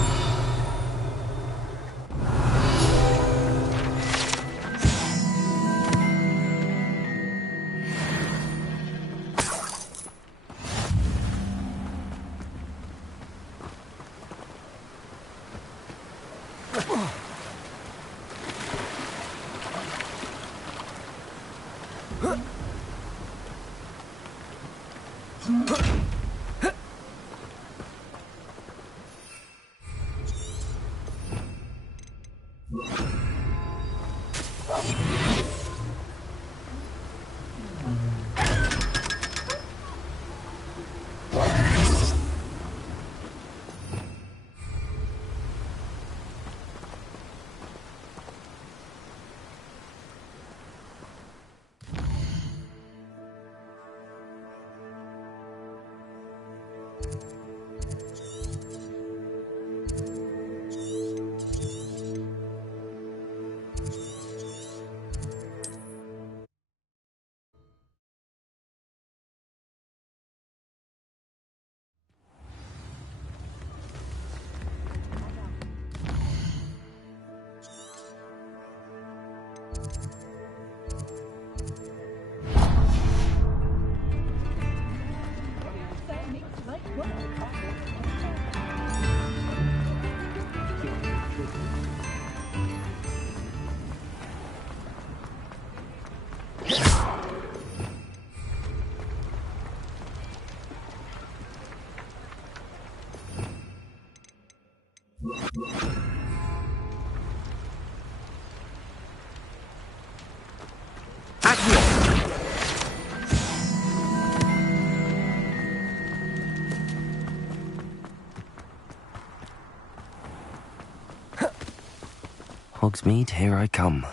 Hogsmeade, here I come.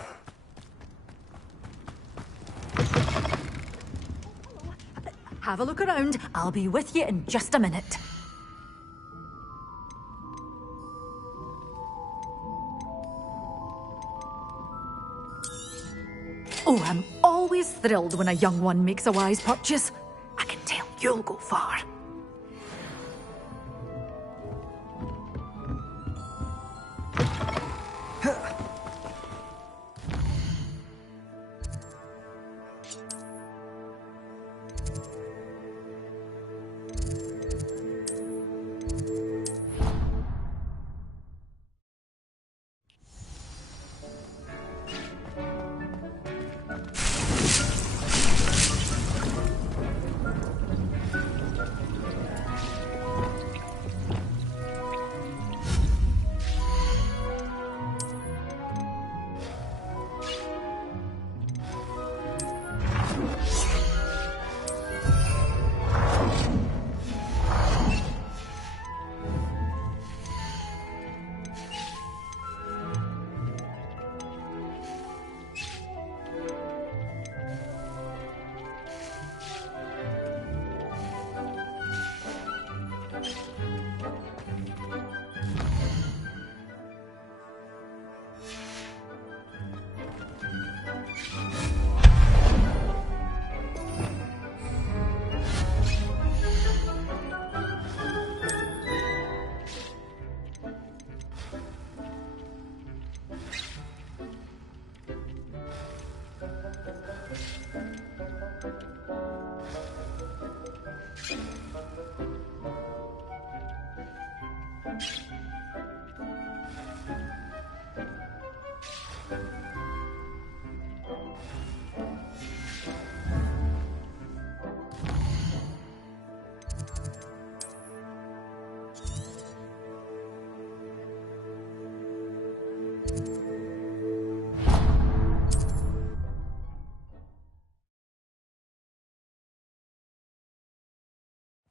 Have a look around. I'll be with you in just a minute. Oh, I'm always thrilled when a young one makes a wise purchase. I can tell you'll go far.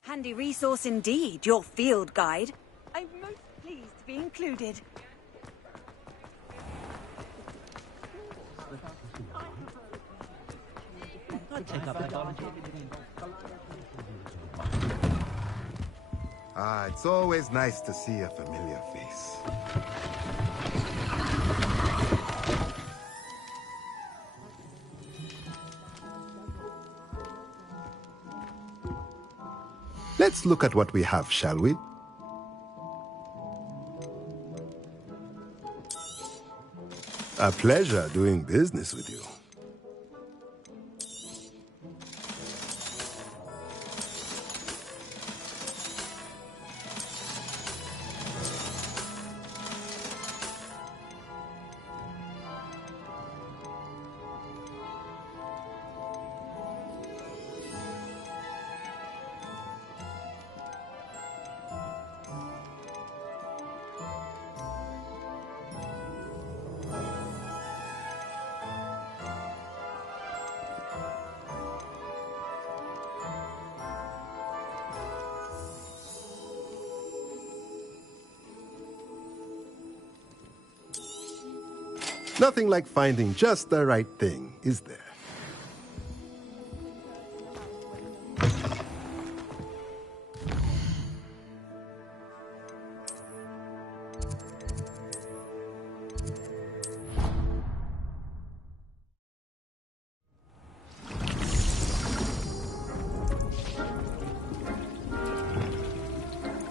Handy resource indeed, your field guide. I'm most pleased to be included. Ah, it's always nice to see a familiar face. Let's look at what we have, shall we? A pleasure doing business with you. Nothing like finding just the right thing, is there?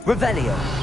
Revelio.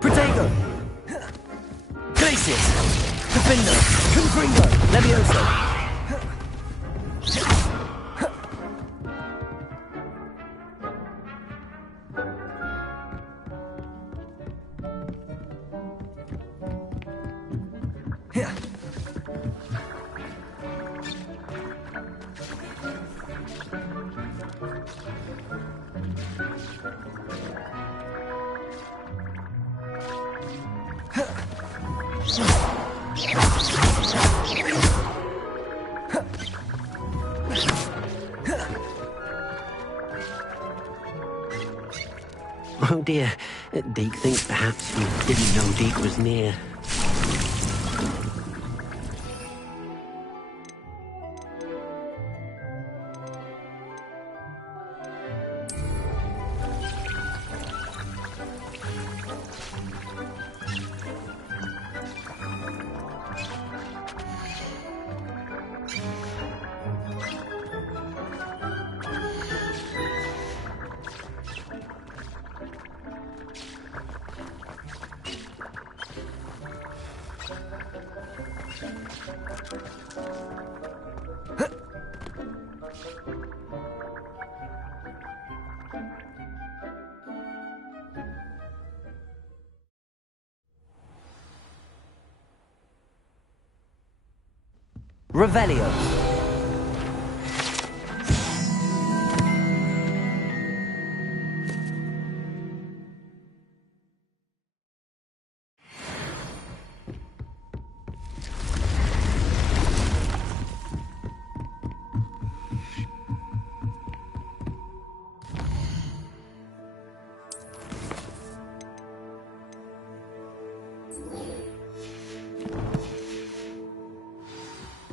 Protego! Glacius! Defendo! Confringo! Levioso! Oh dear, Deke thinks perhaps we didn't know Deke was near. Revelio.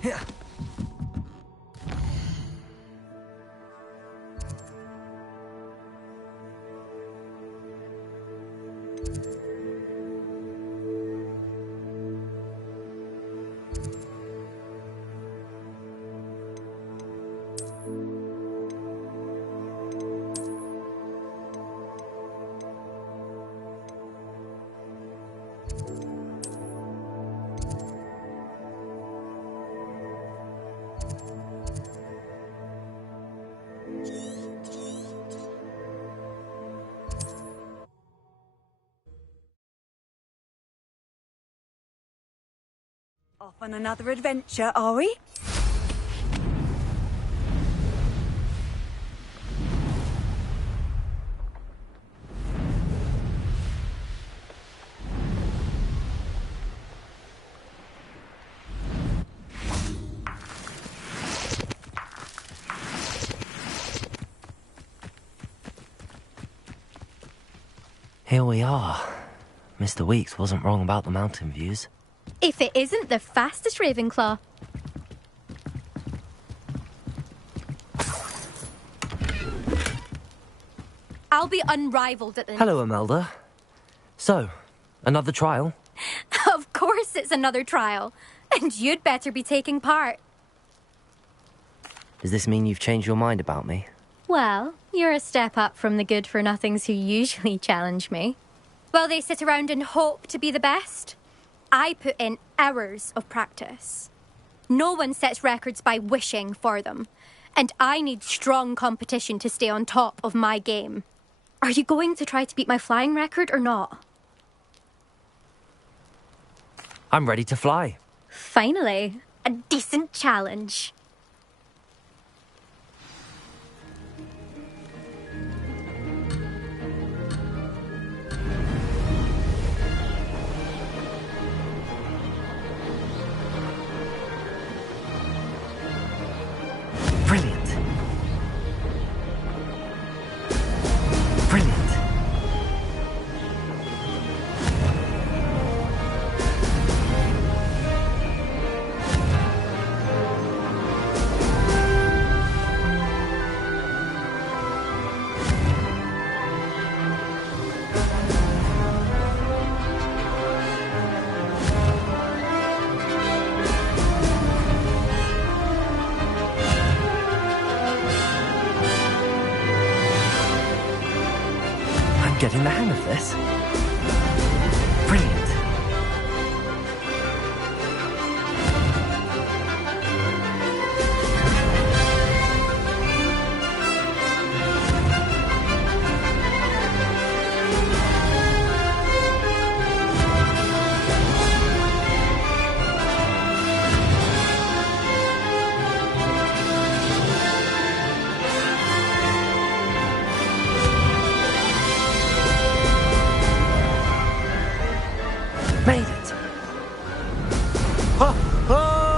Yeah. Off on another adventure, are we? Here we are. Mr. Weeks wasn't wrong about the mountain views. If it isn't the fastest Ravenclaw. I'll be unrivaled at the... Hello, Imelda. So, another trial? Of course it's another trial. And you'd better be taking part. Does this mean you've changed your mind about me? Well, you're a step up from the good-for-nothings who usually challenge me. Well, they sit around and hope to be the best. I put in hours of practice. No one sets records by wishing for them. And I need strong competition to stay on top of my game. Are you going to try to beat my flying record or not? I'm ready to fly. Finally, a decent challenge. Brilliant. Brilliant. Getting the hang of this. Brilliant. Made it! Oh! Oh!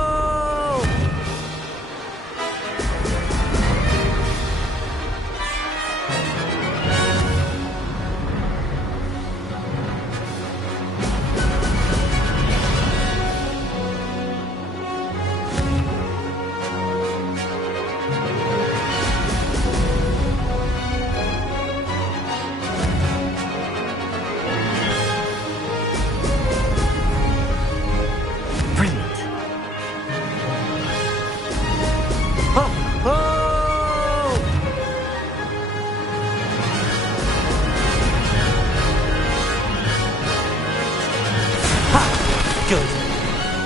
Good.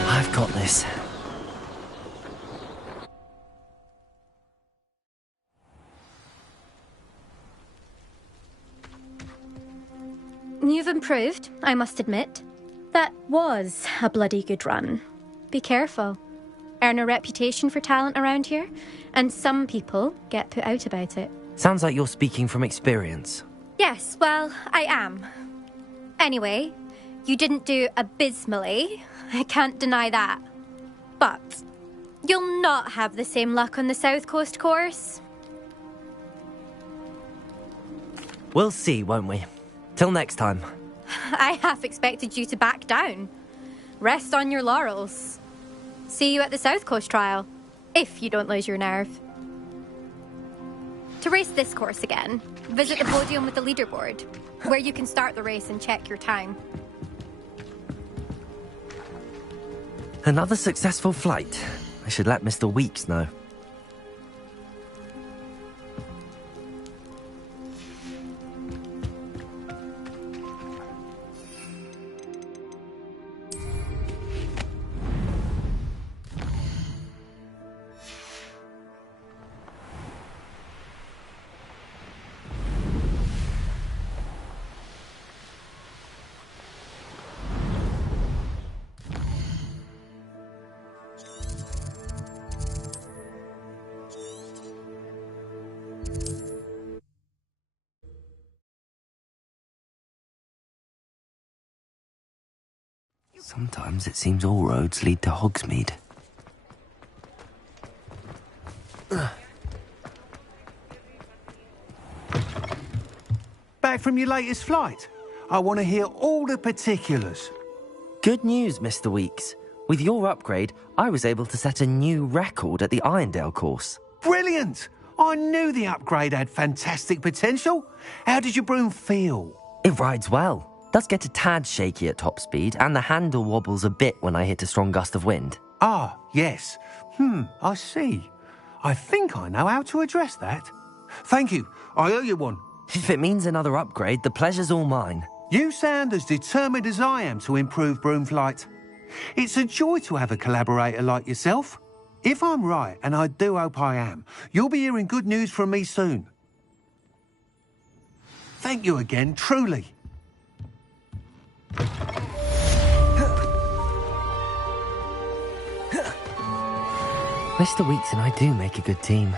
I've got this. You've improved, I must admit. That was a bloody good run. Be careful. Earn a reputation for talent around here, and some people get put out about it. Sounds like you're speaking from experience. Yes, well, I am. Anyway, you didn't do abysmally. I can't deny that. But you'll not have the same luck on the South Coast course. We'll see, won't we? Till next time. I half expected you to back down. Rest on your laurels. See you at the South Coast trial, if you don't lose your nerve. To race this course again, visit the podium with the leaderboard, where you can start the race and check your time. Another successful flight. I should let Mr. Weeks know. Sometimes it seems all roads lead to Hogsmeade. Back from your latest flight? I want to hear all the particulars. Good news, Mr. Weeks. With your upgrade, I was able to set a new record at the Irondale course. Brilliant! I knew the upgrade had fantastic potential. How did your broom feel? It rides well. Does get a tad shaky at top speed, and the handle wobbles a bit when I hit a strong gust of wind. Ah, yes. I see. I think I know how to address that. Thank you. I owe you one. If it means another upgrade, the pleasure's all mine. You sound as determined as I am to improve broom flight. It's a joy to have a collaborator like yourself. If I'm right, and I do hope I am, you'll be hearing good news from me soon. Thank you again, truly. Mr. Weeks and I do make a good team.